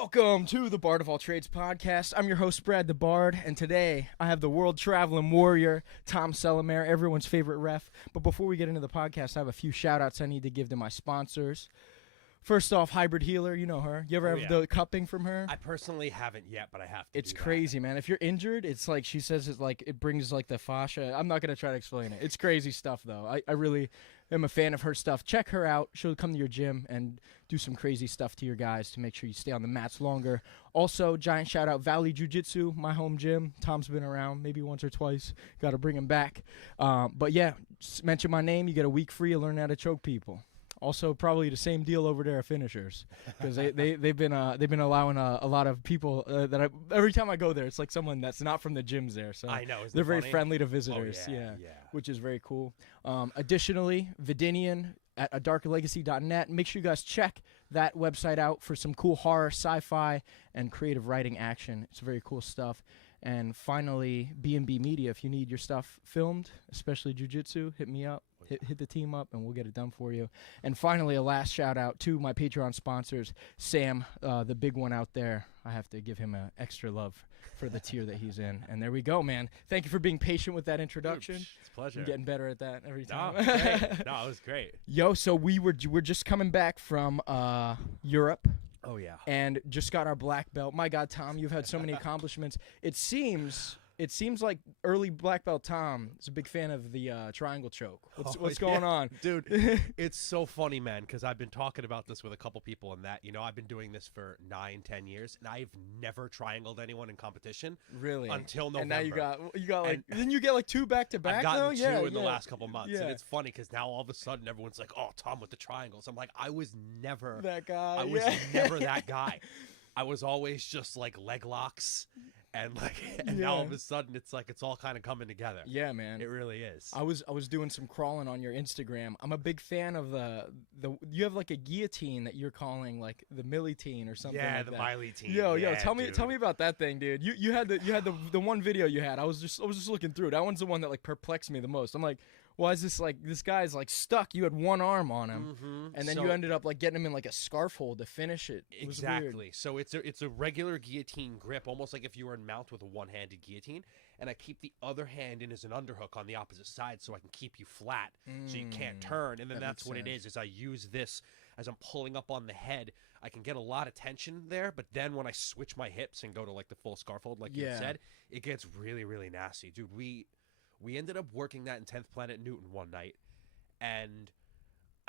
Welcome to the Bard of All Trades podcast. I'm your host, BradElBard, and today I have the world-traveling warrior, Tom Cellamare, everyone's favorite ref. But before we get into the podcast, I have a few shout-outs I need to give to my sponsors. First off, Hybrid Healer, you know her. You ever have the cupping from her? I personally haven't yet, but I have to. It's crazy, man. If you're injured, it's like she says it brings like the fascia. I'm not going to try to explain it. It's crazy stuff, though. I really am a fan of her stuff. Check her out. She'll come to your gym and do some crazy stuff to your guys to make sure you stay on the mats longer. Also, giant shout out Valley Jiujitsu, my home gym. Tom's been around maybe once or twice. Got to bring him back. But yeah, mention my name. You get a week free to learn how to choke people. Also, probably the same deal over there at Finishers, because they've been allowing a lot of people that every time I go there, it's like someone that's not from the gyms there. So I know they're very friendly to visitors. Yeah, which is very cool. Additionally, Vedinian at adarkerlegacy.net. Make sure you guys check that website out for some cool horror, sci-fi, and creative writing action. It's very cool stuff. And finally, B&B Media. If you need your stuff filmed, especially jiu-jitsu, hit me up. Hit the team up, and we'll get it done for you. And finally, a last shout-out to my Patreon sponsors, Sam, the big one out there. I have to give him an extra love for the tier that he's in. And there we go, man. Thank you for being patient with that introduction. It's a pleasure. I'm getting better at that every time. No, great. No, it was great. Yo, so we're just coming back from Europe. Oh, yeah. And just got our black belt. My God, Tom, you've had so many accomplishments. It seems like early black belt Tom is a big fan of the triangle choke. What's going on? Dude, it's so funny, man, because I've been talking about this with a couple people and that, I've been doing this for 9-10 years, and I've never triangled anyone in competition. Really? Until November. And now you got like, didn't you get like 2 back-to-back, I've gotten though? 2 in the last couple months, Yeah. and it's funny because now all of a sudden everyone's like, oh, Tom with the triangles. I'm like, I was never that guy. I was never that guy. I was always just like leg locks. And now all of a sudden it's like it's all kind of coming together. Yeah, man. It really is. I was doing some crawling on your Instagram. I'm a big fan of the you have like a guillotine that you're calling like the Miley Team or something. Yeah, like the that. Miley Team. Yo, tell me about that thing, dude. You had the one video you had. I was just looking through. That one's the one that like perplexed me the most. I'm like, why is this like this guy's like stuck? You had one arm on him, and then you ended up like getting him in like a scarf hold to finish it. It was exactly. Weird. So it's a regular guillotine grip, almost like if you were in mount with a one-handed guillotine, and I keep the other hand in as an underhook on the opposite side, so I can keep you flat, so you can't turn. And then that's what it is. Is I use this as I'm pulling up on the head. I can get a lot of tension there, but then when I switch my hips and go to like the full scarf hold, like you said, it gets really, really nasty, dude. We ended up working that in 10th Planet Newton one night, and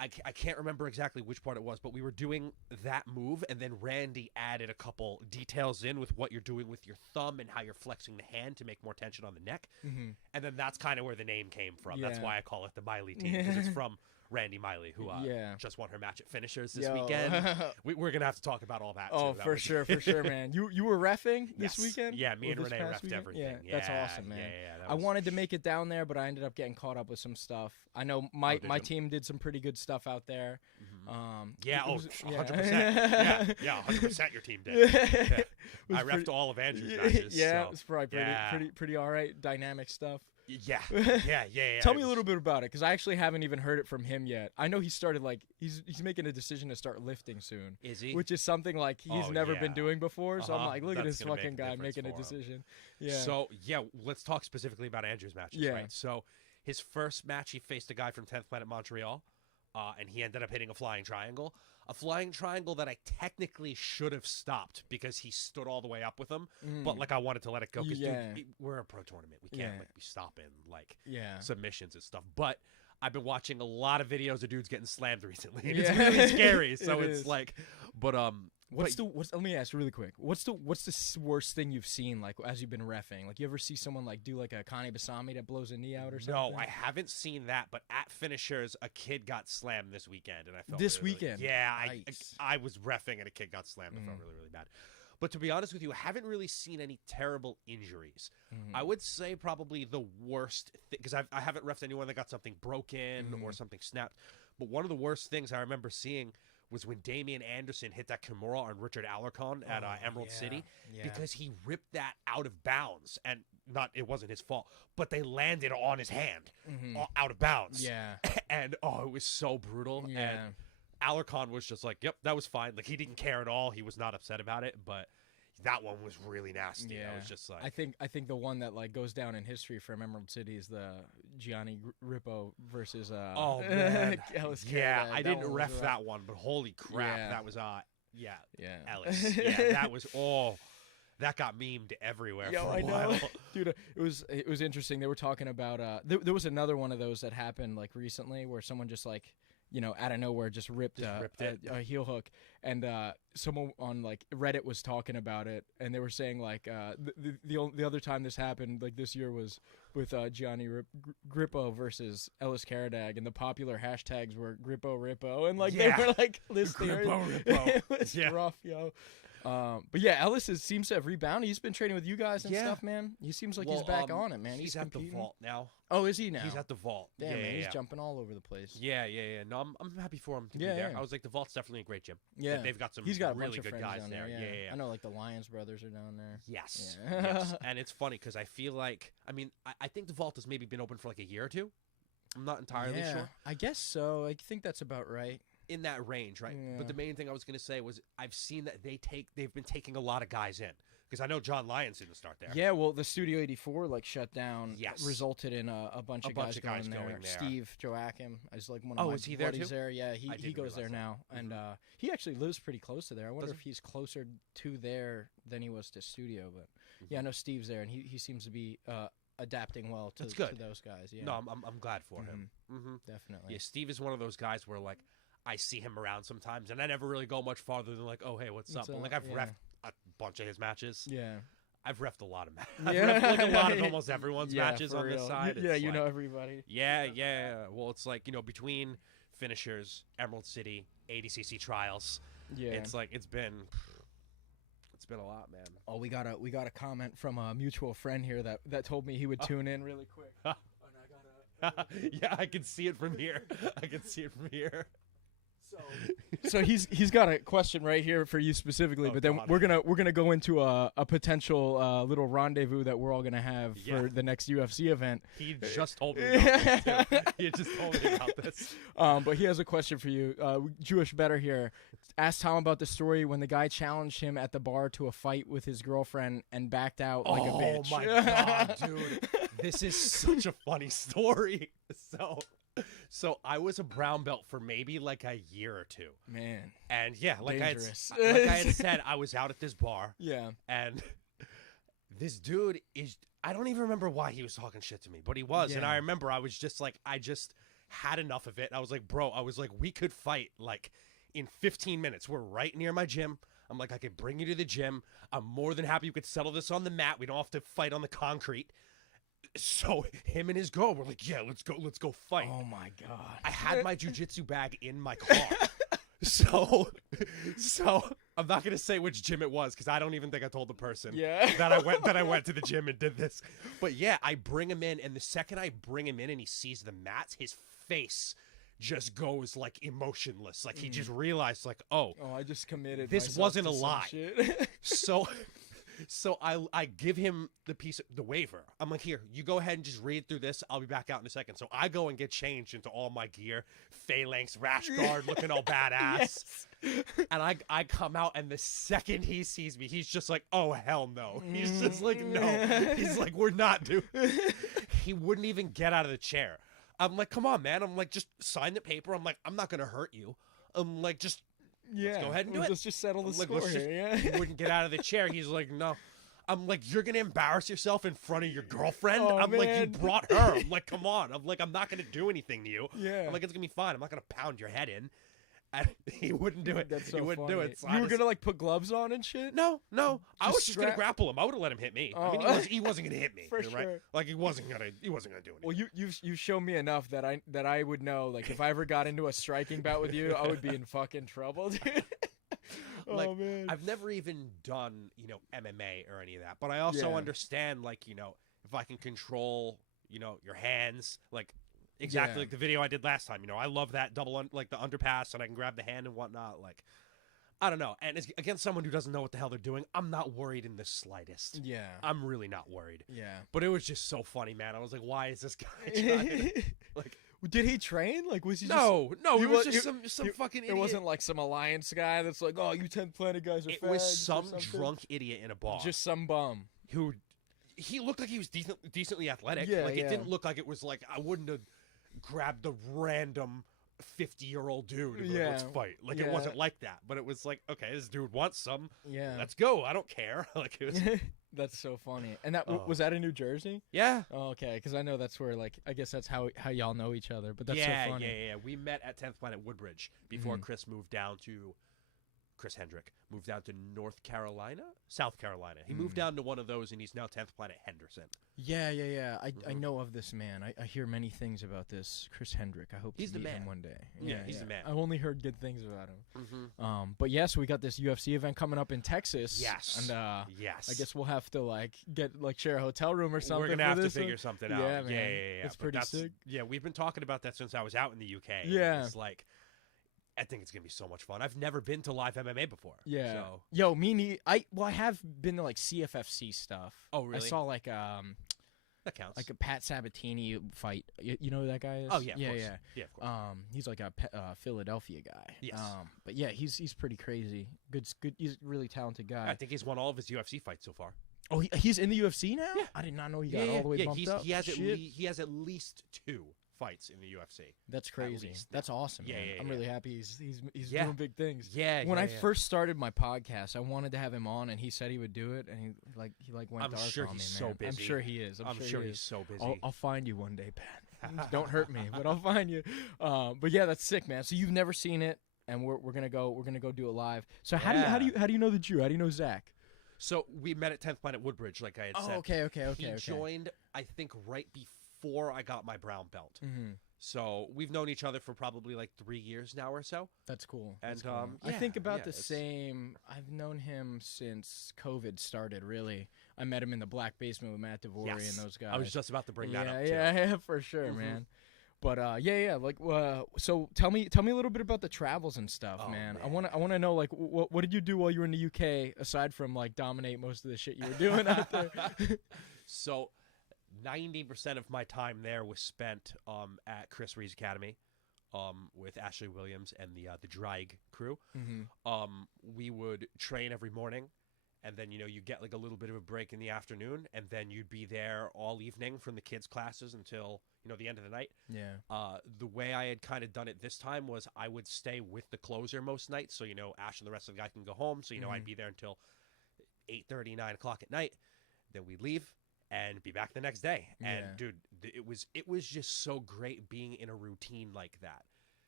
I can't remember exactly which part it was, but we were doing that move, and then Randy added a couple details in with what you're doing with your thumb and how you're flexing the hand to make more tension on the neck, and then that's kind of where the name came from. That's why I call it the Miley Team, because it's from Randy Miley, who just won her match at Finishers this weekend. We're going to have to talk about all that, too. That for sure, man. You were reffing this weekend? Yeah, me and Renee reffed everything. Yeah, that's awesome, man. Yeah, I wanted to make it down there, but I ended up getting caught up with some stuff. I know my team did some pretty good stuff out there. 100%. Yeah, 100% your team did. I reffed all of Andrew's matches. Yeah, it was probably pretty all right, dynamic stuff. Yeah. Tell me a little bit about it, because I actually haven't even heard it from him yet. I know he started he's making a decision to start lifting soon. Is he? Which is something like he's never been doing before. So I'm like, look at this fucking guy making a decision. Yeah. So let's talk specifically about Andrew's matches. Right. So his first match, he faced a guy from 10th Planet Montreal, and he ended up hitting a flying triangle. A flying triangle that I technically should have stopped because he stood all the way up with him. But I wanted to let it go because we're a pro tournament. We can't be stopping submissions and stuff. But I've been watching a lot of videos of dudes getting slammed recently. And it's really scary. So it's like, but let me ask really quick. What's the worst thing you've seen as you've been reffing? Like, you ever see someone do like a Kane Basami that blows a knee out or something? No, I haven't seen that. But at Finishers, a kid got slammed this weekend, and I felt this really, weekend. Yeah, nice. I was reffing and a kid got slammed. I felt really, really bad. But to be honest with you, I haven't really seen any terrible injuries. I would say probably the worst thing, because I haven't reffed anyone that got something broken or something snapped. But one of the worst things I remember seeing was when Damian Anderson hit that Kimura on Richard Alarcon at Emerald City, because he ripped that out of bounds, and it wasn't his fault, but they landed on his hand out of bounds. Yeah. And it was so brutal. Yeah. And Alarcon was just like, yep, that was fine. Like, he didn't care at all. He was not upset about it, but that one was really nasty. Yeah. I was just like, I think the one that like goes down in history from Emerald City is the Gianni Rippo versus oh man, Ellis. yeah, Canada. I That didn't one was ref rough. that one, but holy crap, Yeah. that was Yeah. Ellis. Yeah, that was that got memed everywhere Yo, for a I while. know. Dude, it was interesting. They were talking about there was another one of those that happened like recently where someone just like, you know, out of nowhere just ripped it. a heel hook, and someone on like Reddit was talking about it, and they were saying like the other time this happened like this year was with Gianni Grippo versus Ellis Caradag, and the popular hashtags were Grippo, and like Yeah. they were like listing Grippo. it was Yeah. rough, yo. But yeah, Ellis seems to have rebounded. He's been training with you guys and Yeah. stuff, man. He seems like Well, he's back on it, man. He's at the competing. vault now. Oh, is he now? He's at the vault. Damn, yeah, man, yeah, he's yeah. jumping all over the place. Yeah. No, I'm happy for him to be Yeah, there. yeah. I was like, the vault's definitely a great gym. Yeah, They've got some he's got a really bunch of good friends guys down there. there. Yeah. I know, like the Lyons brothers are down there. Yes. Yeah. Yes. And it's funny because I feel like, I mean, I think the vault has maybe been open for like a year or two. I'm not entirely Yeah, sure. I guess so. I think that's about right. In that range, right? Yeah. But the main thing I was going to say was I've seen that they've been taking a lot of guys in because I know John Lyons didn't start there. Yeah, well, the Studio 84 like shut down. Yes. Resulted in a bunch of guys going there. Steve Joachim is like one of my is he there buddies too? there. Yeah, he didn't goes there realize now, and he actually lives pretty close to there. I wonder Does if he's closer to there than he was to Studio. But yeah, I know Steve's there, and he seems to be adapting well to those guys. Yeah, No, I'm glad for him. Mm-hmm. Definitely. Yeah, Steve is one of those guys where like I see him around sometimes, and I never really go much farther than like, oh hey, what's up? But like I've reffed a bunch of his matches. Yeah. I've reffed a lot of matches. Yeah. I've reffed like a lot of almost everyone's Yeah, matches for on this real. side. Yeah, It's you like, know everybody. Yeah. Well, it's like, you know, between finishers, Emerald City, ADCC trials. Yeah. It's like it's been a lot, man. Oh, we got a comment from a mutual friend here that told me he would tune in really quick. Yeah, I can see it from here. So he's got a question right here for you specifically, but then God. we're gonna go into a potential little rendezvous that we're all gonna have for the next UFC event. He just told me about this, too. He just told me about this. But he has a question for you. Jewish Better here. Asked Tom about the story when the guy challenged him at the bar to a fight with his girlfriend and backed out like a bitch. Oh my god, dude. This is such a funny story. So I was a brown belt for maybe like a year or two. Man. And yeah, like I Dangerous. had said, I was out at this bar. Yeah. And this dude I don't even remember why he was talking shit to me, but he was. And Yeah. I remember I was just like, I just had enough of it. I was like, bro, we could fight like in 15 minutes. We're right near my gym. I'm like, I could bring you to the gym. I'm more than happy you could settle this on the mat. We don't have to fight on the concrete. So him and his girl were like, yeah, let's go fight. Oh my god. I had my jiu-jitsu bag in my car. So I'm not gonna say which gym it was because I don't even think I told the person that I went to the gym and did this. But yeah, I bring him in, and the second I bring him in and he sees the mats, his face just goes like emotionless. Like he just realized like, oh, I just committed. This myself wasn't to a some lie. shit. So I give him the waiver. I'm like, here, you go ahead and just read through this. I'll be back out in a second. So I go and get changed into all my gear, phalanx, rash guard, looking all badass. Yes. And I come out, and the second he sees me, he's just like, oh, hell no. He's just like, no. He's like, we're not doing. He wouldn't even get out of the chair. I'm like, come on, man. I'm like, just sign the paper. I'm like, I'm not going to hurt you. I'm like, just let's go ahead and do it. Let's just settle the I'm like, score let's here. He wouldn't get out of the chair. He's like, no. I'm like, you're going to embarrass yourself in front of your girlfriend? Oh, I'm like, you man. brought her. I'm like, come on. I'm like, I'm not going to do anything to you. Yeah. I'm like, it's going to be fine. I'm not going to pound your head in. And he wouldn't do it. That's so he wouldn't funny. do it. So You were gonna like put gloves on and shit. No. I was just going to scrap- grapple him. I would have let him hit me. I mean, he wasn't going to hit me. For right? sure. Like, he wasn't going to do anything. Well, you've shown me enough that I would know. Like, if I ever got into a striking bout with you, I would be in fucking trouble, dude. Like, oh man. I've never even done, MMA or any of that, but I also understand, like, if I can control, your hands, like, exactly like the video I did last time. I love that double, like, the underpass, and I can grab the hand and whatnot. Like, I don't know. And it's against someone who doesn't know what the hell they're doing, I'm not worried in the slightest. Yeah. I'm really not worried. Yeah. But it was just so funny, man. I was like, why is this guy trying to, like... Did he train? Like, was he No, he it was wa- just it- some fucking idiot. It wasn't like some Alliance guy that's like, oh, you 10th Planet guys are It fags was or some something. drunk idiot in a bar. Just some bum. Who he looked like he was decently athletic. Yeah, like yeah. it didn't look like it was like I wouldn't have grabbed the random 50-year-old dude and be like, let's Yeah, fight. Like yeah. it wasn't like that, but it was like, okay, this dude wants some. Yeah. Let's go. I don't care. Like it was, That's so funny. And that Oh. was that in New Jersey? yeah. Oh, okay, because I know that's where like I guess that's how y'all know each other. But that's yeah, so funny. yeah. We met at 10th Planet Woodbridge before Mhm. Chris Hendrick moved down to South Carolina. He moved Mm. down to one of those, and he's now 10th Planet Henderson. Yeah. I Mhm. know of this man. I hear many things about this Chris Hendrick. I hope He's to the meet him man. one day. Yeah, he's the man. I've only heard good things about him. Mm-hmm. But yes, we got this UFC event coming up in Texas. Yes. And Yes. I guess we'll have to like share a hotel room or something. We're gonna for have to this figure one. something out. Yeah, man. Yeah. It's But pretty sick. Yeah, we've been talking about that since I was out in the UK. Yeah. It's like, I think it's gonna be so much fun. I've never been to live MMA before. Yeah. So. Yo, I have been to like CFFC stuff. Oh, really? I saw like That counts. a Pat Sabatini fight. You know who that guy is? Oh yeah. Of yeah, course. yeah. Yeah, of course. He's like a Philadelphia guy. Yes. But yeah, he's pretty crazy. Good. He's a really talented guy. I think he's won all of his UFC fights so far. Oh, he's in the UFC now? Yeah. I did not know he got all the way bumped up. He has Shit. he has at least 2 fights in the UFC. That's crazy. least. That's awesome. Yeah, man. yeah, I'm yeah. really happy he's Yeah. doing big things. Yeah. When yeah, I yeah. first started my podcast, I wanted to have him on, and he said he would do it, and he went I'm dark sure on he's me, so man. I'm busy. sure he is. I'm sure he's so busy. I'll find you one day, Pat. Don't hurt me, but I'll find you. But yeah, that's sick, man. So you've never seen it, and we're gonna go do it live. So how do you know the Jew? How do you know Zach? So we met at 10th Planet Woodbridge, like I had said. Okay. He joined, I think, right before I got my brown belt. Mm-hmm. So we've known each other for probably like 3 years now or so. That's cool. And, That's cool. I yeah, think about yeah, the it's- same. I've known him since COVID started. Really, I met him in the Black Basement with Matt DeVore and those guys. I was just about to bring that up. Yeah, for sure, Mhm. man. But yeah. Like, so tell me a little bit about the travels and stuff, Oh, man. man. I want to know like what did you do while you were in the UK aside from like dominate most of the shit you were doing out there? So 90% of my time there was spent at Chris Reeves Academy with Ashley Williams and the Dreig crew. Mm-hmm. We would train every morning, and then you get like a little bit of a break in the afternoon, and then you'd be there all evening from the kids' classes until the end of the night. Yeah. The way I had kind of done it this time was I would stay with the closer most nights, so Ash and the rest of the guys can go home. So I'd be there until 8:30, 9 o'clock at night. Then we'd leave and be back the next day. And Yeah. dude, it was just so great being in a routine like that.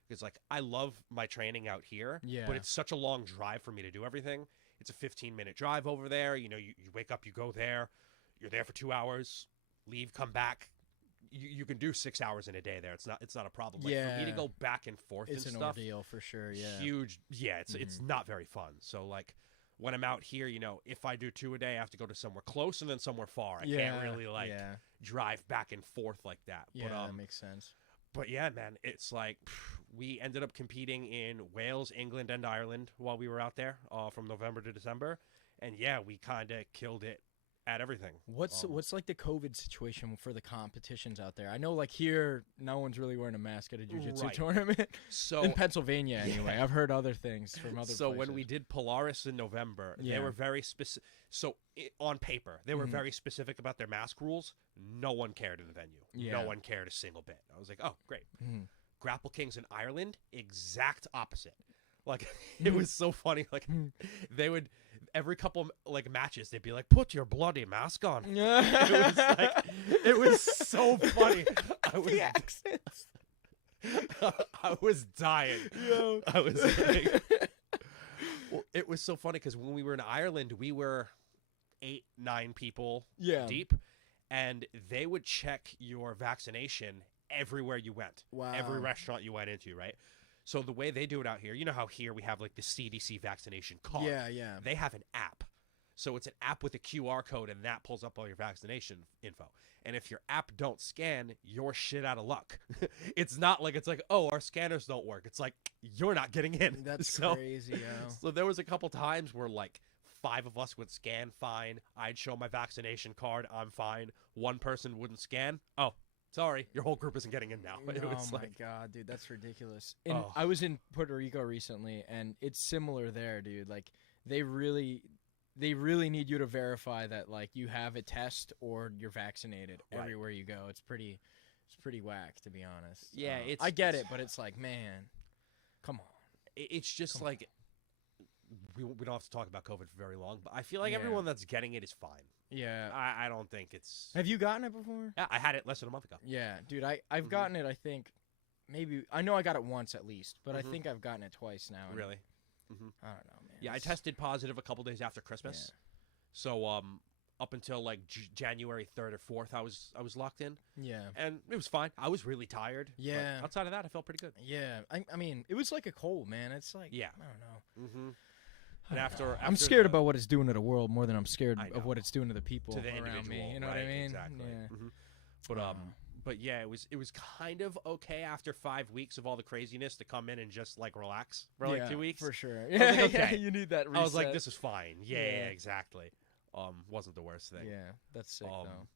Because like I love my training out here, Yeah. but it's such a long drive for me to do everything. It's a 15-minute drive over there. You wake up, you go there, you're there for 2 hours, leave, come back. You can do 6 hours in a day there. It's not a problem. Like, for me to Yeah. go back and forth It's and an stuff, ordeal for sure. Yeah. huge. Yeah, it's not very fun. So like when I'm out here, if I do 2 a day, I have to go to somewhere close and then somewhere far. I can't really drive back and forth like that. Yeah, But that makes sense. but yeah, man, it's like we ended up competing in Wales, England, and Ireland while we were out there from November to December, and yeah, we kind of killed it at everything. What's like the COVID situation for the competitions out there? I know like here, no one's really wearing a mask at a jiu-jitsu Right. tournament So in Pennsylvania. Yeah. Anyway, I've heard other things from other. So places. when we did Polaris in November, they Yeah. were very specific. So on paper, they were Mhm. very specific about their mask rules. No one cared in the venue. Yeah. No one cared a single bit. I was like, oh, great. Mhm. Grapple Kings in Ireland, exact opposite. Like it was so funny. Like they would every couple like matches, they'd be like, "Put your bloody mask on." It was so funny. The accents. I was dying. Yo. I was like, well, it was so funny because when we were in Ireland, we were 8, 9 people Yeah. deep, and they would check your vaccination everywhere you went. Wow. Every restaurant you went into, right? So the way they do it out here, you know how here we have like the CDC vaccination card. Yeah. They have an app. So it's an app with a QR code, and that pulls up all your vaccination info. And if your app don't scan, you're shit out of luck. It's not like, oh, our scanners don't work. It's like, you're not getting in. That's So- crazy, yo. So there was a couple times where like 5 of us would scan fine. I'd show my vaccination card. I'm fine. One person wouldn't scan. Oh, sorry, your whole group isn't getting in now. It was oh my god, dude, that's ridiculous. And I was in Puerto Rico recently, and it's similar there, dude. Like they really need you to verify that like you have a test or you're vaccinated everywhere you go. It's pretty whack, to be honest. Yeah, I get it, but it's like, man, come on. It's just like we don't have to talk about COVID for very long, but I feel like everyone that's getting it is fine. Yeah. I don't think it's... Have you gotten it before? Yeah, I had it less than a month ago. Yeah, dude, I've gotten it, I think, maybe... I know I got it once at least, but I think I've gotten it twice now. Really? I don't know, man. Yeah, I tested positive a couple days after Christmas. Yeah. So up until like January 3rd or 4th, I was locked in. Yeah. And it was fine. I was really tired. Yeah. But outside of that, I felt pretty good. Yeah. I mean, it was like a cold, man. It's like, I don't know. And after I'm scared about what it's doing to the world more than I'm scared of what it's doing to the people around me. You know what I mean? Exactly. Yeah. But yeah, it was kind of okay after 5 weeks of all the craziness to come in and just like relax for like 2 weeks. For sure. Yeah, like, okay. You need that reset. I was like, this is fine. Yeah, exactly. Wasn't the worst thing. Yeah, that's sick though.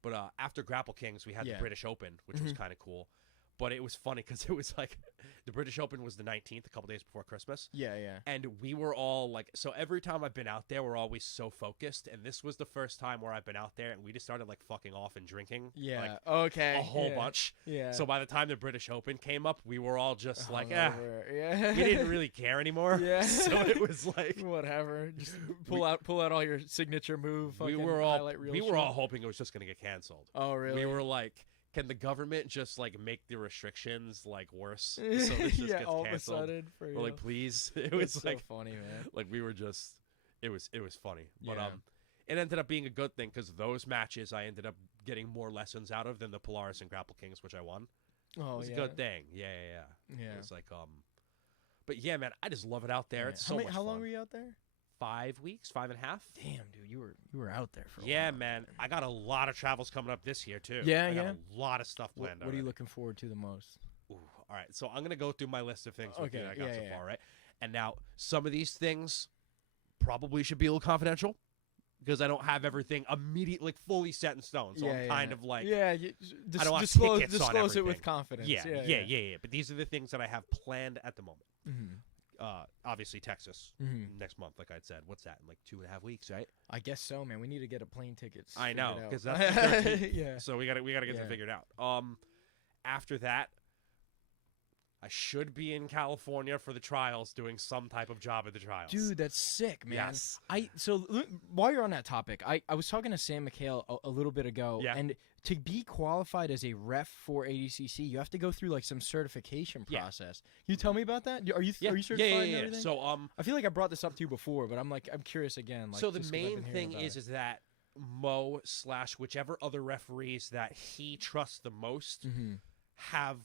But after Grapple Kings, we had the British Open, which was kind of cool. But it was funny because it was like the British Open was the 19th, a couple days before Christmas. Yeah, yeah. And we were all like, so every time I've been out there, we're always so focused. And this was the first time where I've been out there and we just started like fucking off and drinking. Yeah. Like, okay. A whole bunch. Yeah. So by the time the British Open came up, we were all just like, yeah. We didn't really care anymore. Yeah. So it was like whatever. Just pull out all your signature move. We were all hoping it was just gonna get canceled. Oh really? We were like, can the government just like make the restrictions like worse so this just gets all canceled? Of a sudden, we're like, please. It was so like funny, man. Like we were just, it was funny, but Yeah. it ended up being a good thing because those matches I ended up getting more lessons out of than the Polaris and Grapple Kings, which I won. Oh, it was a good thing. Yeah. It was like but yeah, man, I just love it out there. It's so much how fun. long were you out there? 5 weeks, 5.5. Damn, dude, you were out there for a yeah, while. man. I got a lot of travels coming up this year too. Yeah, I got a lot of stuff planned. What are you looking forward to the most? Ooh, all right, so I'm gonna go through my list of things with you that I got so far, right? And now some of these things probably should be a little confidential because I don't have everything immediately like, fully set in stone. So I'm kind of like, I don't want disclose it with confidence. Yeah. But these are the things that I have planned at the moment. Mm-hmm. Obviously Texas next month, like I said. What's that? In like 2.5 weeks, right? I guess so, man. We need to get a plane ticket. I know because that's the 13th. Yeah. So we gotta get that figured out. After that, I should be in California for the trials, doing some type of job at the trials. Dude, that's sick, man. Yes. While you're on that topic, I was talking to Sam McHale a little bit ago, and to be qualified as a ref for ADCC, you have to go through like some certification process. Can you tell me about that? Are you certified and everything? So I feel like I brought this up to you before, but I'm curious again. Like, so the main thing is that Mo / whichever other referees that he trusts the most have,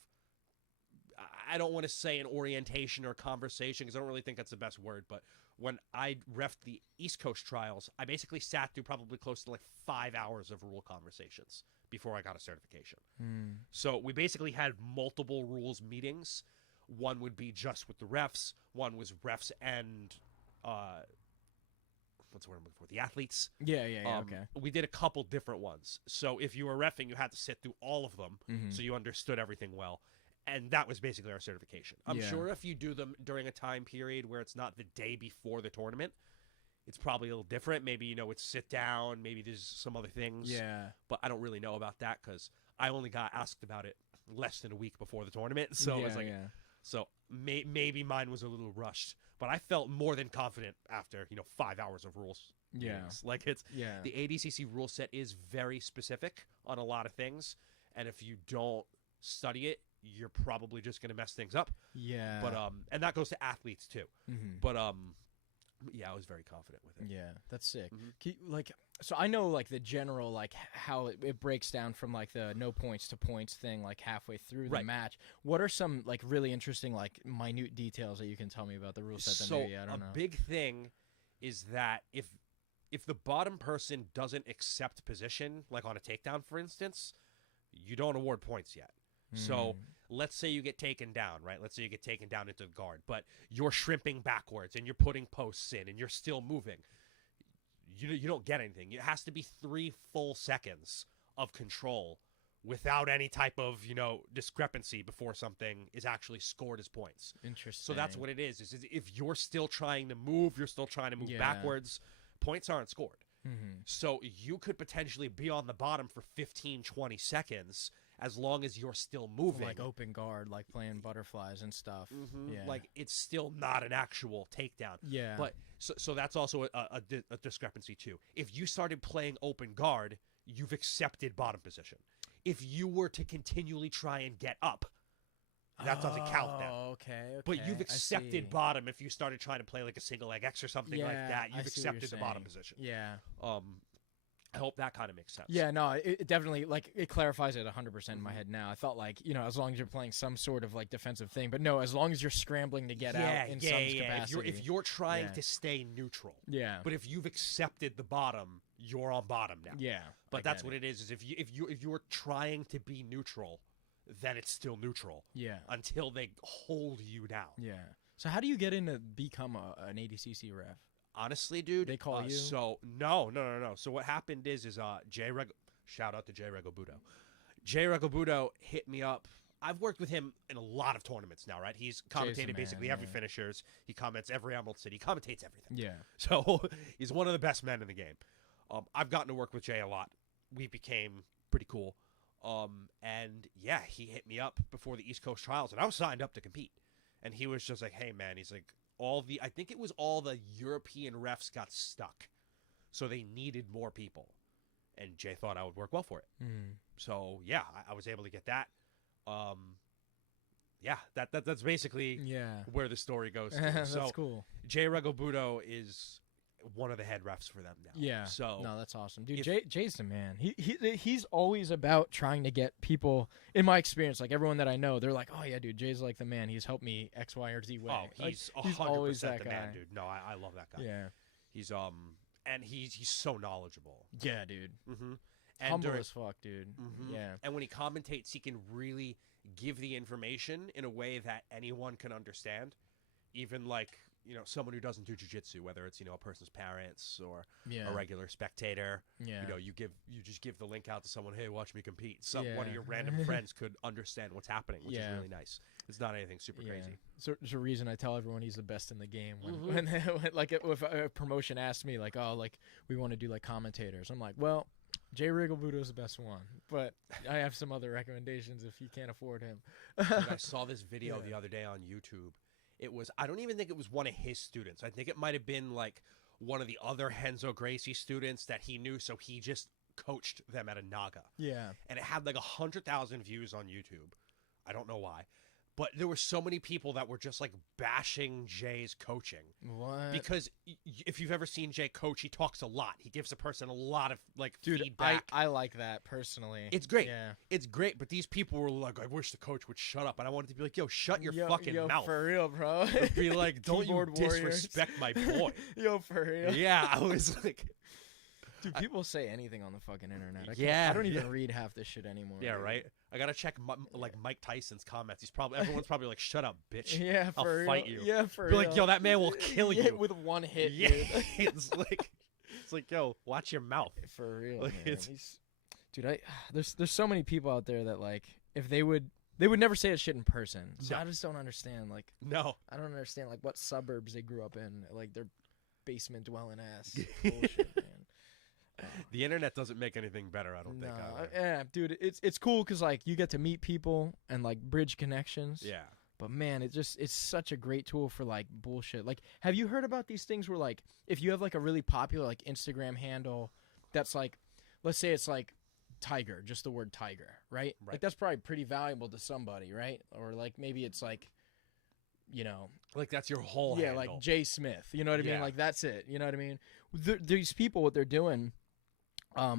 I don't want to say an orientation or conversation because I don't really think that's the best word, but when I refed the East Coast trials, I basically sat through probably close to like 5 hours of rule conversations before I got a certification. So we basically had multiple rules meetings. One would be just with the refs. One was refs and what's the word I'm looking for? The athletes. Yeah, okay. We did a couple different ones. So if you were reffing, you had to sit through all of them so you understood everything well. And that was basically our certification. I'm sure if you do them during a time period where it's not the day before the tournament, it's probably a little different. Maybe, it's sit down. Maybe there's some other things. Yeah. But I don't really know about that because I only got asked about it less than a week before the tournament. So it was like, so maybe mine was a little rushed. But I felt more than confident after, 5 hours of rules. Yeah. Meetings. Like the ADCC rule set is very specific on a lot of things. And if you don't study it, you're probably just going to mess things up. Yeah. But and that goes to athletes too. But yeah, I was very confident with it. Yeah, that's sick. So I know like the general like how it breaks down from like the no points to points thing like halfway through the match. What are some like really interesting like minute details that you can tell me about the rule set? So maybe I don't know. A big thing is that if the bottom person doesn't accept position, like on a takedown, for instance, you don't award points yet. So let's say you get taken down, right? Let's say you get taken down into the guard, but you're shrimping backwards and you're putting posts in and you're still moving. You don't get anything. It has to be 3 full seconds of control without any type of, discrepancy before something is actually scored as points. Interesting. So that's what it is if you're still trying to move, you're still trying to move backwards, points aren't scored. So you could potentially be on the bottom for 15, 20 seconds as long as you're still moving. Like open guard, like playing butterflies and stuff. Yeah. Like, it's still not an actual takedown. Yeah. But so that's also a discrepancy too. If you started playing open guard, you've accepted bottom position. If you were to continually try and get up, that doesn't count then. Okay. But you've accepted bottom if you started trying to play like a single leg X or something like that. You've accepted the bottom position. Yeah. I hope that kind of makes sense. Yeah, no, it definitely, like, it clarifies it 100% in my head now. I felt like, as long as you're playing some sort of, like, defensive thing. But no, as long as you're scrambling to get out in some capacity. If you're trying to stay neutral. Yeah. But if you've accepted the bottom, you're on bottom now. Yeah. But that's what it is if you're trying to be neutral, then it's still neutral. Yeah. Until they hold you down. Yeah. So how do you get in to become an ADCC ref? Honestly, dude, they call you. So no. So what happened is shout out to Jay Regobudo. Jay Regobudo hit me up. I've worked with him in a lot of tournaments now, right? He's commentated basically every finishers. He comments every Emerald City. He commentates everything. Yeah. So he's one of the best men in the game. I've gotten to work with Jay a lot. We became pretty cool. And yeah, he hit me up before the East Coast Trials, and I was signed up to compete. And he was just like, "Hey, man," he's like, I think it was all the European refs got stuck, so they needed more people, and Jay thought I would work well for it. So yeah, I was able to get that. Yeah, that's basically where the story goes to. That's so cool. Jay Regobudo is one of the head refs for them now. Yeah. So no, that's awesome, dude. Jay's the man. He's always about trying to get people. In my experience, like everyone that I know, they're like, "Oh yeah, dude, Jay's like the man. He's helped me X, Y, or Z way." Oh, he's 100% always that the guy. man, dude. No, I love that guy. Yeah. He's and he's so knowledgeable. Yeah, dude. And humble as fuck, dude. Yeah. And when he commentates, he can really give the information in a way that anyone can understand, even like someone who doesn't do jiu-jitsu, whether it's a person's parents or a regular spectator. You just give the link out to someone. Hey, watch me compete. One of your random friends could understand what's happening, which is really nice. It's not anything super crazy. So there's a reason I tell everyone he's the best in the game. When like if a promotion asks me like, "Oh, like we want to do like commentators," I'm like, "Well, Jay Regobudo is the best one, but I have some other recommendations if you can't afford him." Dude, I saw this video the other day on YouTube. I don't even think it was one of his students. I think it might have been like one of the other Renzo Gracie students that he knew, so he just coached them at a Naga. Yeah. And it had like 100,000 views on YouTube. I don't know why. But there were so many people that were just like bashing Jay's coaching. What? Because if you've ever seen Jay coach, he talks a lot. He gives a person a lot of like feedback. I like that personally. It's great. Yeah. It's great. But these people were like, "I wish the coach would shut up." And I wanted to be like, "Yo, shut your fucking mouth." For real, bro. Be like, "Don't you disrespect my boy." Yo, for real. Yeah, I was like, dude, people say anything on the fucking internet. I don't even read half this shit anymore. Yeah, dude. Right? I gotta check like Mike Tyson's comments. Everyone's probably like, "Shut up, bitch." Yeah, I'll fight you. Yeah, for real. Be like, "Yo, that man will kill you with one hit." Yeah, dude. it's like, "Yo, watch your mouth." For real, like, man. Dude, there's so many people out there that like if they would never say that shit in person. So I just don't understand. Like, I don't understand like what suburbs they grew up in. Like their basement dwelling ass bullshit, man. The internet doesn't make anything better, I don't think. Yeah, dude, it's cool because like you get to meet people and like bridge connections. Yeah. But man, it's such a great tool for like bullshit. Like, have you heard about these things where like if you have like a really popular like Instagram handle that's like, let's say it's like Tiger, just the word Tiger, right? Like that's probably pretty valuable to somebody, right? Or like maybe it's like, like that's your whole handle. Like Jay Smith, you know what I mean? Like that's it, you know what I mean? These people, what they're doing.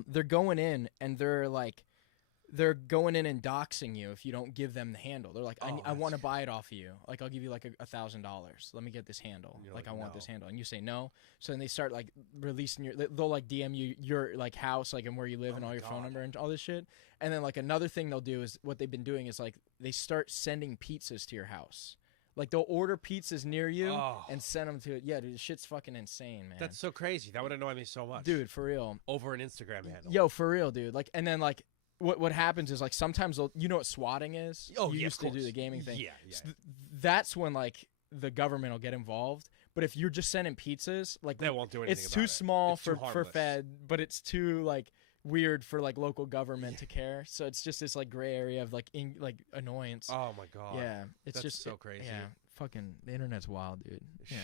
They're going in and they're going in and doxing you if you don't give them the handle. They're like, I want to buy it off of you. Like, I'll give you like $1,000. Let me get this handle. Like, I want this handle. And you say no. So then they start like releasing they'll like DM you your like house, like and where you live and all your phone number and all this shit. And then like another thing they'll do is what they've been doing is like they start sending pizzas to your house. Like, they'll order pizzas near you and send them to it. Yeah, dude, this shit's fucking insane, man. That's so crazy. That would annoy me so much. Dude, for real. Over an Instagram handle. Yo, for real, dude. Like, and then, like, what happens is like sometimes you know what swatting is? Oh, you yeah, used of to do the course. gaming thing. Yeah. So that's when like the government will get involved. But if you're just sending pizzas, like They won't do anything it's about too it. small It's too for harmless. Fed, but it's too like weird for like local government to care. So it's just this like gray area of like annoyance. Oh my god. Yeah, it's That's just so crazy. Yeah, fucking the internet's wild, dude. Yeah,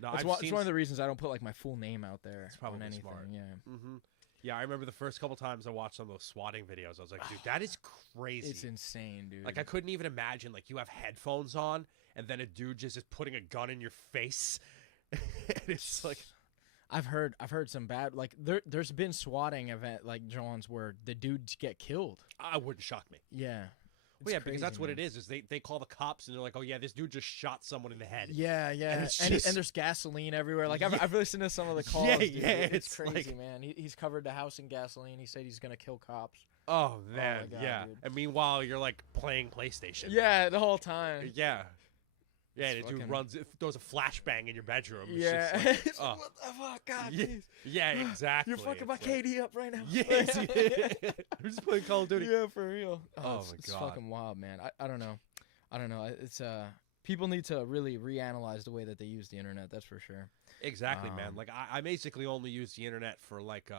No, it's I've seen one of the reasons I don't put like my full name out there. It's probably on anything. smart. Yeah, Mm-hmm. Yeah, I remember the first couple times I watched some of those swatting videos. I was like, dude, that is crazy. it's insane, dude. Like, I couldn't even imagine, like, you have headphones on, and then a dude just is putting a gun in your face. And it's like... I've heard some bad, like, there's been swatting event, like, John's, where the dudes get killed. I wouldn't shock me. Yeah. Well, yeah, because crazy, that's what man. it is they call the cops, and they're like, oh, yeah, this dude just shot someone in the head. Yeah, And it's and just- there's gasoline everywhere. Like, Yeah. I've listened to some of the calls, Yeah, dude. yeah, It's it's crazy, like- man. He's covered the house in gasoline. He said he's going to kill cops. Oh, man, God, yeah. dude. And meanwhile, you're, like, playing PlayStation. Yeah, the whole time. Yeah. Yeah, It's and the dude fucking- runs, throws a flashbang in your bedroom. It's Yeah. just like, It's like, oh. what the fuck, God, Yeah, please. yeah, exactly. You're fucking my It's like- KD up right now. Yes, I'm just playing Call of Duty. Yeah, for real. Oh it's, my it's God. fucking wild, man. I don't know. It's people need to really reanalyze the way that they use the internet. That's for sure. Exactly, man. Um, Like I basically only use the internet for like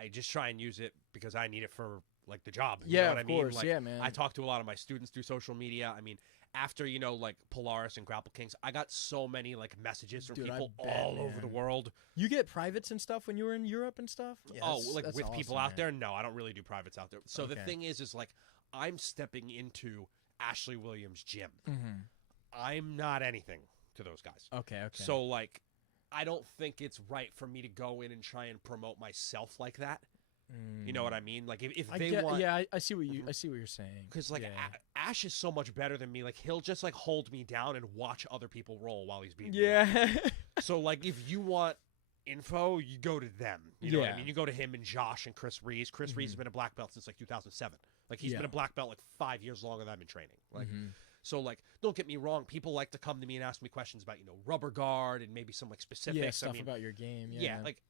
I just try and use it because I need it for like the job. You know Yeah, what of I mean? course. Like, Yeah, man. I talk to a lot of my students through social media. I mean, after like Polaris and Grapple Kings, I got so many like messages from Dude, I people bet, all over the man. world. You get privates and stuff when you were in Europe and stuff? Yeah, Oh, that's- like that's with people awesome, out man. there? No, I don't really do privates out there. So the Okay. thing is like I'm stepping into Ashley Williams' gym. Mhm. I'm not anything to those guys. Okay. So like I don't think it's right for me to go in and try and promote myself like that. You know what I mean? Like if I they get, want, yeah, I see what you I see what you're saying. because like yeah. Ash is so much better than me. Like he'll just like hold me down and watch other people roll while he's beating me up. Yeah. So like if you want info, you go to them. You know what I Yeah. mean? You go to him and Josh and Chris Reeves. Chris Reeves has been a black belt since like 2007. Like he's Yeah. been a black belt like 5 years longer than I've been training. Like Mhm. so like don't get me wrong. People like to come to me and ask me questions about rubber guard and maybe some like specifics. Yeah, stuff I mean, about your game. yeah, like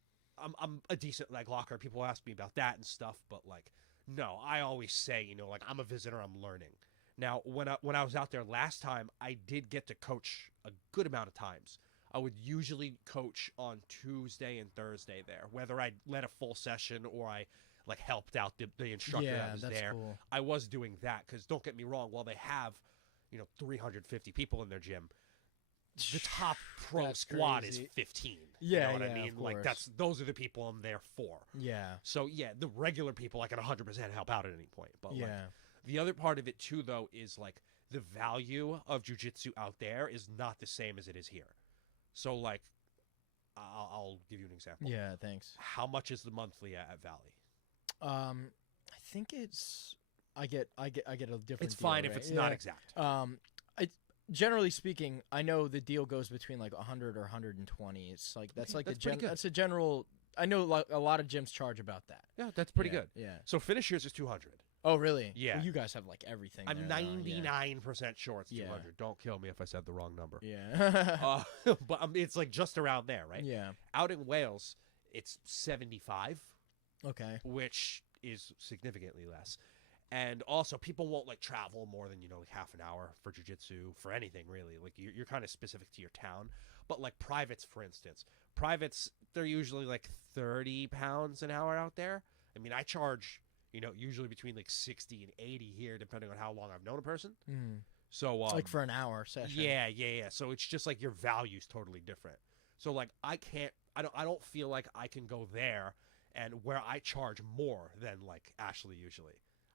I'm a decent like locker. People ask me about that and stuff, but like no, I always say like I'm a visitor. I'm learning. Now when I was out there last time, I did get to coach a good amount of times. I would usually coach on Tuesday and Thursday there, whether I led a full session or I like helped out the instructor yeah, that was that's there. cool. I was doing that because don't get me wrong, while they have 350 people in their gym, the top pro That's squad crazy. is 15. Yeah, you know what yeah, I mean? of Like course. those are the people I'm there for. Yeah. So yeah, the regular people I can 100% help out at any point. But like, Yeah. the other part of it too, though, is like the value of jiu-jitsu out there is not the same as it is here. So like, I'll give you an example. Yeah, thanks. How much is the monthly at Valley? I think I get a different It's deal, fine if right? it's Yeah. not exact. Generally speaking, I know the deal goes between like 100 or 120. It's like that's Okay, like that's pretty good. that's a general. I know like a lot of gyms charge about that. Yeah, that's pretty Yeah, good. Yeah. So finishers is 200. Oh, really? Yeah. Well, you guys have like everything. I'm there, though, yeah. 99% sure it's Yeah. 200. Don't kill me if I said the wrong number. Yeah. But it's like just around there, right? Yeah. Out in Wales, it's 75, Okay. which is significantly less. And also, people won't like travel more than like half an hour for jiu-jitsu, for anything really. Like you're kind of specific to your town. But like privates, for instance, they're usually like 30 pounds an hour out there. I mean, I charge usually between like 60 and 80 here, depending on how long I've known a person. Mm. So Like for an hour session. yeah. So it's just like your value's totally different. So like I don't feel like I can go there and where I charge more than like Ashley usually.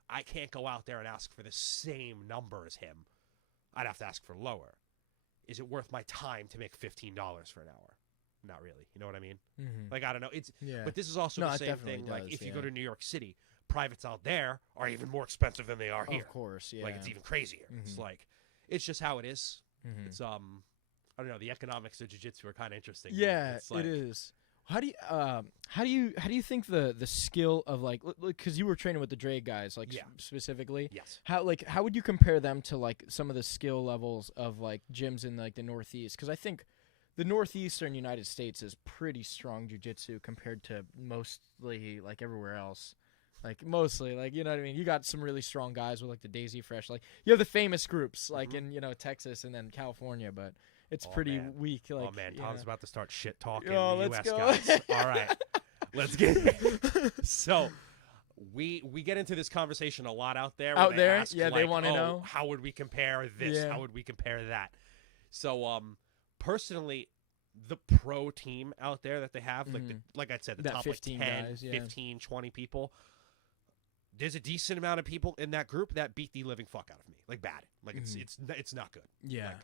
I can't go out there and ask for the same number as him. I'd have to ask for lower. Is it worth my time to make $15 for an hour? Not really. You know what I mean? Mm-hmm. Like I don't know. Yeah. But this is also No, the it same definitely thing. Like does, if you yeah. go to New York City, privates out there are even more expensive than they are here. Of course. Yeah. Like it's even crazier. It's Mhm. like it's just how it is. Mhm. It's I don't know. The economics of jiu-jitsu are kind of interesting. Yeah, It's like, it is. How do you think the skill of like because you were training with the Dre guys like Yeah. specifically Yes. how would you compare them to like some of the skill levels of like gyms in like the Northeast? Because I think the Northeastern United States is pretty strong jiu-jitsu compared to mostly like everywhere else. Like mostly, like you know what I mean. You got some really strong guys with like the Daisy Fresh. Like you have the famous groups, like in Texas and then California, but it's pretty weak. Like, oh man, Tom's about to start shit talking the US go. guys. All right, let's get it. So we get into this conversation a lot out there. Out there, ask, yeah, like, they want to know how would we compare this? Yeah. How would we compare that? So personally, the pro team out there that they have, like I said, the that top 15 like 10, guys, 15, 20 people. There's a decent amount of people in that group that beat the living fuck out of me, like bad. Like it's not good. Yeah. Like,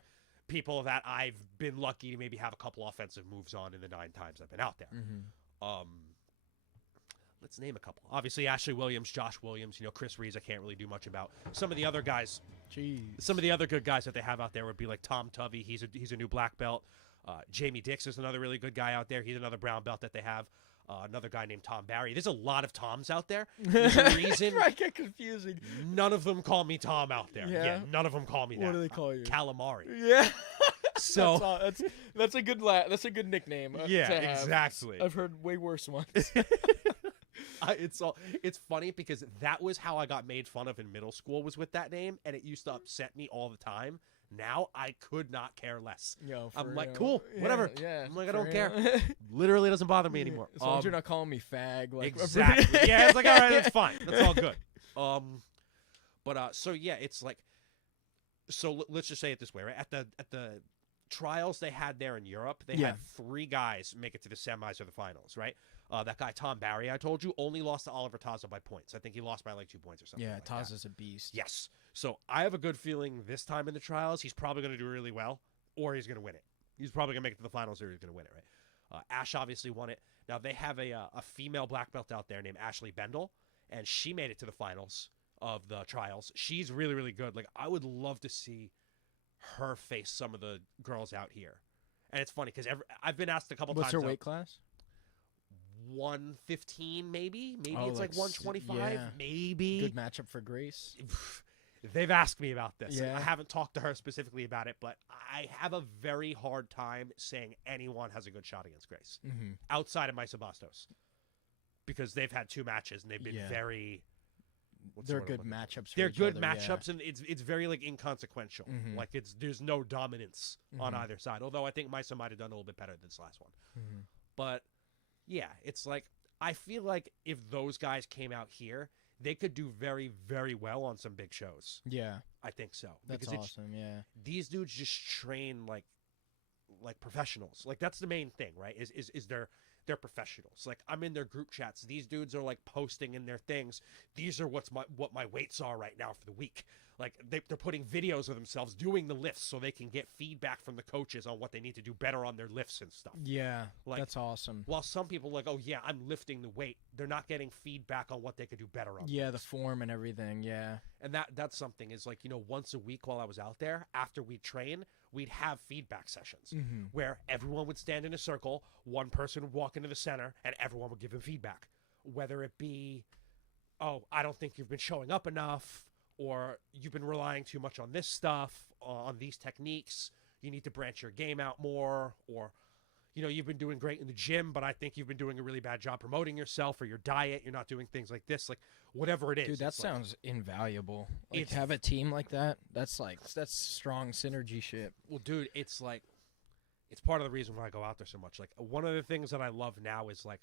people that I've been lucky to maybe have a couple offensive moves on in the 9 times I've been out there. Let's name a couple. Obviously, Ashley Williams, Josh Williams, Chris Reeves. I can't really do much about. Some of the other guys. Jeez. Some of the other good guys that they have out there would be like Tom Tovey. He's a new black belt. Jamie Dix is another really good guy out there. He's another brown belt that they have. Another guy named Tom Barry. There's a lot of Toms out there. There's a reason. I get confusing. None of them call me Tom out there. Yeah. None of them call me that. What do they call you? Calamari. Yeah. So that's a good that's a good nickname. Yeah, to have. exactly. I've heard way worse ones. It's funny because that was how I got made fun of in middle school, was with that name, and it used to upset me all the time. Now I could not care less. I'm like, cool, whatever. Yeah, I'm like, I don't care. Literally doesn't bother me anymore. As long as you're not calling me fag. Like, exactly. Yeah, it's like, all right, that's fine. That's all good. So yeah, it's like, so let's just say it this way, right? At the trials they had there in Europe, they had 3 guys make it to the semis or the finals, right? That guy Tom Barry, I told you, only lost to Oliver Taza by points. I think he lost by like 2 points or something. Yeah, like Taza's a beast. Yes. So I have a good feeling this time in the trials, he's probably going to do really well, or he's going to win it. He's probably going to make it to the finals, or he's going to win it, right? Ash obviously won it. Now they have a female black belt out there named Ashley Bendel, and she made it to the finals of the trials. She's really, really good. Like, I would love to see her face some of the girls out here. And it's funny because I've been asked a couple times. What's her weight class? 115, maybe Oh, it's like 125, yeah. maybe. Good matchup for Grace. They've asked me about this. Yeah. I haven't talked to her specifically about it, but I have a very hard time saying anyone has a good shot against Grace outside of Maisa Bastos, because they've had 2 matches and they've been very. They're good matchups. They're good other, matchups, and it's very like inconsequential. Like there's no dominance on either side. Although I think Maisa might have done a little bit better than this last one, but yeah, it's like I feel like if those guys came out here, they could do very, very well on some big shows. Yeah, I think so. That's awesome. Yeah, these dudes just train like professionals. Like that's the main thing, right? Is they're professionals. Like I'm in their group chats. These dudes are like posting in their things. These are what my weights are right now for the week. Like they're putting videos of themselves doing the lifts so they can get feedback from the coaches on what they need to do better on their lifts and stuff. Yeah, like, that's awesome. While some people are like, oh yeah, I'm lifting the weight, they're not getting feedback on what they could do better on. Yeah, the form and everything. Yeah, and that's something is like, once a week while I was out there, after we train, we'd have feedback sessions where everyone would stand in a circle, one person would walk into the center, and everyone would give them feedback. Whether it be, oh, I don't think you've been showing up enough, or you've been relying too much on this stuff, on these techniques, you need to branch your game out more, or, you've been doing great in the gym, but I think you've been doing a really bad job promoting yourself or your diet. You're not doing things like this, like whatever it is. Dude, that sounds invaluable. Like, to have a team like that, that's strong synergy shit. Well, dude, it's like, it's part of the reason why I go out there so much. Like, one of the things that I love now is like,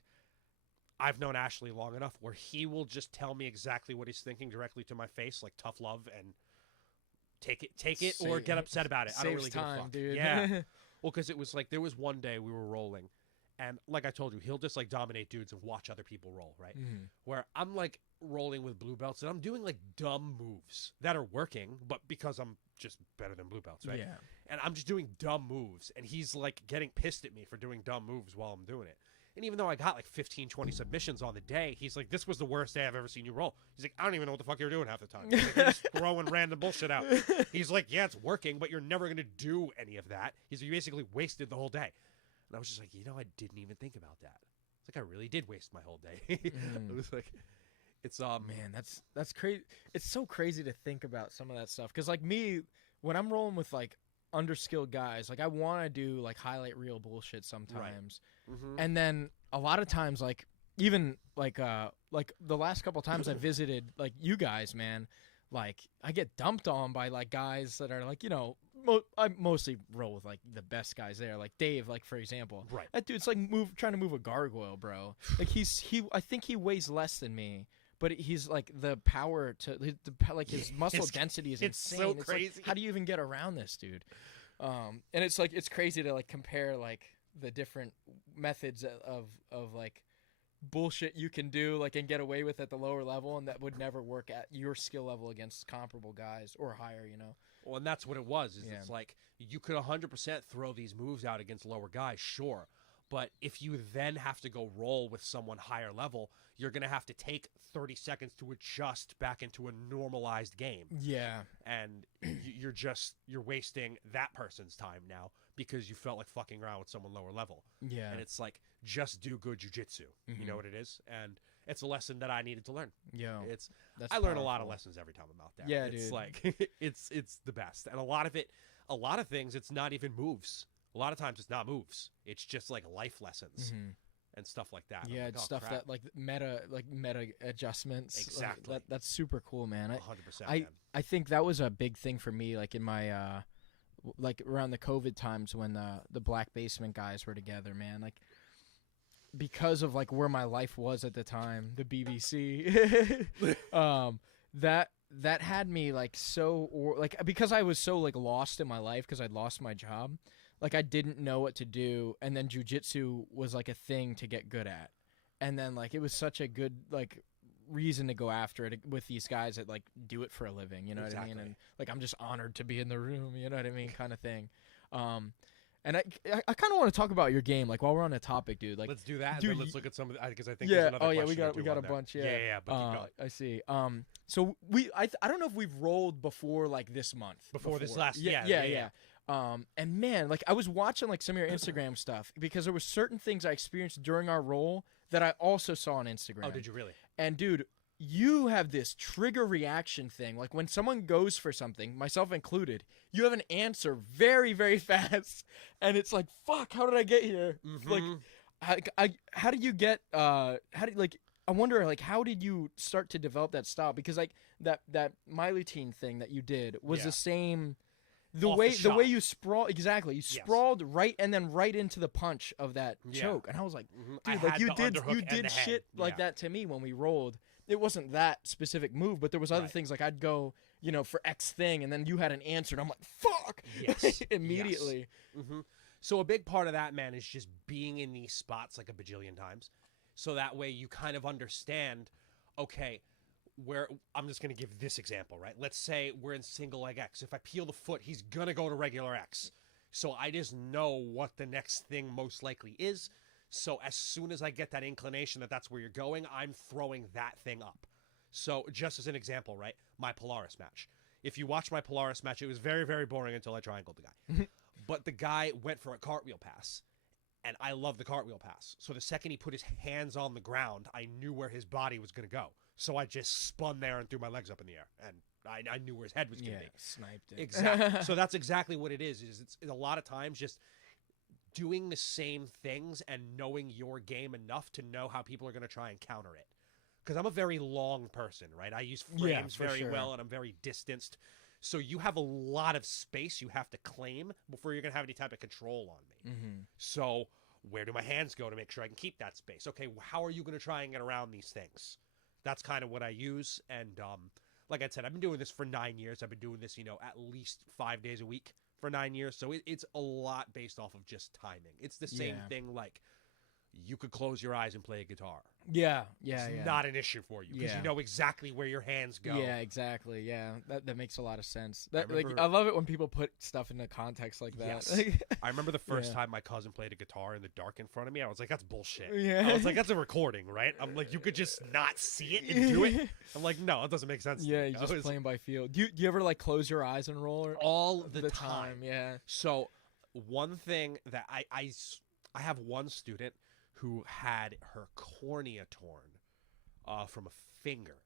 I've known Ashley long enough where he will just tell me exactly what he's thinking directly to my face, like tough love, and take it or get upset about it. I don't really give a fuck. Dude. Yeah. Well, because it was like there was one day we were rolling, and like I told you, he'll just like dominate dudes and watch other people roll, right? Where I'm like rolling with blue belts and I'm doing like dumb moves that are working, but because I'm just better than blue belts, right? Yeah. And I'm just doing dumb moves, and he's like getting pissed at me for doing dumb moves while I'm doing it. And even though I got like 15, 20 submissions on the day, he's like, this was the worst day I've ever seen you roll. He's like, I don't even know what the fuck you're doing half the time. He's like, you're just throwing random bullshit out. He's like, yeah, it's working, but you're never going to do any of that. He's like, you basically wasted the whole day. And I was just like, I didn't even think about that. It's like, I really did waste my whole day. It was like, it's, man, that's crazy. It's so crazy to think about some of that stuff. Cause like me, when I'm rolling with like underskilled guys, like I want to do like highlight reel bullshit sometimes. Right. And then a lot of times, like even like the last couple times I visited like you guys, man, like I get dumped on by like guys that are like, you know, I mostly roll with like the best guys there, like Dave, like for example. Right. That dude's like trying to move a gargoyle, bro. Like I think he weighs less than me, but he's like the power to like his muscle density is insane. So it's crazy. like, how do you even get around this dude? And it's like it's crazy to like compare like the different methods of like bullshit you can do like and get away with at the lower level, and that would never work at your skill level against comparable guys or higher, you know. Well, and that's what it was. It's like you could 100% throw these moves out against lower guys, sure. But if you then have to go roll with someone higher level, you're going to have to take 30 seconds to adjust back into a normalized game. Yeah. And you're wasting that person's time now because you felt like fucking around with someone lower level. Yeah. And it's like, just do good jiu-jitsu. Mm-hmm. You know what it is? And it's a lesson that I needed to learn. Yeah. I learn a lot of lessons every time I'm out there. Yeah, it's dude. like it's the best. And a lot of things, it's not even moves. A lot of times it's not moves. It's just like life lessons and stuff like that. Yeah, like, oh, stuff crap. that like meta adjustments. Exactly. Like, that's super cool, man. 100%. Man. I think that was a big thing for me, like in my like around the COVID times when the Black Basement guys were together, man. Like because of like where my life was at the time, the BBC, that had me like because I was so like lost in my life because I'd lost my job. Like I didn't know what to do, and then jiu-jitsu was like a thing to get good at. And then like it was such a good like reason to go after it with these guys that like do it for a living, you know what I mean? And like I'm just honored to be in the room, you know what I mean, kind of thing. And I kind of want to talk about your game, like while we're on the topic, dude. Like let's do that. Dude, and then let's look at some of the, because I think there's another question we got a bunch. Yeah. But keep going. I see. So I don't know if we've rolled before like this month. Before this last. Yeah. And man, like I was watching like some of your Instagram stuff because there was certain things I experienced during our roll that I also saw on Instagram. Oh, did you really? And dude, you have this trigger reaction thing. Like when someone goes for something, myself included, you have an answer very, very fast, and it's like, fuck, how did I get here? Like, how did you get? I wonder, like, how did you start to develop that style? Because like that Miley Team thing that you did was the same. The way you sprawled, exactly. You sprawled right and then right into the punch of that choke, and I was like, dude, like you did shit like that to me when we rolled. It wasn't that specific move, but there was other things like I'd go, you know, for X thing, and then you had an answer, and I'm like, fuck, immediately. Yes. So a big part of that, man, is just being in these spots like a bajillion times, so that way you kind of understand, okay. Where I'm just going to give this example, right? Let's say we're in single leg X. If I peel the foot, he's going to go to regular X. So I just know what the next thing most likely is. So as soon as I get that inclination that that's where you're going, I'm throwing that thing up. So just as an example, right? My Polaris match. If you watch my Polaris match, it was very, very boring until I triangled the guy. But the guy went for a cartwheel pass. And I love the cartwheel pass. So the second he put his hands on the ground, I knew where his body was going to go. So I just spun there and threw my legs up in the air. And I knew where his head was going to be. Sniped it. Exactly. So that's exactly what it is. It's a lot of times just doing the same things and knowing your game enough to know how people are going to try and counter it. Because I'm a very long person, right? I use frames very well, and I'm very distanced. So you have a lot of space you have to claim before you're going to have any type of control on me. So where do my hands go to make sure I can keep that space? Okay, how are you going to try and get around these things? That's kind of what I use. And like I said, I've been doing this for 9 years. I've been doing this, at least 5 days a week for 9 years. So it's a lot based off of just timing. It's the same thing like you could close your eyes and play a guitar. It's not an issue for you because you know exactly where your hands go. Yeah, exactly. Yeah, that makes a lot of sense. I love it when people put stuff into context like that. Yes. I remember the first time my cousin played a guitar in the dark in front of me. I was like, that's bullshit. Yeah. I was like, that's a recording, right? I'm like, you could just not see it and do it. I'm like, no, it doesn't make sense. Yeah, you're just playing by feel. Do you ever like close your eyes and roll? All the time. Yeah. So one thing that I have one student who had her cornea torn from a finger,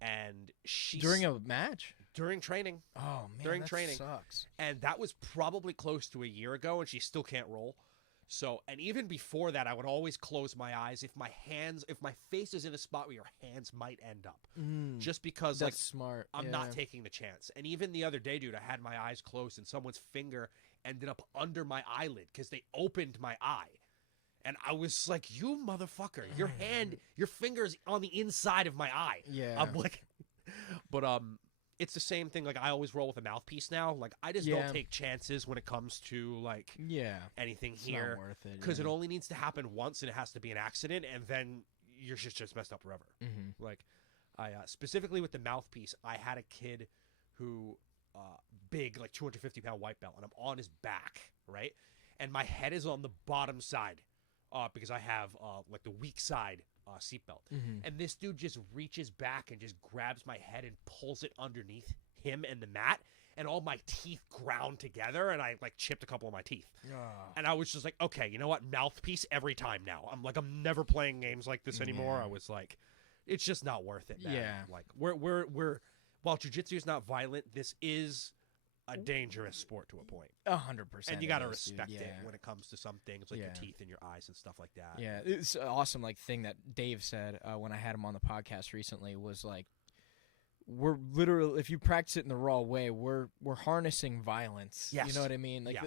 and she during a match, during training. Oh man, during that training sucks. And that was probably close to a year ago, and she still can't roll. So, and even before that, I would always close my eyes if my face is in a spot where your hands might end up. Just because, That's smart. I'm not taking the chance. And even the other day, dude, I had my eyes closed and someone's finger ended up under my eyelid because they opened my eye. And I was like, you motherfucker, your finger's on the inside of my eye. Yeah. I'm like, but, it's the same thing. Like, I always roll with a mouthpiece now. Like, I just don't take chances when it comes to, like, anything it's here. Not worth it. Because it only needs to happen once, and it has to be an accident, and then you're just messed up forever. Like, I specifically with the mouthpiece, I had a kid who, big, like 250-pound white belt, and I'm on his back, right? And my head is on the bottom side because I have, like, the weak side seatbelt. And this dude just reaches back and just grabs my head and pulls it underneath him and the mat, and all my teeth ground together, and I like chipped a couple of my teeth. And I was just like, okay, you know what? Mouthpiece every time now. I'm never playing games like this anymore. I was like, it's just not worth it, man. Like we're while jiu-jitsu is not violent, this is a dangerous sport to a point. 100%. And you got to respect it when it comes to some things like your teeth and your eyes and stuff like that. Yeah, it's an awesome like thing that Dave said when I had him on the podcast recently was like, we're literally, if you practice it in the raw way, we're harnessing violence. Yes. You know what I mean? Like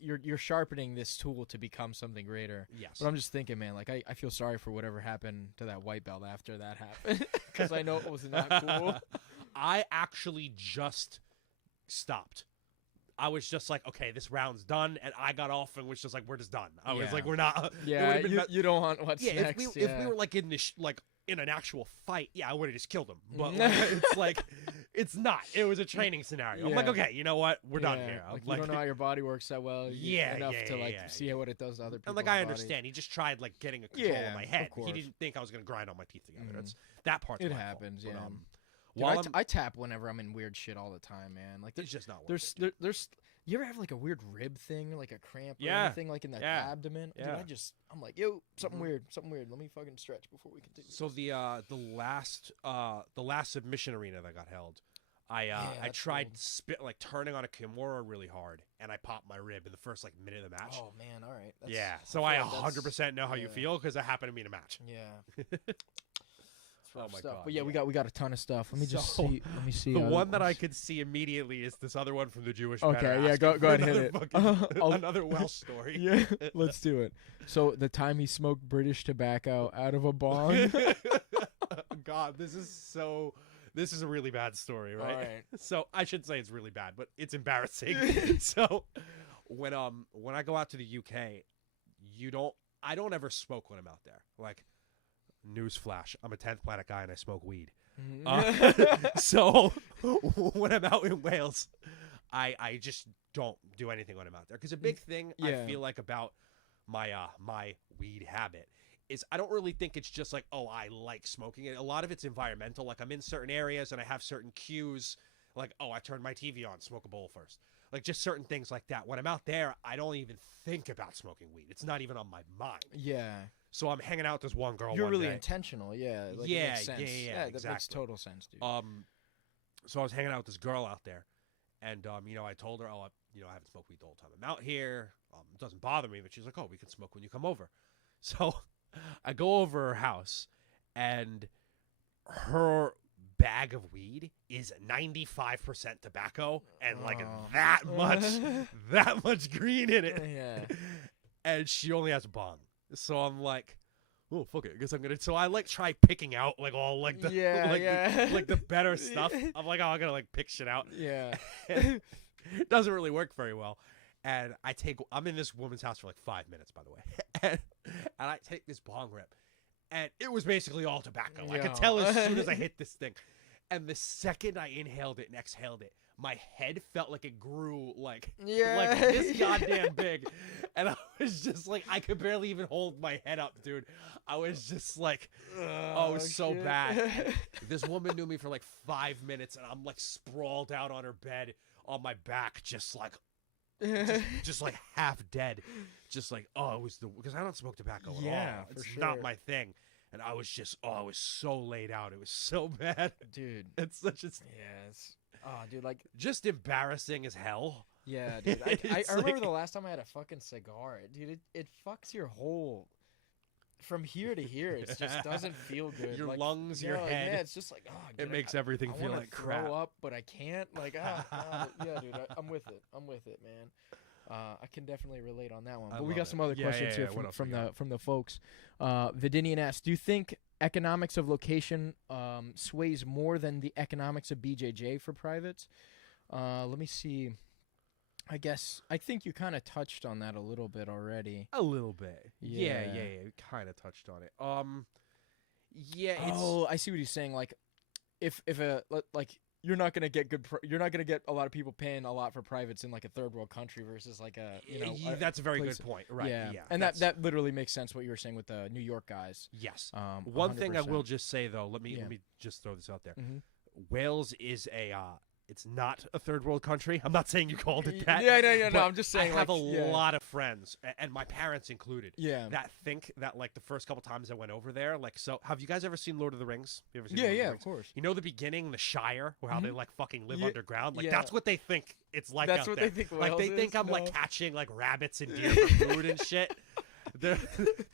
you're sharpening this tool to become something greater. Yes. But I'm just thinking, man, like I feel sorry for whatever happened to that white belt after that happened because I know it was not cool. I actually just stopped. I was just like, okay, this round's done, and I got off and was just like, we're just done. I was like, we're not. Yeah, you don't want what's next. If we were like in this in an actual fight, I would have just killed him. But it's like, it's not. It was a training scenario. I'm like, okay, you know what? We're done here. Like, you don't know how your body works that well. Enough to see what it does to other people. And like, I understand. He just tried like getting a control of my head. He didn't think I was gonna grind all my teeth together. That's that part's it my happens. fault. Dude, I tap whenever I'm in weird shit all the time, man. Like it's just not worth it. There's you ever have like a weird rib thing, like a cramp or anything like in the abdomen? Dude, I'm like, yo, something weird. Let me fucking stretch before we continue. So the last submission arena that got held, I tried turning on a Kimura really hard, and I popped my rib in the first like minute of the match. Oh man, all right. So I 100% know how you feel because it happened to me in a match. Yeah. Oh my stuff. God, but we got a ton of stuff. Let me just see. Let me see. The one that I could see immediately is this other one from the Jewish. Okay, yeah, go ahead, hit it. Another Welsh story. Yeah, let's do it. So the time he smoked British tobacco out of a bong. God, this is a really bad story, right? All right. So I should say it's really bad, but it's embarrassing. So when I go out to the UK, I don't ever smoke when I'm out there. Like, newsflash, I'm a 10th planet guy and I smoke weed. So when I'm out in Wales, I just don't do anything when I'm out there. Because a big thing I feel like about my weed habit is I don't really think it's just like, oh, I like smoking it. A lot of it's environmental. Like, I'm in certain areas and I have certain cues. Like, oh, I turned my TV on, smoke a bowl first. Like, just certain things like that. When I'm out there, I don't even think about smoking weed. It's not even on my mind. Yeah. So I'm hanging out with this one girl. You're one really day. intentional, yeah. Like, yeah, it makes sense. yeah, that makes total sense, dude. So I was hanging out with this girl out there, and I told her, I haven't smoked weed the whole time I'm out here. It doesn't bother me, but she's like, oh, we can smoke when you come over. So I go over her house, and her bag of weed is 95% tobacco and like that much green in it. Yeah. And she only has a bong. So I'm like, oh, fuck it. I guess I'm going to. So I like try picking out like all like the the better stuff. I'm like, oh, I'm going to like pick shit out. Yeah. It doesn't really work very well. And I'm in this woman's house for like 5 minutes, by the way. And I take this bong rip. And it was basically all tobacco. I could tell as soon as I hit this thing. And the second I inhaled it and exhaled it, my head felt like it grew like this goddamn big. And I was just like, I could barely even hold my head up, dude. I was just like, it was so bad. This woman knew me for like 5 minutes, and I'm like sprawled out on her bed on my back, just like half dead. Just like, it was because I don't smoke tobacco at all. It's not my thing. And I was just, I was so laid out. It was so bad. Dude. It's such a... Yes. Oh, dude, like... Just embarrassing as hell. Yeah, dude. I remember the last time I had a fucking cigar. Dude, it fucks your whole... From here to here, it just doesn't feel good. Your like, lungs, your head. Yeah, it's just like, oh, It makes everything feel like crap. I throw up, but I can't. Like, God. Yeah, dude, I'm with it. I'm with it, man. I can definitely relate on that one. But we got some other questions here from the folks. Vedinian asks, do you think economics of location sways more than the economics of BJJ for privates? Let me see. I think you kind of touched on that a little bit already. A little bit. Yeah. Kind of touched on it. Yeah. I see what he's saying. Like, if you're not gonna get you're not gonna get a lot of people paying a lot for privates in like a third world country versus like a that's a very good point. Right. Yeah. And that literally makes sense what you were saying with the New York guys. Yes. One thing I will just say though, let me just throw this out there. Mm-hmm. Wales is it's not a third world country. I'm not saying you called it that. No. I'm just saying I have a lot of friends, and my parents included, that think that like the first couple times I went over there, like, so have you guys ever seen Lord of the Rings? You ever seen Lord of the Rings? Of course. You know the beginning, the Shire, or how they like fucking live underground? Like that's what they think it's like that's out what there. They think like they think I'm like catching like rabbits and deer for food and shit. They're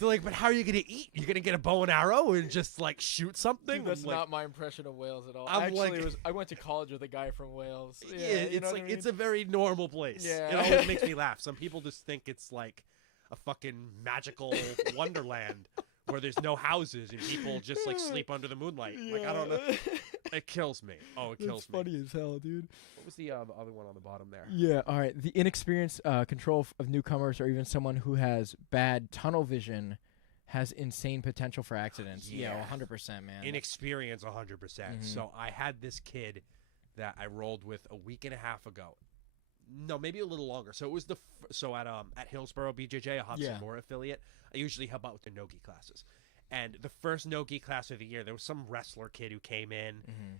like, but how are you gonna eat? You're gonna get a bow and arrow and just like shoot something? Dude, that's like, not my impression of Wales at all. I went to college with a guy from Wales. Yeah, it's like it's a very normal place. Yeah. It always makes me laugh. Some people just think it's like a fucking magical wonderland where there's no houses and people just like sleep under the moonlight. Yeah. Like I don't know. It kills me. Oh, it kills me. Funny as hell, dude. What was the other one on the bottom there? Yeah, all right. The inexperienced control of newcomers or even someone who has bad tunnel vision has insane potential for accidents. Yeah, 100%, man. Inexperience, 100%. Mm-hmm. So I had this kid that I rolled with a week and a half ago. No, maybe a little longer. So it was at Hillsborough BJJ, a Hudson Moore affiliate. I usually help out with the no-gi classes. And the first no-gi class of the year, there was some wrestler kid who came in,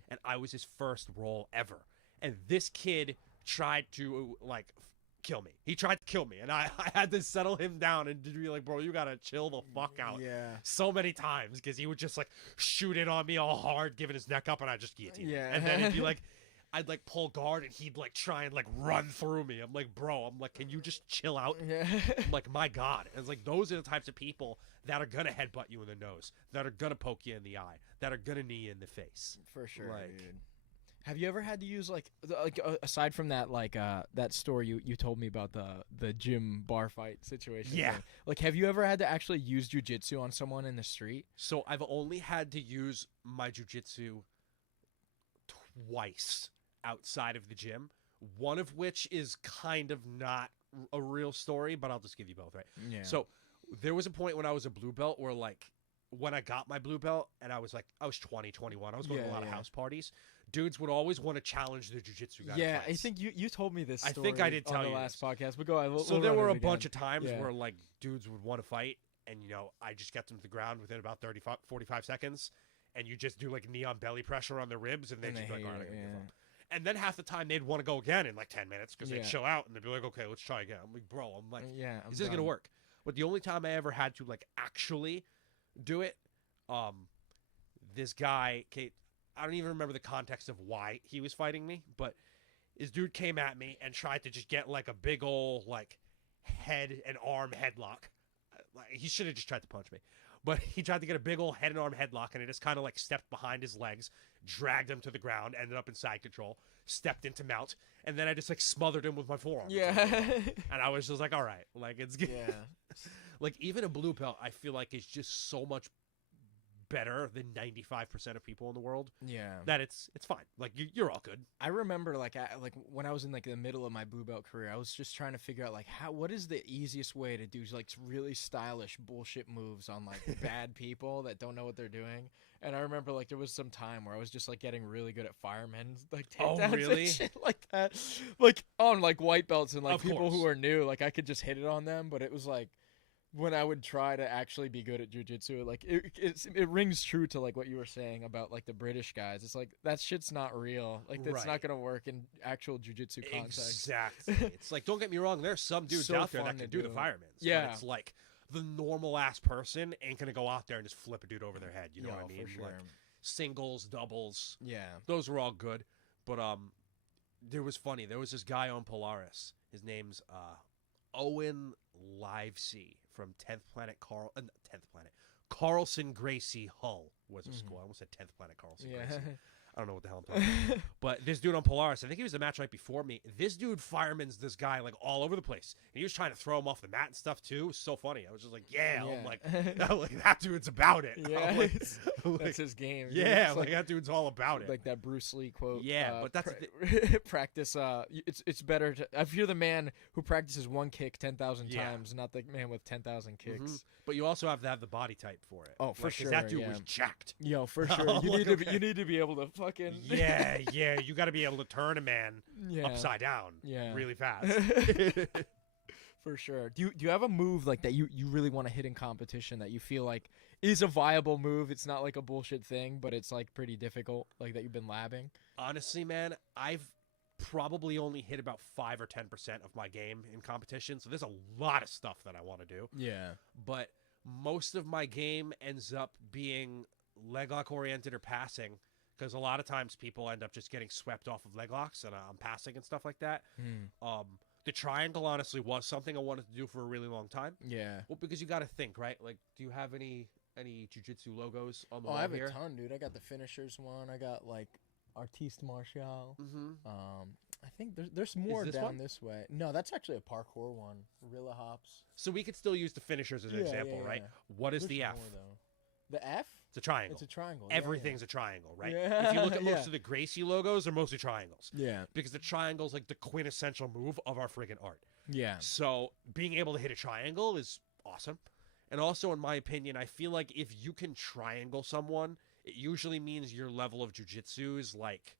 and I was his first roll ever. And this kid tried to, like, kill me. He tried to kill me, and I had to settle him down and be like, bro, you got to chill the fuck out. Yeah. So many times, because he would just, like, shoot in on me all hard, giving his neck up, and I'd just guillotine him. And then he'd be like... I'd like pull guard and he'd like try and like run through me. I'm like, bro, can you just chill out? Yeah. I'm like, my God. And it's like, those are the types of people that are going to headbutt you in the nose, that are going to poke you in the eye, that are going to knee you in the face. For sure, dude. Have you ever had to use like aside from that, like that story you told me about the gym bar fight situation? Yeah. Thing, like, have you ever had to actually use jujitsu on someone in the street? So I've only had to use my jujitsu twice outside of the gym, one of which is kind of not a real story, but I'll just give you both, right? Yeah. So there was a point when I was a blue belt where like when I got my blue belt and I was 20, 21, I was going to a lot of house parties. Dudes would always want to challenge the jiu-jitsu guy. Yeah, I think you told me this story. I think I did tell on you the last podcast, but go ahead. So there were a bunch of times where like dudes would want to fight, and I just get them to the ground within about 45 seconds, and you just do like knee on belly pressure on their ribs, and they just be like, all right, and then half the time they'd want to go again in like 10 minutes because they'd chill out and they'd be like, okay, let's try again. I'm like, bro, is this going to work? But the only time I ever had to like actually do it, this guy, Kate, I don't even remember the context of why he was fighting me, but this dude came at me and tried to just get like a big old like head and arm headlock. He should have just tried to punch me. But he tried to get a big old head and arm headlock, and it just kind of like stepped behind his legs, dragged him to the ground, ended up in side control, stepped into mount, and then I just like smothered him with my forearm. Yeah. And I was just like, all right, like it's good. Yeah. Like even a blue belt, I feel like is just so much better than 95% of people in the world. Yeah. That it's fine. Like you're all good. I remember like when I was in like the middle of my blue belt career, I was just trying to figure out like what is the easiest way to do like really stylish bullshit moves on like bad people that don't know what they're doing. And I remember like there was some time where I was just like getting really good at firemen like takedowns and shit like that. Like on like white belts and like people who are new, like I could just hit it on them, but it was like when I would try to actually be good at jiu-jitsu, like it rings true to like what you were saying about like the British guys. It's like that shit's not real. Like that's not gonna work in actual jiu-jitsu context. Exactly. It's like, don't get me wrong, there's some dudes out there that can do the firemen. Yeah. But it's like the normal ass person ain't gonna go out there and just flip a dude over their head. You know what I mean? For sure. Like singles, doubles. Yeah. Those were all good. But there was funny. There was this guy on Polaris. His name's Owen Livesey from 10th Planet 10th Planet. Carlson Gracie Hull was a school. I almost said 10th Planet Carlson Gracie. I don't know what the hell I'm talking about. But this dude on Polaris, I think he was the match right before me. This dude fireman's this guy like all over the place. And he was trying to throw him off the mat and stuff too. It was so funny. I was just like, yeah. I'm like that dude's about it. Yeah. Like, That's his game. Yeah, like that dude's all about it. Like that Bruce Lee quote. Yeah, but that's practice. It's better to. If you're the man who practices one kick 10,000 times, not the man with 10,000 kicks. But you also have to have the body type for it. Oh, for sure. That dude was jacked. Yo, for sure. You need to be able to fucking. Yeah. You got to be able to turn a man upside down. Really fast. For sure. Do you have a move like that you really want to hit in competition that you feel like is a viable move? It's not like a bullshit thing, but it's like pretty difficult, like that you've been labbing? Honestly, man, I've probably only hit about 5 or 10% of my game in competition, so there's a lot of stuff that I want to do. Yeah. But most of my game ends up being leg lock oriented or passing, because a lot of times people end up just getting swept off of leg locks and I'm passing and stuff like that. The triangle honestly was something I wanted to do for a really long time. Yeah. Well, because you got to think, right? Like, do you have any jiu-jitsu logos on the wall here? I have a ton, dude. I got the finishers one. I got like Artiste Martial. I think there's more down this way. No, that's actually a parkour one. Rilla hops. So we could still use the finishers as an example, right? What is the F? The F? It's a triangle. It's a triangle. Everything's a triangle, right? Yeah. If you look at most of the Gracie logos, they're mostly triangles. Yeah. Because the triangle's like the quintessential move of our friggin' art. Yeah. So being able to hit a triangle is awesome. And also, in my opinion, I feel like if you can triangle someone, it usually means your level of jiu-jitsu is like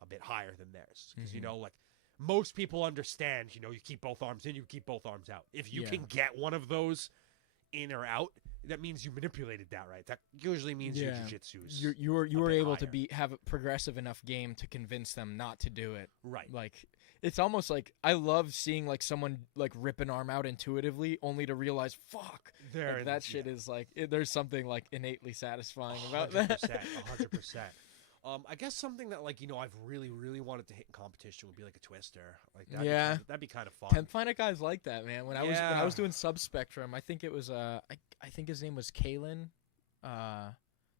a bit higher than theirs. Because, you know, like most people understand, you know, you keep both arms in, you keep both arms out. If you can get one of those in or out, that means you manipulated that right. That usually means your jiu-jitsu is you were able to have a progressive enough game to convince them not to do it. Right. Like it's almost like I love seeing like someone like rip an arm out intuitively, only to realize, fuck, like, that shit is like there's something like innately satisfying about that. 100%. I guess something that like, you know, I've really, really wanted to hit in competition would be like a twister. Like that'd be kind of fun. 10th Planet guys like that, man. When I was doing Subspectrum, I think it was I think his name was Kalen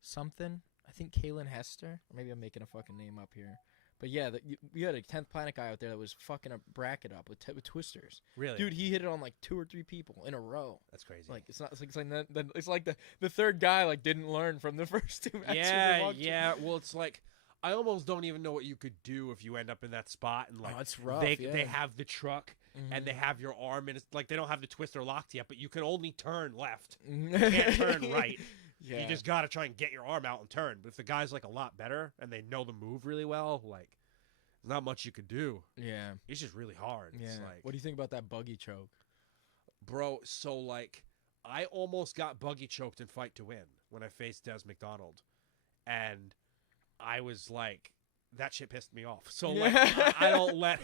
something. I think Kalen Hester. Maybe I'm making a fucking name up here. But yeah, we had a 10th Planet guy out there that was fucking a bracket up with twisters. Really, dude, he hit it on like 2 or 3 people in a row. That's crazy. Like it's like the third guy like didn't learn from the first 2 matches. Yeah. Well, it's like I almost don't even know what you could do if you end up in that spot and like it's rough. They have the truck and they have your arm and it's like they don't have the twister locked yet, but you can only turn left. You can't turn right. Yeah. You just got to try and get your arm out and turn. But if the guy's like a lot better and they know the move really well, like there's not much you could do. Yeah. It's just really hard. Yeah. It's like, what do you think about that buggy choke? Bro, so like I almost got buggy choked in Fight to Win when I faced Des McDonald. And I was like, that shit pissed me off. So like I don't let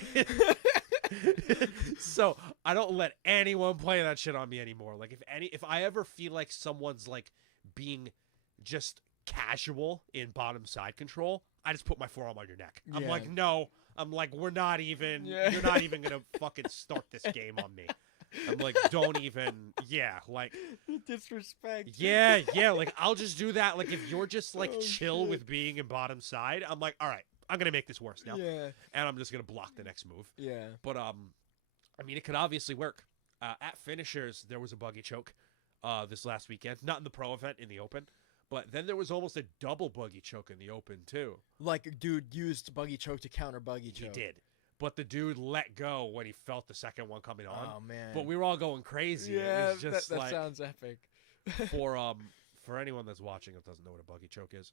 so I don't let anyone play that shit on me anymore. Like if I ever feel like someone's like being just casual in bottom side control, I just put my forearm on your neck. I'm like, no. I'm like, we're not even. You're not even gonna fucking start this game on me. I'm like, don't even. Yeah, like disrespect. Yeah. Like I'll just do that. Like if you're just like chill with being in bottom side, I'm like, all right, I'm gonna make this worse now. Yeah. And I'm just gonna block the next move. Yeah. But I mean, it could obviously work. At finishers, there was a buggy choke this last weekend. Not in the pro event, in the open. But then there was almost a double buggy choke in the open, too. Like, dude used buggy choke to counter buggy choke. He did. But the dude let go when he felt the second one coming on. Oh, man. But we were all going crazy. Yeah, it was just that sounds epic. For anyone that's watching that doesn't know what a buggy choke is,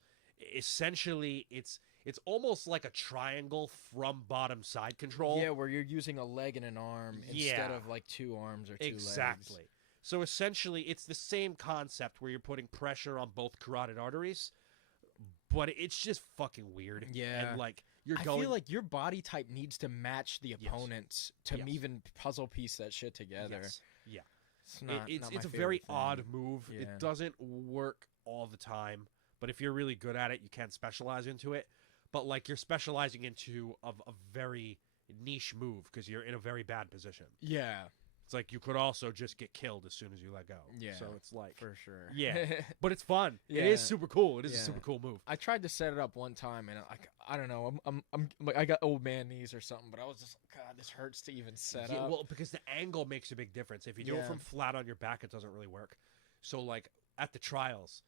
essentially it's almost like a triangle from bottom side control. Yeah, where you're using a leg and an arm instead of like 2 arms or 2 legs. Exactly. So essentially, it's the same concept where you're putting pressure on both carotid arteries, but it's just fucking weird. Yeah. And like I feel like your body type needs to match the opponent's to even puzzle piece that shit together. Yes. Yeah. It's a very odd move. Yeah. It doesn't work all the time, but if you're really good at it, you can specialize into it. but like you're specializing into a very niche move because you're in a very bad position. Yeah. It's like you could also just get killed as soon as you let go. Yeah. So it's like For sure. yeah, but it's fun. Yeah. It is super cool. It is a Yeah. super cool move. I tried to set it up one time, and I don't know. I'm like, I got old man knees or something, but I was just like, God, this hurts to even set Yeah, up. well, because the angle makes a big difference. If you do it Yeah. from flat on your back, it doesn't really work. So like at the trials,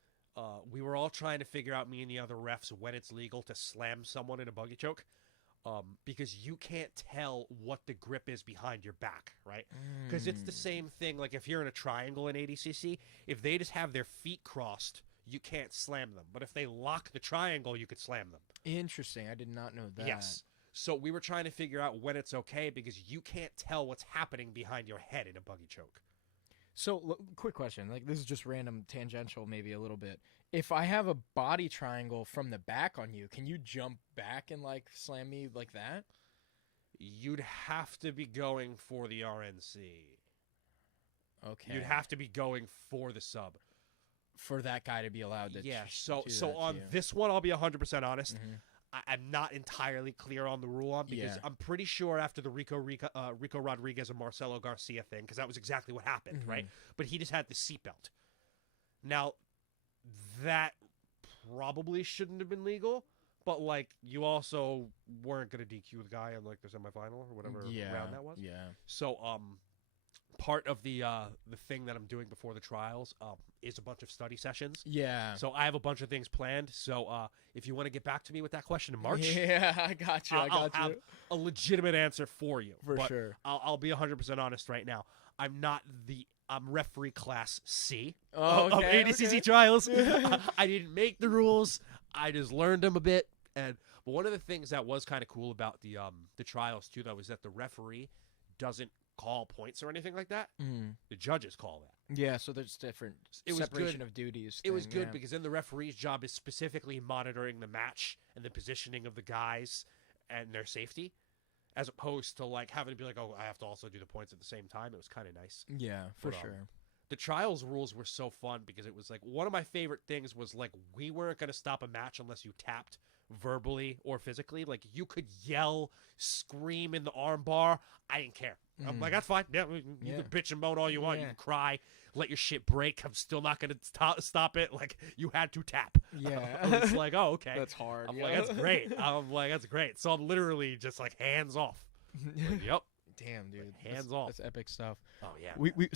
we were all trying to figure out, me and the other refs, when it's legal to slam someone in a buggy choke. Because you can't tell what the grip is behind your back, right? Because it's the same thing. Like if you're in a triangle in ADCC, if they just have their feet crossed, you can't slam them. But if they lock the triangle, you could slam them. Interesting. I did not know that. Yes. So we were trying to figure out when it's okay because you can't tell what's happening behind your head in a buggy choke. So, quick question. Like, this is just random, tangential, maybe a little bit. If I have a body triangle from the back on you, can you jump back and like slam me like that? You'd have to be going for the RNC. Okay. You'd have to be going for the sub. For that guy to be allowed to. Yeah. do So that to on you. this one, I'll be 100% honest. Mhm. I'm not entirely clear on the rule on because Yeah. I'm pretty sure after the Rico Rodriguez and Marcelo Garcia thing, because that was exactly what happened, right? But he just had the seatbelt. Now, that probably shouldn't have been legal, but like you also weren't gonna DQ the guy in like the semifinal or whatever round that was. Yeah. So part of the thing that I'm doing before the trials is a bunch of study sessions. Yeah. So I have a bunch of things planned. So if you want to get back to me with that question in March, Yeah, I got you. I'll have a legitimate answer for you. For But sure. I'll be 100% honest right now. I'm referee class C Oh, of okay, ADCC okay. trials. I didn't make the rules. I just learned them a bit. But one of the things that was kind of cool about the trials too, though, is that the referee doesn't call points or anything like that. The judges call that. Yeah, so there's different separation of duties. It was good yeah. because then the referee's job is specifically monitoring the match and the positioning of the guys and their safety, as opposed to like having to be like, oh, I have to also do the points at the same time. It was kind of nice. Yeah, for But, sure. The trials rules were so fun because it was like one of my favorite things was like we weren't going to stop a match unless you tapped verbally or physically. Like you could yell, scream in the arm bar. I didn't care. I'm like, that's fine. Yeah, you can bitch and moan all you want. You can cry, let your shit break. I'm still not going to stop it. Like you had to tap. Yeah. I was like, oh, okay. That's hard. I'm yeah. like, that's great. I'm like, that's great. So I'm literally just like hands off. Like, yep. Damn, dude. Hands off. That's epic stuff. Oh yeah.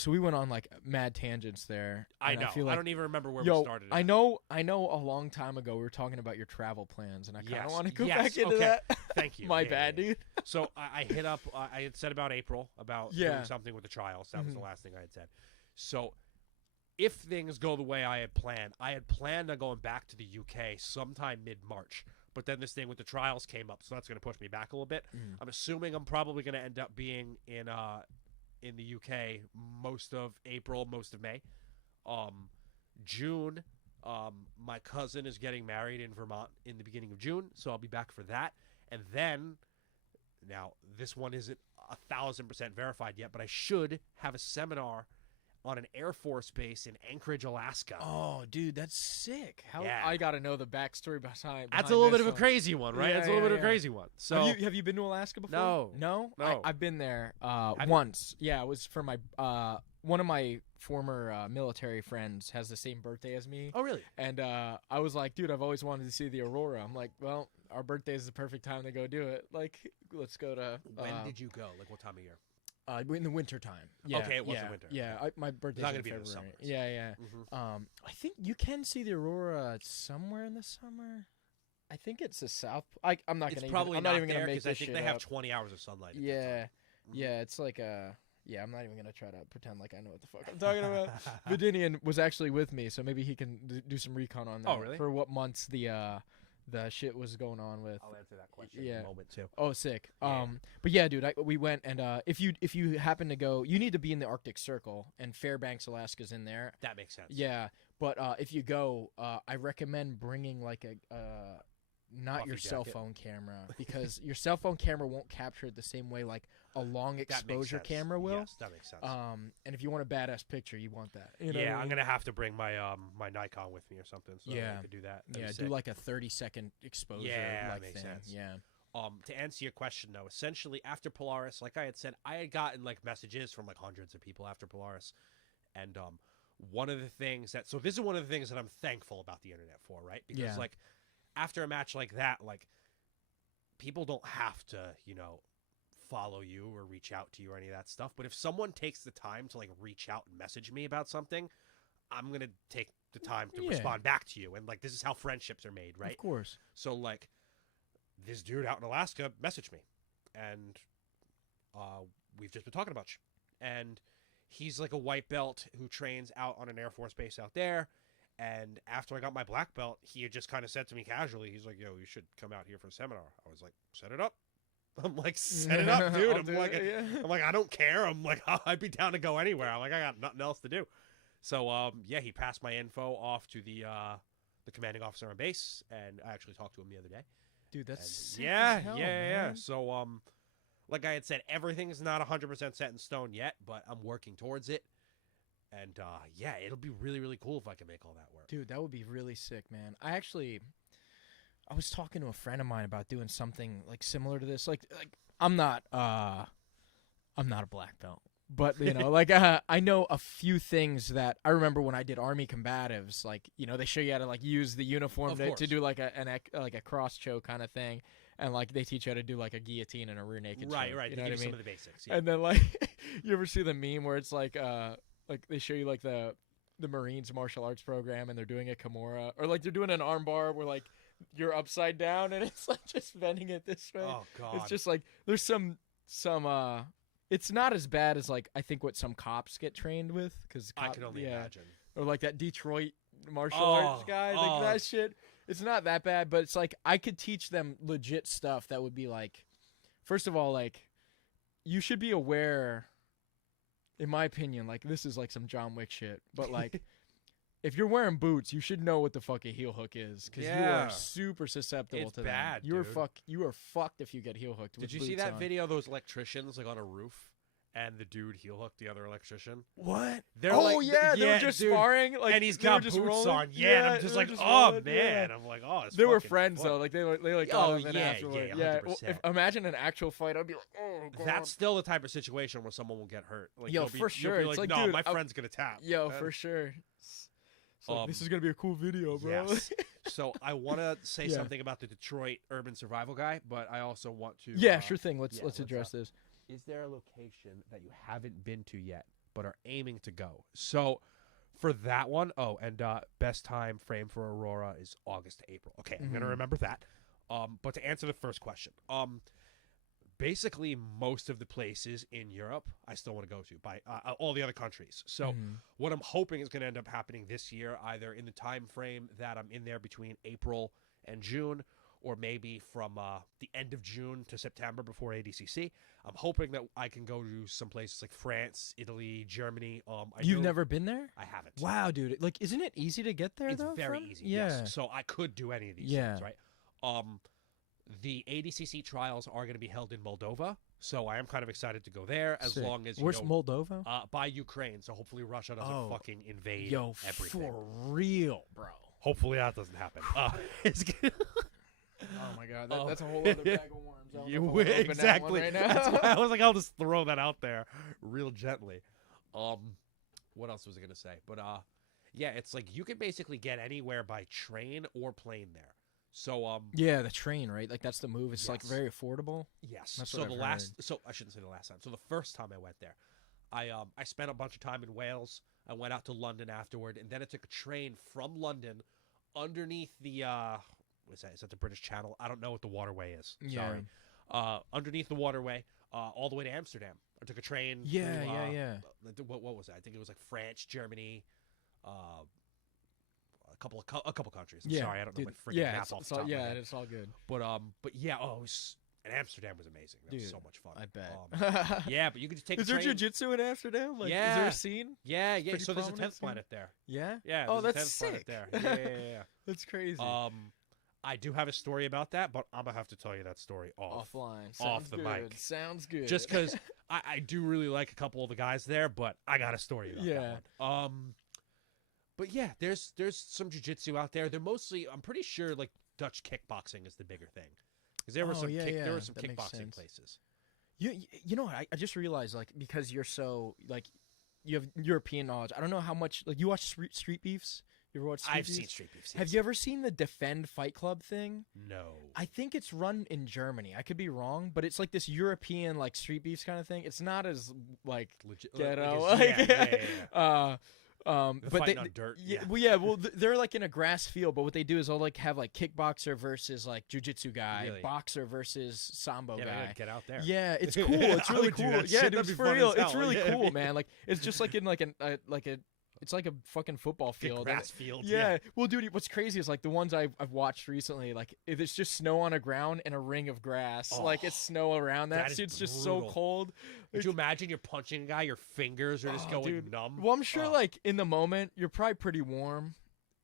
We went on like mad tangents there. I and know. feel like, I don't even remember where yo, we started. I know a long time ago we were talking about your travel plans, and I kind of Yes, want to go yes, back into okay. that. Thank you. My Yeah, bad, yeah, yeah. dude. So I hit up. I had said about April about Yeah. doing something with the trials. That was the last thing I had said. So if things go the way I had planned on going back to the UK sometime mid-March. But then this thing with the trials came up, so that's going to push me back a little bit. I'm assuming I'm probably going to end up being in the UK most of April, most of May. June, my cousin is getting married in Vermont in the beginning of June, so I'll be back for that. And then, now this one isn't 1,000% verified yet, but I should have a seminar on an Air Force base in Anchorage, Alaska. Oh, dude, that's sick. How Yeah. I got to know the backstory behind. That's a little bit this of a one. crazy one, right? Yeah, That's a little yeah, bit of a yeah. crazy one. So Have you been to Alaska before? No. No? No. I've been there you? once. Yeah, it was for my one of my former military friends has the same birthday as me. Oh, really? And I was like, dude, I've always wanted to see the aurora. I'm like, well, our birthday is the perfect time to go do it. Like, let's go to. When did you go? Like, what time of year? In the winter time. Yeah, Okay, it was the yeah, winter. Yeah, my birthday's not in gonna be in the February. summer, so- Yeah, yeah. I think you can see the aurora somewhere in the summer. I think it's the south. I'm not It's gonna. probably I'm not even there gonna make because I this think shit they have up. 20 hours of sunlight. at that Yeah, time. yeah. It's like Yeah, I'm not even gonna try to pretend like I know what the fuck I'm talking about. Vedinian was actually with me, so maybe he can do some recon on that. Oh, really? For what months the shit was going on with. I'll answer that question in Yeah. a moment too. Oh, sick. Yeah. But yeah, dude, we went, and if you happen to go, you need to be in the Arctic Circle, and Fairbanks, Alaska's in there. That makes sense. Yeah, but if you go, I recommend bringing like not Puffy your cell jacket. phone camera, because your cell phone camera won't capture it the same way like a long That makes exposure sense. camera will. Yes, that makes sense. And if you want a badass picture, you want that. You know what I I'm mean? gonna have to bring my my Nikon with me or something, so that I could do that. That'd Yeah, be do sick. like a 30-second exposure. Yeah, like makes thing. sense. Yeah. To answer your question though, essentially after Polaris, like I had said, I had gotten like messages from like hundreds of people after Polaris, and one of the things that this is one of the things that I'm thankful about the internet for, right? Because like after a match like that, like people don't have to, follow you or reach out to you or any of that stuff. But if someone takes the time to like reach out and message me about something, I'm gonna take the time to respond back to you. And like this is how friendships are made, right? Of course. So like this dude out in Alaska messaged me, and we've just been talking about you. And he's like a white belt who trains out on an Air Force base out there. And after I got my black belt, he had just kind of said to me casually, he's like, "Yo, you should come out here for a seminar." I was like, "Set it up." I'm like, "Set it up, dude." I'm like, "I don't care." I'm like, "I'd be down to go anywhere." I'm like, "I got nothing else to do." So he passed my info off to the commanding officer on base, and I actually talked to him the other day. Dude, that's sick yeah. as hell, man. So like I had said, everything's not 100% set in stone yet, but I'm working towards it. And it'll be really, really cool if I can make all that work. Dude, that would be really sick, man. I was talking to a friend of mine about doing something like similar to this. Like I'm not a black belt, but like I know a few things that I remember when I did Army combatives. Like they show you how to like use the uniform to do like a cross choke kind of thing, and like they teach you how to do like a guillotine and a rear naked choke. Right. You They know give what I you mean? some of the basics. Yeah. And then like you ever see the meme where it's like they show you like the Marines martial arts program and they're doing a Kimura, or like they're doing an arm bar where like you're upside down and it's like just bending it this way. Oh God. It's just like there's some it's not as bad as like I think what some cops get trained with, because I can only imagine. Or like that Detroit martial arts guy, like that shit. It's not that bad, but it's like I could teach them legit stuff that would be like, first of all, like you should be aware, in my opinion, like this is like some John Wick shit, but like if you're wearing boots, you should know what the fuck a heel hook is, because you are super susceptible to bad, that. You dude. are fucked if you get heel hooked. Did you see that video of those electricians like on a roof, and the dude heel hooked the other electrician? What? They're they were just dude, sparring, like, and he's they were got just boots rolling. on. Yeah, and I'm just like, oh rolling, man. I'm like, oh, it's they were fucking friends fun. though. Like they like Oh, got him yeah, afterward. yeah, Well, 100%. imagine an actual fight. I'd be like, oh God. That's still the type of situation where someone will get hurt. Like, Yo, you'll be, for sure. You'll be It's like, like, no, dude, my friend's gonna tap. Yo, for sure. It's like, this is gonna be a cool video, bro. Yes. So I want to say Yeah. something about the Detroit urban survival guy, but I also want to. Yeah, sure thing. Let's what's address up? this. Is there a location that you haven't been to yet but are aiming to go? So for that one, and best time frame for Aurora is August to April. Okay, I'm gonna remember that. But to answer the first question, basically most of the places in Europe I still want to go to by all the other countries. So what I'm hoping is going to end up happening this year, either in the time frame that I'm in there between April and June, or maybe from the end of June to September before ADCC. I'm hoping that I can go to some places like France, Italy, Germany. You've never been there? I haven't. Wow, dude. Like, isn't it easy to get there, It's though? very from? easy. Yeah. Yes. So I could do any of these Yeah. things, right? The ADCC trials are going to be held in Moldova, so I am kind of excited to go there. As Sick. long as Where's Moldova? by Ukraine, so hopefully Russia doesn't fucking invade Yo, everything. for real, bro. Hopefully that doesn't happen. Oh my God, that's a whole other bag of worms. I don't know if I wanna open that one Exactly. right now. That's why I was like, I'll just throw that out there real gently. What else was I gonna say? But yeah, it's like you can basically get anywhere by train or plane there. So Yeah, the train, right? Like that's the move. It's like Yes. very affordable. yes. That's So what the I've last, so I shouldn't say the last time. So the first time I went there, I spent a bunch of time in Wales. I went out to London afterward, and then I took a train from London underneath the what's that? Is that the British Channel? I don't know what the waterway is. Yeah. Sorry. Underneath the waterway, all the way to Amsterdam. I took a train. Yeah, through, yeah. What was it? I think it was like France, Germany, a couple countries. I'm sorry, I don't know my freaking map off the top of my head. it's all good. But yeah, and Amsterdam was amazing. That was Dude, so much fun. I bet. Yeah, but you could just take Is a there train. jiu-jitsu in Amsterdam? Like, Yeah. Is there a scene? Yeah. pretty So there's a prominent 10th scene? planet there. Yeah. Yeah. Oh, there's a that's 10th planet sick. there. Yeah. That's crazy. I do have a story about that, but I'm gonna have to tell you that story offline, off the good. mic. Sounds good. Just because I do really like a couple of the guys there, but I got a story about that one. But yeah, there's some jiu-jitsu out there. They're mostly, I'm pretty sure, like Dutch kickboxing is the bigger thing, because there were some kickboxing places. You know what? I just realized, like, because you're so like you have European knowledge. I don't know how much, like, you watch Street Beefs. You ever watch Street Beefs? I've seen Street Beefs. Yes. Have you ever seen the Defend Fight Club thing? No. I think it's run in Germany. I could be wrong, but it's like this European, like, Street Beefs kind of thing. It's not as like Legit, ghetto. But fighting on dirt. Well, they're like in a grass field, but what they do is they'll like have like kickboxer versus like jiu-jitsu guy, boxer versus sambo guy. Get out there. Yeah, it's cool. It's really cool. Yeah, dude, for real. It's really cool, man. Like, it's just like in like it's like a fucking football field. Grass field. Yeah. Well, dude, what's crazy is like the ones I've watched recently, like it's just snow on a ground and a ring of grass. Oh, like it's snow around that. So it's just so cold. Could you imagine you're punching a guy, your fingers are just going numb? Well, I'm sure like in the moment you're probably pretty warm.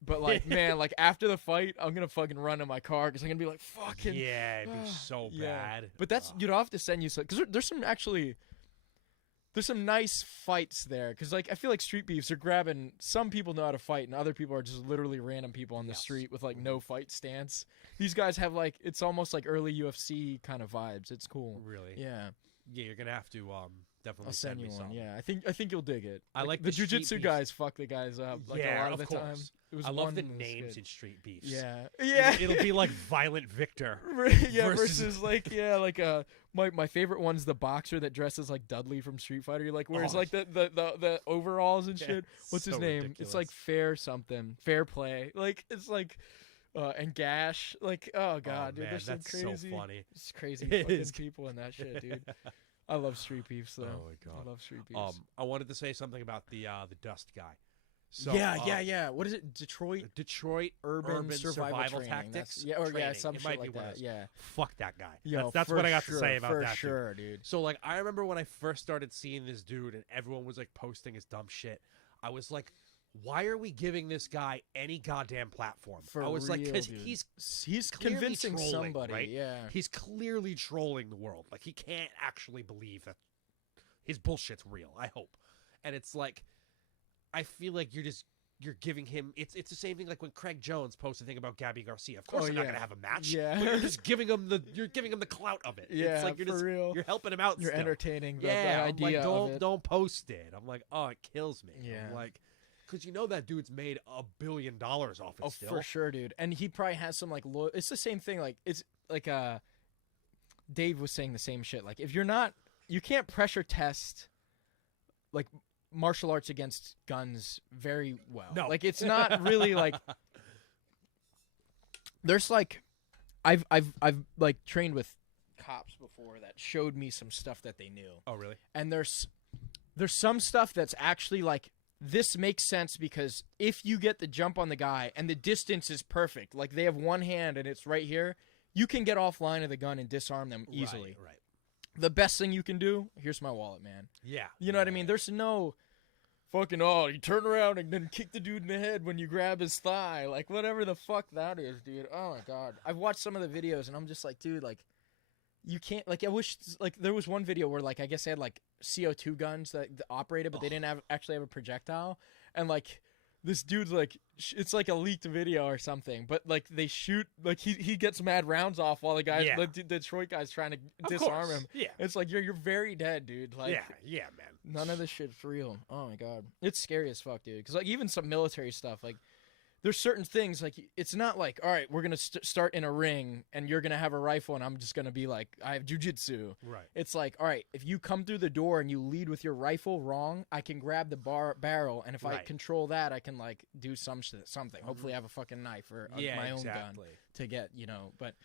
But like, man, like after the fight, I'm gonna fucking run in my car because I'm gonna be like, fucking. Yeah, it'd be so bad. But that's dude, I'll have to send you some because there's some actually. There's some nice fights there, because like I feel like Street Beefs are grabbing. Some people know how to fight, and other people are just literally random people on the street with like no fight stance. These guys have like, it's almost like early UFC kind of vibes. It's cool. Really? Yeah. Yeah, you're gonna have to definitely I'll send you me one. some. Yeah, I think you'll dig it. I like the jiu-jitsu guys. Fuck the guys up. Like a lot of the time. I love the names in Street Beefs. Yeah. It'll be like Violent Victor. versus like my favorite one's the boxer that dresses like Dudley from Street Fighter. He like wears like the overalls and shit. What's his name? Ridiculous. It's like Fair something. Fair Play. Like it's like and Gash. Like, oh god, dude, man, there's some crazy, so funny. It's crazy fucking people in that shit, dude. I love Street Beefs though. Oh my god, I love Street Beefs. I wanted to say something about the Dust guy. So, yeah. What is it? Detroit Urban Survival Training. Tactics. Some shit like that. Yeah. Fuck that guy. Yo, that's what I got to say about that. For sure, dude. So like, I remember when I first started seeing this dude, and everyone was like posting his dumb shit. I was like, why are we giving this guy any goddamn platform? I was like, because he's convincing trolling, somebody. Right? Yeah. He's clearly trolling the world. Like, he can't actually believe that his bullshit's real. I hope. And it's like, I feel like you're giving him. It's the same thing like when Craig Jones posted a thing about Gabby Garcia. Of course, they're not gonna have a match. Yeah, but you're just giving him the clout of it. Yeah, it's like you're helping him out. You're still. entertaining. The I'm idea like, of it. don't post it. I'm like, oh, it kills me. Yeah, I'm like, because you know that dude's made $1 billion off it. Oh, still. For sure, dude. And he probably has some like it's the same thing. Like it's like Dave was saying the same shit. Like if you can't pressure test like martial arts against guns very well. No. Like it's not really like there's like I've like trained with cops before that showed me some stuff that they knew. Oh, really? And there's some stuff that's actually like this makes sense because if you get the jump on the guy and the distance is perfect, like they have one hand and it's right here, you can get offline of the gun and disarm them easily. Right. The best thing you can do, here's my wallet, man. Yeah. You know what I mean? There's no fucking, you turn around and then kick the dude in the head when you grab his thigh. Like, whatever the fuck that is, dude. Oh, my God. I've watched some of the videos, and I'm just like, dude, like, you can't, like, I wish, like, there was one video where, like, I guess they had, like, CO2 guns that operated, but they didn't actually have a projectile. And, like, this dude's, like, it's like a leaked video or something, but, like, they shoot, like, he gets mad rounds off while the guy, the Detroit guy's trying to disarm him. Yeah. It's like, you're very dead, dude. Like, yeah, man. None of this shit's real. Oh, my God. It's scary as fuck, dude. Because, like, even some military stuff, like, there's certain things, like, it's not like, all right, we're going to start in a ring, and you're going to have a rifle, and I'm just going to be like, I have jiu-jitsu. Right. It's like, all right, if you come through the door and you lead with your rifle wrong, I can grab the barrel, and if I control that, I can, like, do something. Hopefully I have a fucking knife or my own gun to get, but...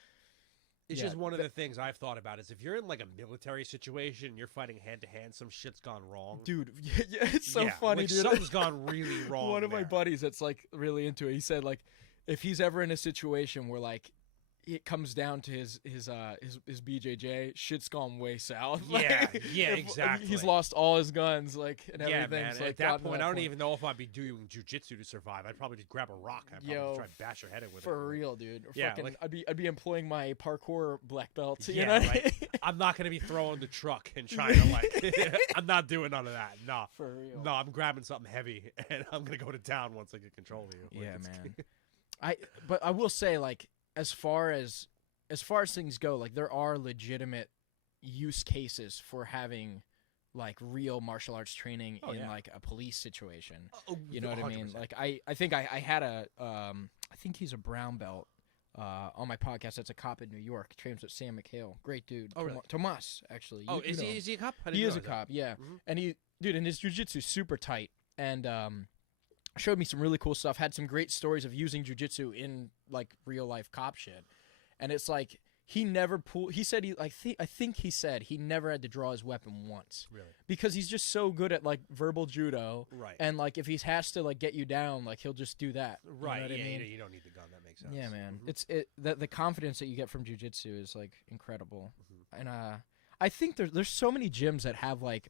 It's just one of the things I've thought about is if you're in like a military situation and you're fighting hand to hand, some shit's gone wrong. Dude, it's so funny, like dude. Something's gone really wrong. One of my buddies that's like really into it, he said like if he's ever in a situation where like it comes down to his BJJ, shit's gone way south. Yeah, yeah, exactly. He's lost all his guns, like, and everything. Man. Like, at that point, I don't even know if I'd be doing jujitsu to survive. I'd probably just grab a rock. I'd probably try to bash your head in with it. For real, dude. Yeah, fucking, like, I'd be employing my parkour black belt. You yeah, know what I right. mean? I'm not gonna be throwing the truck and trying to like. I'm not doing none of that. No, For real. no, I'm grabbing something heavy and I'm gonna go to town once I get control of you. Like, Yeah, man. But I will say, like, as far as things go, like, there are legitimate use cases for having like real martial arts training in like a police situation. You know what 100%. I mean? Like, I think I had a I think he's a brown belt on my podcast. That's a cop in New York. Trains with Sam McHale. Great dude. Oh, really? Tomas, actually. Is he a cop? He is a cop. Yeah. Mm-hmm. And and his jiu-jitsu super tight, and showed me some really cool stuff. Had some great stories of using jiu-jitsu in like real life cop shit. And it's like, he never pulled. He said I think he said he never had to draw his weapon once. Really? Because he's just so good at like verbal judo. Right. And like if he has to like get you down, like he'll just do that. Right. You know what I mean? You don't need the gun. That makes sense. Yeah, man. Mm-hmm. The confidence that you get from jiu-jitsu is like incredible. Mm-hmm. And I think there's so many gyms that have like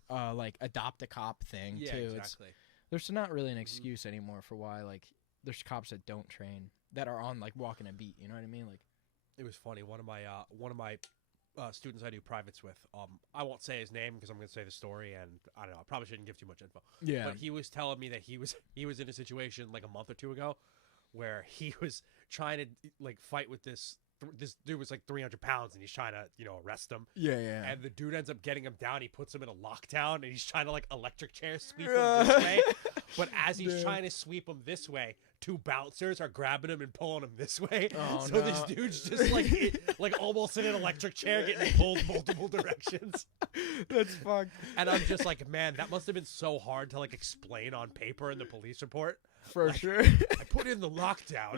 adopt a cop thing too. Exactly. There's not really an excuse anymore for why like there's cops that don't train, that are on like walking a beat. You know what I mean? Like. It was funny. One of my students I do privates with. I won't say his name because I'm going to say the story, and I don't know. I probably shouldn't give too much info. Yeah. But he was telling me that he was in a situation like a month or two ago, where he was trying to like fight with this dude was like 300 pounds, and he's trying to arrest him. Yeah. And the dude ends up getting him down. He puts him in a lockdown, and he's trying to like electric chair sweep him this way. But as he's trying to sweep him this way, two bouncers are grabbing him and pulling him this way. Oh, so this dude's just like almost in an electric chair getting pulled multiple directions. That's fucked. And I'm just like, man, that must have been so hard to like explain on paper in the police report. For sure. I put in the lockdown.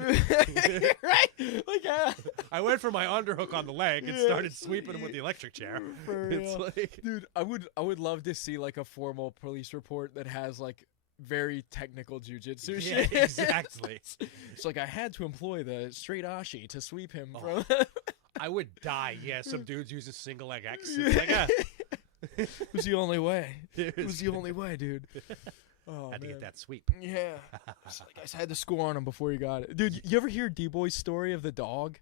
Right? Like, I went for my underhook on the leg and started sweeping him with the electric chair. For real. It's like, dude, I would love to see like a formal police report that has like very technical jiu-jitsu shit. Exactly. It's like, I had to employ the straight ashi to sweep him from. I would die. Yeah, some dudes use a single leg X. It's like, It was the only way. It was the only way, dude. Oh, had to get that sweep. Yeah. So, like, I had to score on him before he got it. Dude, you ever hear D-Boy's story of the dog?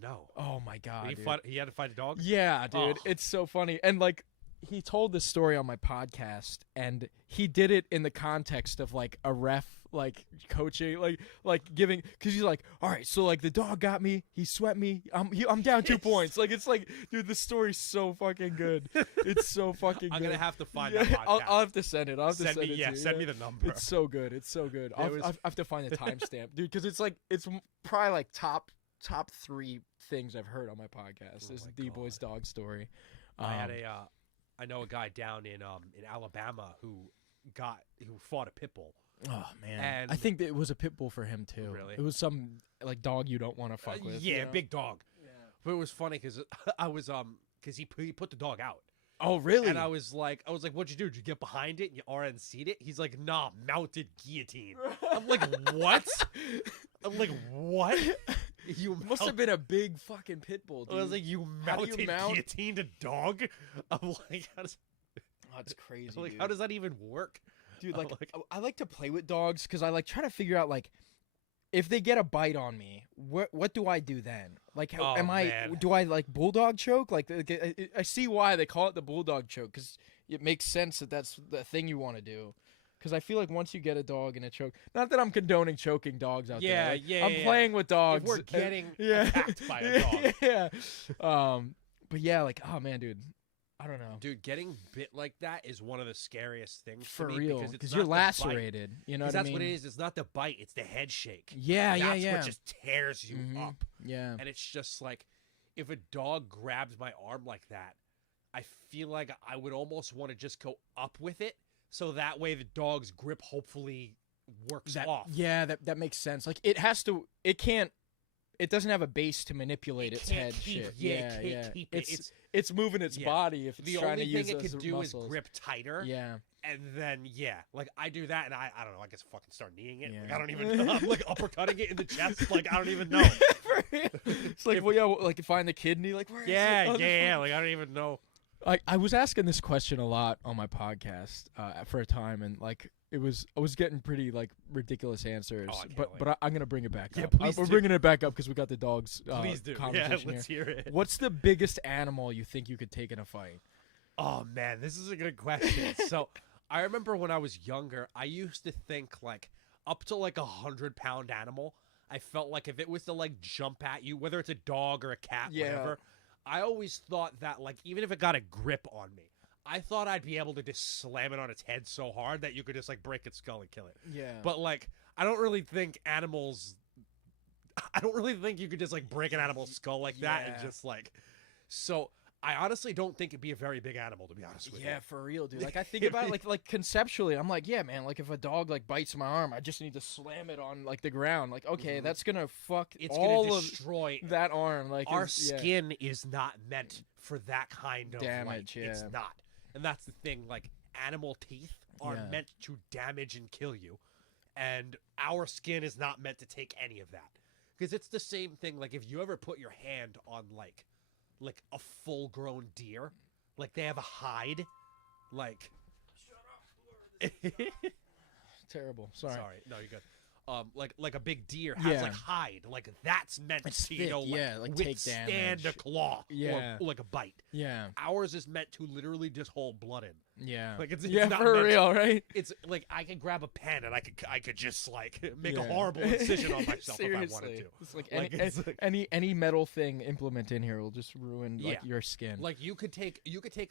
No. Oh, my God, he had to fight a dog? Yeah, dude. It's so funny. And, like, he told this story on my podcast, and he did it in the context of, like, a ref, like, coaching, like giving, because he's like, all right, so, like, the dog got me, he swept me, I'm down 2 points. Like, it's like, dude, the story's so fucking good. It's so fucking good. I'm going to have to find that podcast. I'll have to send it. Send me the number. It's so good. It's so good. I have to find the timestamp, dude, because it's, like, it's probably, like, top 3 things I've heard on my podcast. This is D-Boy's dog story. I know a guy down in Alabama who fought a pit bull. Oh man! And I think that it was a pit bull for him too. Really? It was some like dog you don't want to fuck with. Yeah, you know? big dog. Yeah. But it was funny because I was because he put the dog out. Oh really? And I was like, what'd you do? Did you get behind it and you RNC'd it? He's like, nah, mounted guillotine. I'm like, what? You must have been a big fucking pit bull, dude. I was like, you mounted guillotined a dog? I'm like, that's crazy. I'm like, dude. How does that even work? Dude, like, I like to play with dogs because I like try to figure out like if they get a bite on me, what do I do then? Like, do I like bulldog choke? Like, I see why they call it the bulldog choke because it makes sense that that's the thing you want to do. Because I feel like once you get a dog in a choke, not that I'm condoning choking dogs out there. Like, I'm playing with dogs. If we're getting attacked by a dog. Yeah. But yeah, like, oh man, dude. I don't know. Dude, getting bit like that is one of the scariest things for to me real. Because you're lacerated. You know what I mean? That's what it is. It's not the bite. It's the head shake. Yeah, That's what just tears you up. Yeah. And it's just like, if a dog grabs my arm like that, I feel like I would almost want to just go up with it. So that way the dog's grip hopefully works off. Yeah, that makes sense. Like it doesn't have a base to manipulate its head shit. Yeah, it can't keep it. It's moving its body if it's trying to use The those only thing it could do muscles. is grip tighter. Yeah. And then, like I do that and I don't know, I guess fucking start kneeing it. Yeah. Like, I don't even know. I'm like uppercutting it in the chest. Like, I don't even know. It's like, well, yeah, like find the kidney. Like, where is it? Oh, yeah. Like I don't even know. I was asking this question a lot on my podcast for a time, and like I was getting pretty like ridiculous answers. Oh, I can't wait. but I'm gonna bring it back up. Please We're do. bringing it back up because we got the dogs. Please do. Yeah, conversation let's here. hear it. What's the biggest animal you think you could take in a fight? Oh man, this is a good question. So I remember when I was younger, I used to think like up to like 100-pound animal. I felt like if it was to like jump at you, whether it's a dog or a cat, whatever, I always thought that like even if it got a grip on me, I thought I'd be able to just slam it on its head so hard that you could just like break its skull and kill it. Yeah. But like I don't really think you could just like break an animal's skull like that and just like so I honestly don't think it'd be a very big animal, to be honest with you. Yeah, for real, dude. Like I think about it, like conceptually, I'm like, yeah, man. Like if a dog like bites my arm, I just need to slam it on like the ground. Like, okay, that's gonna fuck It's all gonna destroy of that arm. Like our skin is not meant for that kind of damage. Like, it's not, and that's the thing. Like animal teeth are meant to damage and kill you, and our skin is not meant to take any of that. Because it's the same thing. Like if you ever put your hand on like a full-grown deer, like they have a hide, like. Shut up. Terrible. Sorry. No, you're good. Like a big deer has like hide, like that's meant it's to thick, like take withstand damage. a claw, or like a bite. Yeah. Ours is meant to literally just hold blood in. Yeah. Like it's not for meant real, right? It's like I could grab a pen and I could just like make a horrible incision on myself if I wanted to. It's like, any metal thing implement in here will just ruin like your skin. Like you could take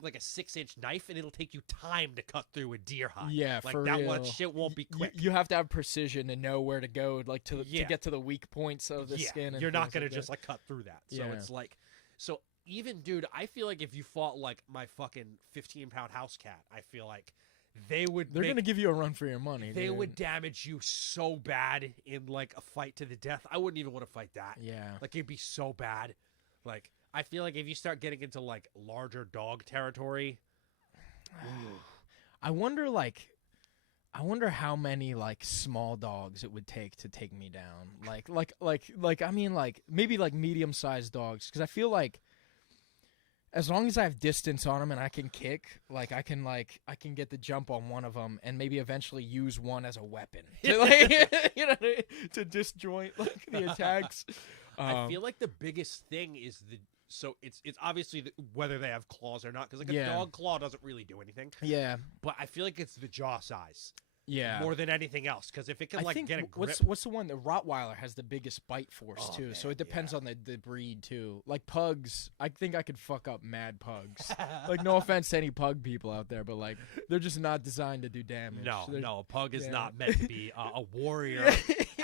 like a 6-inch knife and it'll take you time to cut through a deer hide. Yeah, like for that real. one shit won't be quick. You have to have precision and know where to go, like to get to the weak points of the skin. And you're not gonna like just like cut through that. So it's like, so even dude, I feel like if you fought like my fucking 15-pound house cat, I feel like they're gonna give you a run for your money. They would damage you so bad in like a fight to the death. I wouldn't even want to fight that. Yeah, like it'd be so bad. Like I feel like if you start getting into like larger dog territory, I wonder how many like small dogs it would take to take me down. Like I mean like maybe like medium-sized dogs, because I feel like as long as I have distance on them and I can kick, like I can get the jump on one of them and maybe eventually use one as a weapon to, like, to disjoint like the attacks. I feel like the biggest thing is it's obviously whether they have claws or not, because like a dog claw doesn't really do anything. Yeah, but I feel like it's the jaw size. Yeah, more than anything else, because if it can get a grip. What's the one? The Rottweiler has the biggest bite force too, so it depends on the breed too. Like pugs, I think I could fuck up mad pugs. Like no offense to any pug people out there, but like they're just not designed to do damage. No, a pug is not meant to be a warrior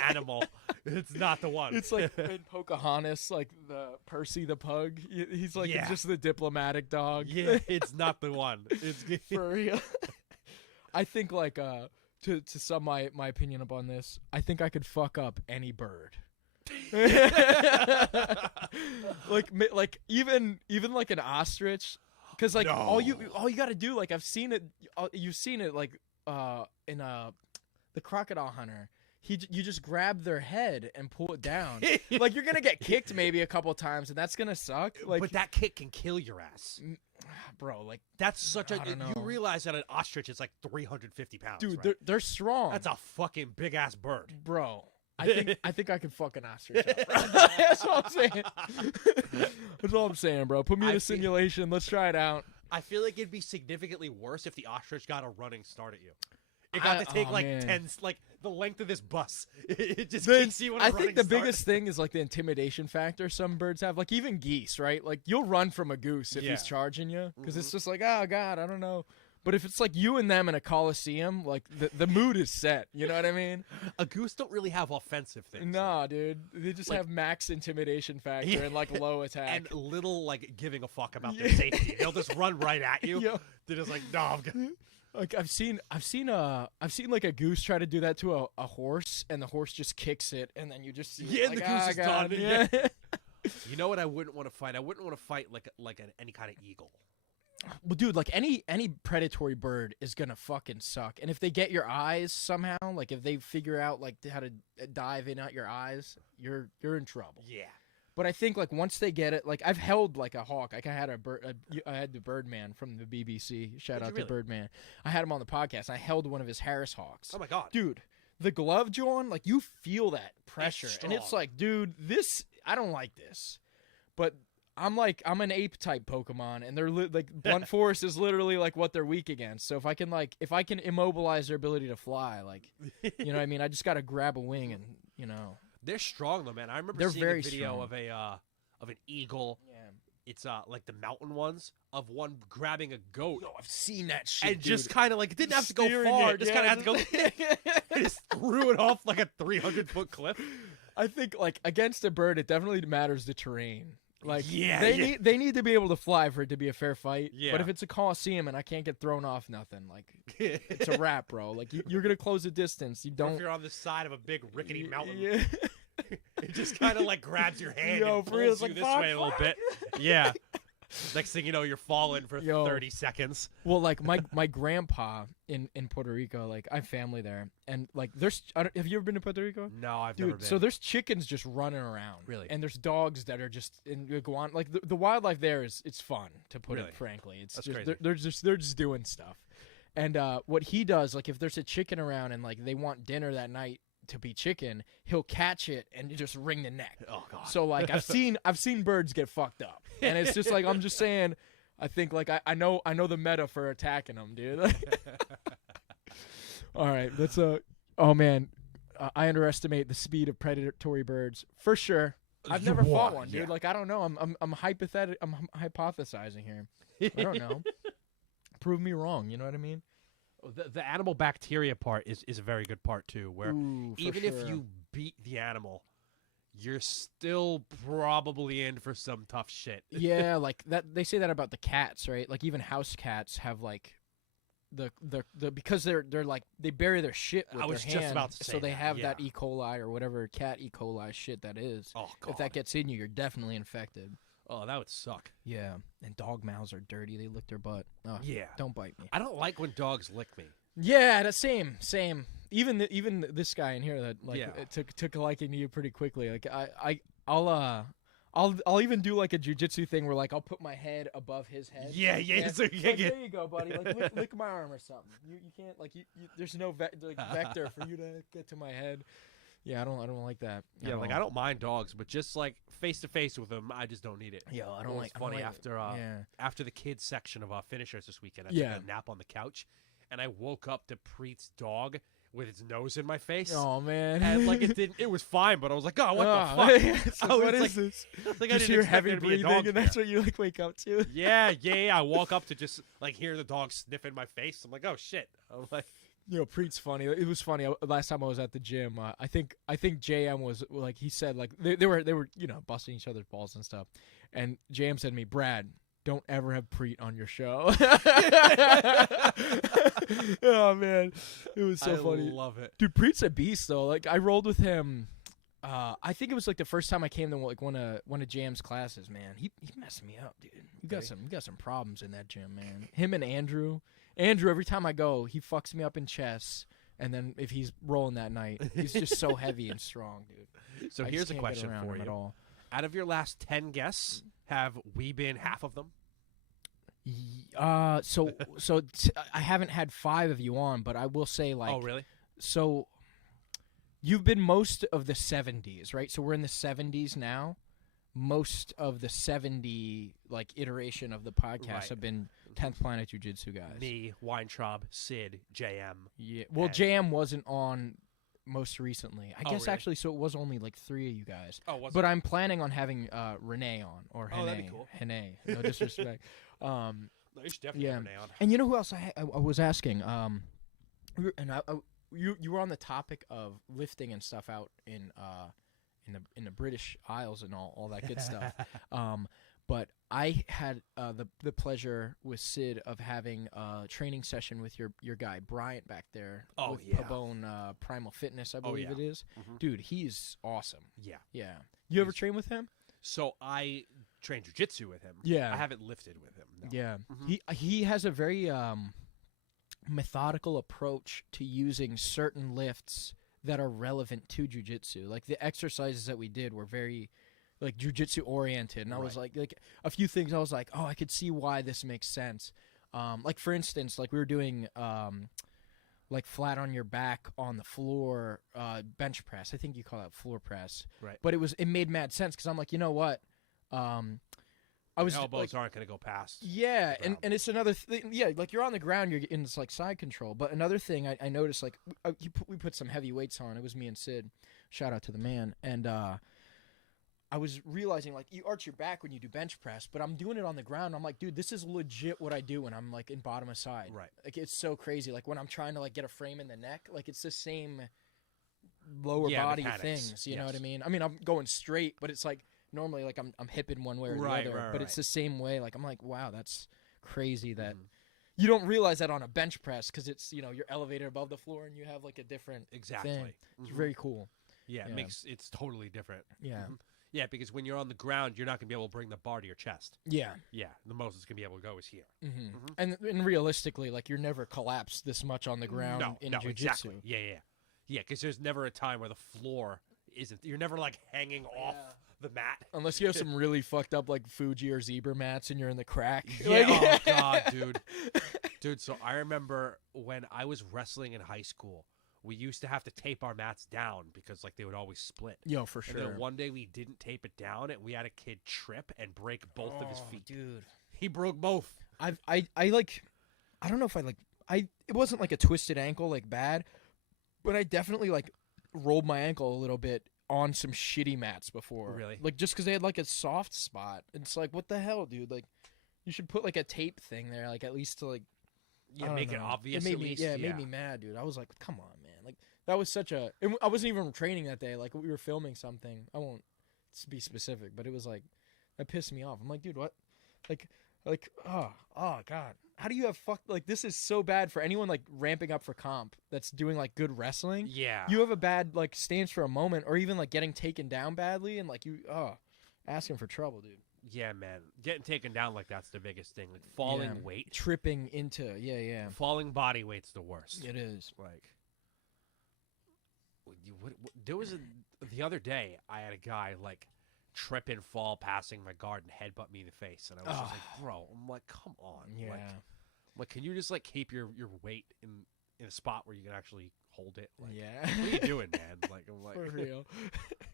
animal. It's not the one. It's like in Pocahontas, like the Percy the pug. He's like just the diplomatic dog. Yeah, it's not the one. It's for real. I think like to sum my opinion upon this, I think I could fuck up any bird. like even like an ostrich, because like all you got to do, like I've seen it, you've seen it like in the Crocodile Hunter. You just grab their head and pull it down. Like you're gonna get kicked maybe a couple times, and that's gonna suck. Like, but that kick can kill your ass, bro. Like that's such a. You realize that an ostrich is like 350 pounds, dude. Right? They're strong. That's a fucking big ass bird, bro. I think I could fuck an ostrich up. That's all I'm saying. That's all I'm saying, bro. Put me in a simulation. Let's try it out. I feel like it'd be significantly worse if the ostrich got a running start at you. It got to take like 10, like the length of this bus. It just kicks you on a running I think the start. biggest thing is like the intimidation factor some birds have. Like even geese, right? Like you'll run from a goose if he's charging you, because it's just like, oh god, I don't know. But if it's like you and them in a coliseum, like the mood is set. You know what I mean? A goose don't really have offensive things. Nah, dude. They just have max intimidation factor and like low attack. And little like giving a fuck about their safety. They'll just run right at you. They're just like, nah, like I've seen like a goose try to do that to a horse, and the horse just kicks it, and then you just see and the goose is done. Yeah. You know what I wouldn't want to fight? I wouldn't want to fight like any kind of eagle. Well, dude, like any predatory bird is gonna fucking suck, and if they get your eyes somehow, like if they figure out like how to dive in at your eyes, you're in trouble. Yeah. But I think like once they get it, like I've held like a hawk. Like I had I had the Birdman from the BBC. Shout out to Birdman. I had him on the podcast. I held one of his Harris hawks. Oh my God, dude, the glove, John, like you feel that pressure, and it's like, dude, I don't like this, but I'm an ape type Pokemon, and they're like blunt force is literally like what they're weak against. So if I can immobilize their ability to fly, like, you know what I mean? I just got to grab a wing and, you know. They're strong though, man. I remember seeing a video of an eagle. Yeah. It's like the mountain ones of one grabbing a goat. Yo, I've seen that shit. And just kind of like it didn't have to go far. Just kind of had to go. It just threw it off like a 300-foot cliff. I think like against a bird, it definitely matters the terrain. Like they need to be able to fly for it to be a fair fight. Yeah. But if it's a Coliseum and I can't get thrown off nothing, like it's a wrap, bro. Like you're gonna close the distance. You don't. Or if you're on the side of a big rickety mountain, it just kind of like grabs your hand and pulls you this way a little bit. Yeah. Next thing you know, you're falling for 30 seconds. Well, like my grandpa in Puerto Rico, like I have family there, and like have you ever been to Puerto Rico? No, I've never been. So there's chickens just running around, really, and there's dogs that are just in iguana. Like the wildlife there it's fun, to put it frankly. It's That's just crazy. they're just doing stuff, and what he does, like if there's a chicken around and like they want dinner that night to be chicken, he'll catch it and just wring the neck. Oh God! So like I've seen birds get fucked up, and it's just like I'm just saying. I think like I know the meta for attacking them, dude. All right, let's oh man, I underestimate the speed of predatory birds for sure. I've never fought one, dude. Like I don't know. I'm hypothesizing here. I don't know. Prove me wrong. You know what I mean? The animal bacteria part is a very good part too, where even if sure. you beat the animal, you're still probably in for some tough shit. Yeah, like that. They say that about the cats, right? Like even house cats have like the because they're like they bury their shit with their hand, just about to say so they have yeah. that E. coli or whatever cat E. coli shit that is. Oh God. If that gets in you, you're definitely infected. Oh, that would suck. Yeah, and dog mouths are dirty. They lick their butt. Oh, yeah. Don't bite me. I don't like when dogs lick me. Yeah, the same. Even this guy in here that like took a liking to you pretty quickly. Like I'll even do like a jujitsu thing where like I'll put my head above his head. Yeah. So you like, there you go, buddy. Like lick my arm or something. You can't like you there's no vector for you to get to my head. Yeah, I don't like that. Yeah, like I don't mind dogs, but just like face to face with them, I just don't need it. Yeah, I don't like. Funny after the kids section of finishers this weekend, I took a nap on the couch, and I woke up to Preet's dog with its nose in my face. Oh man! And like it was fine, but I was like, oh, what the fuck? What is this? Like just hear heavy breathing, and that's what you like wake up to. Yeah. I woke up to just like hear the dog sniffing my face. I'm like, oh shit. I'm like. You know, Preet's funny. It was funny. Last time I was at the gym, I think JM was like he said like they were you know busting each other's balls and stuff, and JM said to me, Brad, don't ever have Preet on your show. Oh man, it was so funny. I love it, dude. Preet's a beast though. Like I rolled with him. I think it was like the first time I came to like one of JM's classes. Man, he messed me up, dude. We got some problems in that gym, man. Him and Andrew, every time I go, he fucks me up in chess. And then if he's rolling that night, he's just so heavy and strong, dude. So here's a question for you. Out of your last 10 guests, have we been half of them? So I haven't had 5 of you on, but I will say like. Oh, really? So you've been most of the 70s, right? So we're in the 70s now. Most of the 70 like iteration of the podcast have been 10th Planet Jiu-Jitsu guys. Me, Weintraub, Sid, JM. Yeah. Well, JM wasn't on most recently. I guess really? Actually, so it was only like 3 of you guys. Oh, was But I'm planning on having Renee on or Hene. Oh, that'd be cool. Hene. No disrespect. No, you should definitely have Renee on. And you know who else I was asking? You were on the topic of lifting and stuff out in the British Isles and all that good stuff. But I had the pleasure with Sid of having a training session with your guy Bryant back there. Oh, with yeah. Pabon Primal Fitness, I believe it is. Mm-hmm. Dude, he's awesome. Yeah. Yeah. You ever train with him? So I train jiu-jitsu with him. Yeah. I haven't lifted with him. No. Yeah. Mm-hmm. He has a very methodical approach to using certain lifts that are relevant to jiu-jitsu. Like the exercises that we did were very like jujitsu oriented, and I was like a few things I was like, oh, I could see why this makes sense. Like for instance, like we were doing like flat on your back on the floor bench press. I think you call that floor press. Right. But it made mad sense because I'm like, you know what? I was elbows aren't going to go past. Yeah, and it's another thing. Yeah, like you're on the ground, you're in this like side control. But another thing I noticed, like we put some heavy weights on. It was me and Sid. Shout out to the man. And I was realizing like you arch your back when you do bench press, but I'm doing it on the ground. I'm like, dude, this is legit what I do when I'm like in bottom of side. Right. Like it's so crazy. Like when I'm trying to like get a frame in the neck, like it's the same lower body mechanics. things. You know what I mean? I mean, I'm going straight, but it's like. Normally, like, I'm hipping one way or the other, but it's the same way. Like, I'm like, wow, that's crazy that you don't realize that on a bench press because it's, you're elevated above the floor and you have, like, a different thing. It's very cool. Yeah, it's totally different. Yeah. Yeah, because when you're on the ground, you're not going to be able to bring the bar to your chest. Yeah. Yeah, the most it's going to be able to go is here. And realistically, like, you're never collapsed this much on the ground in jiu-jitsu. Exactly. Yeah. Yeah, because there's never a time where the floor isn't. You're never, like, hanging off the mat. Unless you have some really fucked up like Fuji or zebra mats and you're in the crack. Yeah, oh god, dude. Dude, so I remember when I was wrestling in high school, we used to have to tape our mats down because like they would always split. Yo, for sure. And then one day we didn't tape it down and we had a kid trip and break both of his feet. Dude. He broke both. I don't know if it wasn't like a twisted ankle like bad, but I definitely like rolled my ankle a little bit on some shitty mats before. Really? Like, just because they had, like, a soft spot. It's like, what the hell, dude? Like, you should put, like, a tape thing there, like, at least to, like... Yeah, make it obvious it made at least. It made me mad, dude. I was like, come on, man. Like, that was such a... I wasn't even training that day. Like, we were filming something. I won't be specific, but it was, like... That pissed me off. I'm like, dude, what? Like, oh, God. How do you have like, this is so bad for anyone, like, ramping up for comp that's doing, like, good wrestling. Yeah. You have a bad, like, stance for a moment or even, like, getting taken down badly and, like, asking for trouble, dude. Yeah, man. Getting taken down like that's the biggest thing. Like, falling weight. Tripping into, Falling body weight's the worst. It is. Like, there was the other day, I had a guy, like, trip and fall passing my guard and headbutt me in the face. And I was just like, bro, I'm like, come on. Yeah. Like, can you just, like, keep your weight in a spot where you can actually hold it? Like, yeah. What are you doing, man? Like, I'm like, for real.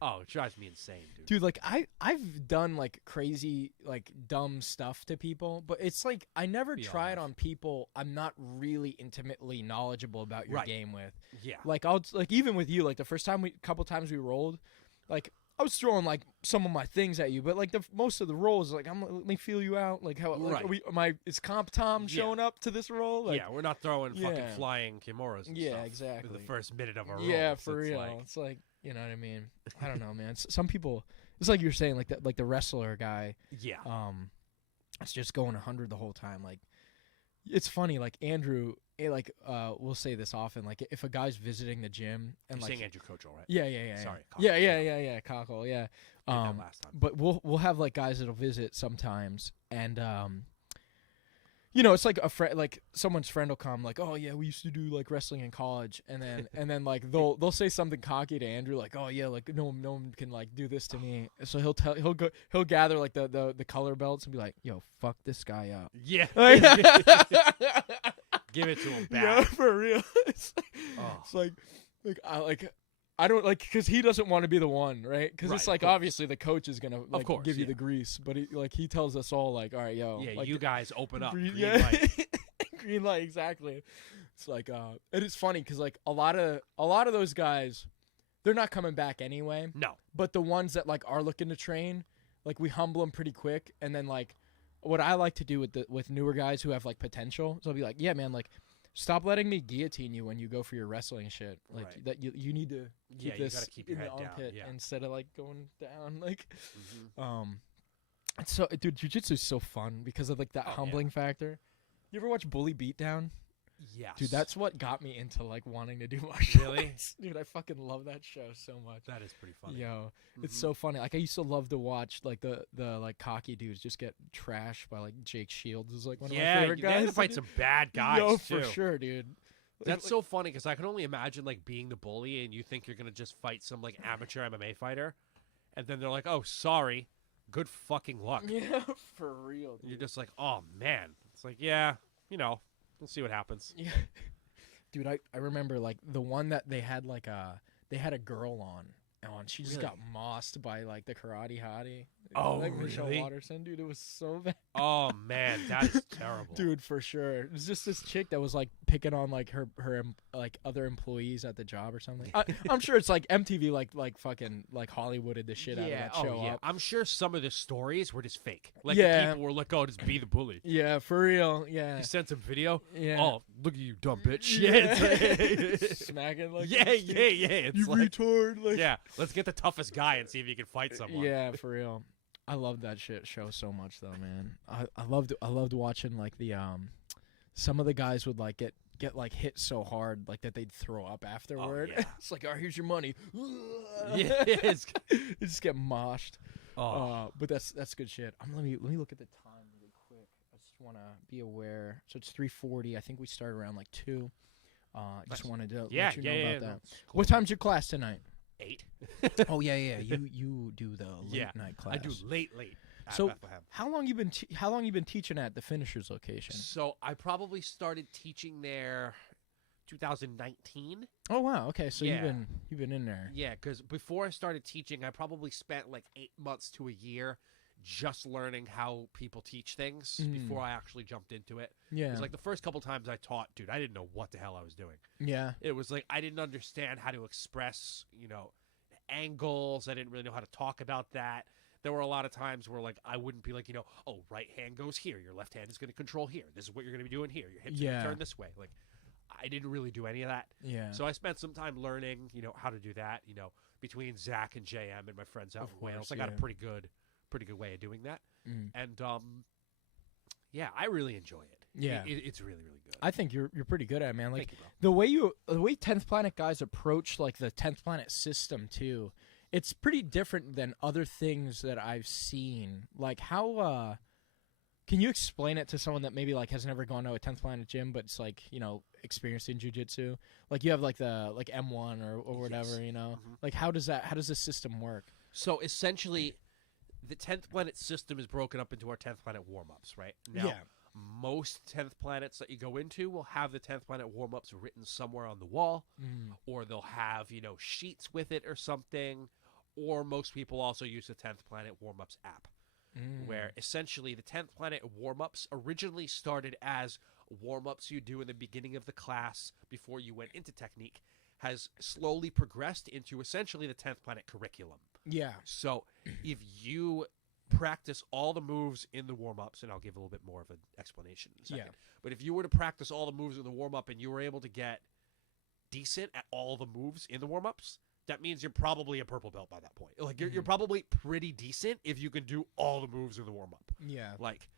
Oh, it drives me insane, dude. Dude, like, I've done, like, crazy, like, dumb stuff to people, but it's like, I never try it on people I'm not really intimately knowledgeable about your game with. Yeah. Like, even with you, like, the first time couple times we rolled, like, I was throwing like some of my things at you, but like most of the rolls, like let me feel you out. Like how like, is Comp Tom showing up to this roll? Like, yeah, we're not throwing fucking flying kimuras. And stuff exactly. In the first minute of a roll. Yeah, for real. It's like, you know what I mean. I don't know, man. Some people, it's like you're saying, like that, like the wrestler guy. Yeah. It's just going 100 the whole time. Like, it's funny. Like Andrew. We'll say this often. Like, if a guy's visiting the gym and you're like saying Andrew Coachell, right? Yeah. Sorry. Yeah. Cockle. Yeah. Last time. But we'll have like guys that'll visit sometimes, and it's like a friend, like someone's friend will come, like, oh yeah, we used to do like wrestling in college, and then like they'll say something cocky to Andrew, like, oh yeah, like no one can like do this to me. So he'll gather like the color belts and be like, yo, fuck this guy up. Yeah. Give it to him back. Yeah, for real. It's like I don't like, because he doesn't want to be the one, right? Because it's like obviously the coach is gonna like give you the grease, but he tells us all like, all right, yo, yeah, like, you guys open up. Green light. Green light, exactly. It's like it is funny because like a lot of those guys, they're not coming back anyway. No, but the ones that like are looking to train, like we humble them pretty quick, and then like. What I like to do with newer guys who have like potential, so I'll be like, yeah, man, like, stop letting me guillotine you when you go for your wrestling shit. Like that, you need to keep this you gotta keep in your the head armpit down, instead of like going down. Like, it's so, dude, jiu-jitsu is so fun because of like that humbling factor. You ever watch Bully Beatdown? Yes. Dude, that's what got me into like wanting to do martial arts. Dude, I fucking love that show so much. That is pretty funny. Yo, it's so funny. Like I used to love to watch like the like cocky dudes just get trashed by like Jake Shields is like one of my favorite guys. Yeah, to fight some bad guys. Yo, too. for sure, dude. That's like, so funny because I can only imagine like being the bully and you think you're gonna just fight some like amateur MMA fighter, and then they're like, "Oh, sorry, good fucking luck." Yeah, for real. Dude. You're just like, "Oh man," it's like, yeah, we'll see what happens. Yeah, dude, I remember like the one that they had like they had a girl on. Oh, and she just got mossed by like the karate hottie. Oh, like Michelle really? Watterson, dude. It was so bad. Oh man, that is terrible, dude, for sure. It was just this chick that was like picking on like her like other employees at the job or something. I'm sure it's like MTV like fucking like Hollywooded the shit out of that show up. I'm sure some of the stories were just fake. Like Yeah. the people were like, "Oh, just be the bully." Yeah, for real. Yeah. You sent some video. Yeah. Oh, look at you, dumb bitch. Yeah. It's like, Smacking like yeah. It's you like, retard. Like yeah. Let's get the toughest guy and see if he can fight someone. Yeah, for real. I loved that show so much though, man. I loved watching like the some of the guys would like get like hit so hard like that they'd throw up afterward. Oh, yeah. It's like, "Oh, here's your money." Yeah, You just get moshed. Oh. But that's good shit. Let me look at the time really quick. I just want to be aware. So it's 3:40. I think we start around like 2. Just wanted to let you know about that. no, cool. What time's your class tonight? 8. Oh yeah. You do the late night class. I do late at So Bethlehem. how long you been teaching at the finishers location? So I probably started teaching there 2019. Oh wow, okay. So Yeah. you've been in there. Yeah, because before I started teaching, I probably spent like 8 months to a year just learning how people teach things before I actually jumped into it. Yeah. Because like the first couple times I taught, dude, I didn't know what the hell I was doing. Yeah. It was like I didn't understand how to express, angles. I didn't really know how to talk about that. There were a lot of times where like I wouldn't be like, oh, right hand goes here, your left hand is going to control here. This is what you're going to be doing here. Your hips are going to turn this way. Like I didn't really do any of that. Yeah. So I spent some time learning, how to do that. Between Zach and JM and my friends out in Wales, I got a pretty good way of doing that. And yeah, I really enjoy it. Yeah. It's really, really good. I think you're pretty good at it, man. Like Thank you, bro. the way 10th Planet guys approach like the 10th Planet system too. It's pretty different than other things that I've seen. Like how can you explain it to someone that maybe like has never gone to a 10th Planet gym but it's like, experienced in jiu-jitsu? Like you have like the like M1 or whatever, Like how does the system work? So essentially the 10th Planet system is broken up into our 10th Planet warm-ups, right? Now, most 10th planets that you go into will have the 10th Planet warm-ups written somewhere on the wall, or they'll have, sheets with it or something, or most people also use the 10th Planet warm-ups app, where essentially the 10th Planet warm-ups originally started as warm-ups you do in the beginning of the class before you went into technique, has slowly progressed into essentially the 10th Planet curriculum. Yeah. So if you practice all the moves in the warm-ups, and I'll give a little bit more of an explanation in a second, but if you were to practice all the moves in the warm-up and you were able to get decent at all the moves in the warm-ups, that means you're probably a purple belt by that point. Like you're probably pretty decent if you can do all the moves in the warm-up. Yeah. Like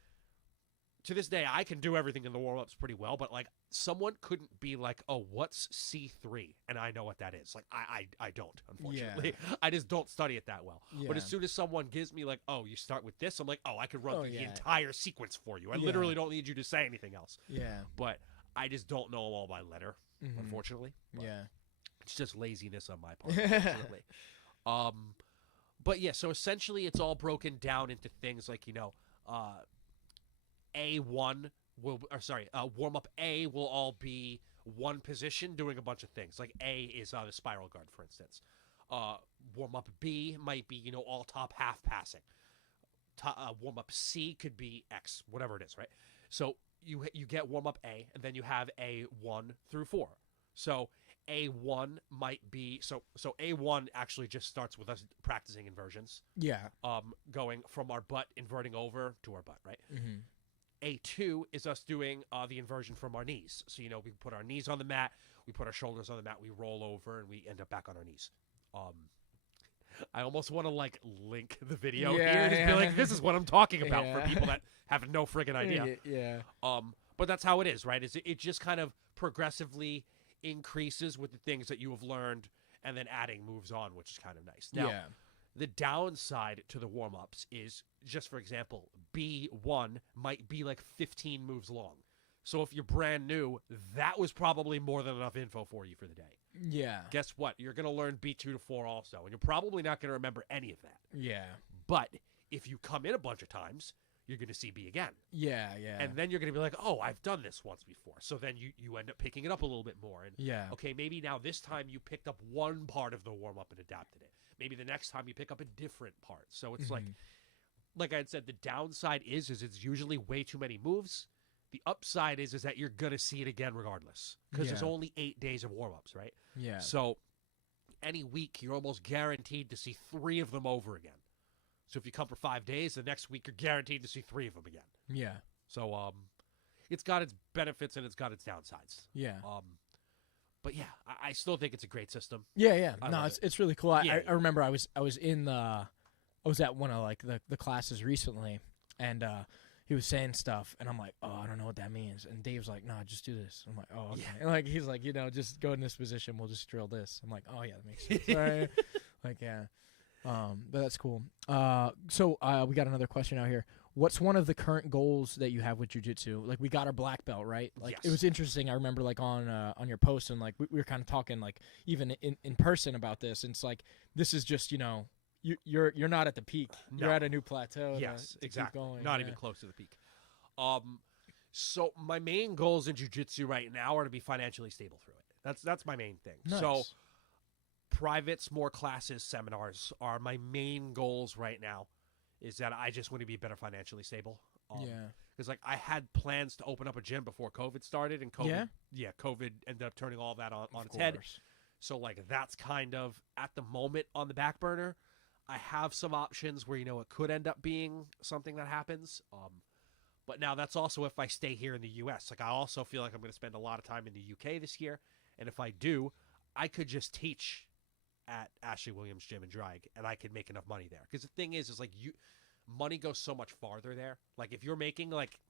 to this day, I can do everything in the warm-ups pretty well, but like someone couldn't be like, "Oh, what's C3?" And I know what that is. Like I don't, unfortunately. Yeah. I just don't study it that well. Yeah. But as soon as someone gives me like, "Oh, you start with this," I'm like, "Oh, I could run through the yeah. entire sequence for you. I Yeah. literally don't need you to say anything else." Yeah. But I just don't know them all by letter, unfortunately. But Yeah. it's just laziness on my part, unfortunately. But yeah, so essentially it's all broken down into things like, A1 will, or sorry, warm up A will all be one position doing a bunch of things. Like A is the spiral guard, for instance. Warm up B might be, all top half passing. Warm up C could be X, whatever it is, right? So you get warm up A, and then you have A1 through 4. So A1 might be so A1 actually just starts with us practicing inversions. Yeah. Going from our butt inverting over to our butt, right? A2 is us doing the inversion from our knees. So, we put our knees on the mat, we put our shoulders on the mat, we roll over, and we end up back on our knees. I almost want to, link the video here and just be like, this is what I'm talking about for people that have no friggin' idea. Yeah. But that's how it is, right? It just kind of progressively increases with the things that you have learned and then adding moves on, which is kind of nice. Now, the downside to the warm-ups is, just for example, B1 might be like 15 moves long. So if you're brand new, that was probably more than enough info for you for the day. Yeah. Guess what? You're going to learn B2 to 4 also, and you're probably not going to remember any of that. Yeah. But if you come in a bunch of times, you're going to see B again. Yeah, yeah. And then you're going to be like, oh, I've done this once before. So then you end up picking it up a little bit more. And yeah. Okay, maybe now this time you picked up one part of the warm-up and adapted it. Maybe the next time you pick up a different part. So it's like I had said, the downside is it's usually way too many moves. The upside is that you're going to see it again regardless. Because there's only 8 days of warm-ups, right? Yeah. So any week, you're almost guaranteed to see 3 of them over again. So if you come for 5 days, the next week you're guaranteed to see 3 of them again. Yeah. So it's got its benefits and it's got its downsides. Yeah. But yeah, I still think it's a great system. Yeah, yeah. No, it's really cool. Yeah, I remember I was at one of like the classes recently, and he was saying stuff, and I'm like, oh, I don't know what that means. And Dave's like, no, just do this. I'm like, oh, okay. And like he's like, just go in this position. We'll just drill this. I'm like, oh yeah, that makes sense. Right? Like yeah. But that's cool. So we got another question out here. What's one of the current goals that you have with jiu-jitsu? Like we got our black belt, right? Like yes. It was interesting. I remember like on your post, and like we were kind of talking like even in person about this. And it's like this is just you're not at the peak. No. You're at a new plateau. Yes, to exactly. Keep going. Not even close to the peak. So my main goals in jiu-jitsu right now are to be financially stable through it. That's my main thing. Nice. So privates, more classes, seminars are my main goals right now. Is that I just want to be better financially stable. Because like I had plans to open up a gym before COVID started, and COVID ended up turning all that on its head. So like that's kind of at the moment on the back burner. I have some options where it could end up being something that happens. But now that's also if I stay here in the U.S. Like I also feel like I'm going to spend a lot of time in the U.K. this year, and if I do, I could just teach at Ashley Williams Gym in Drag, and I could make enough money there. Because the thing is like money goes so much farther there. Like if you're making like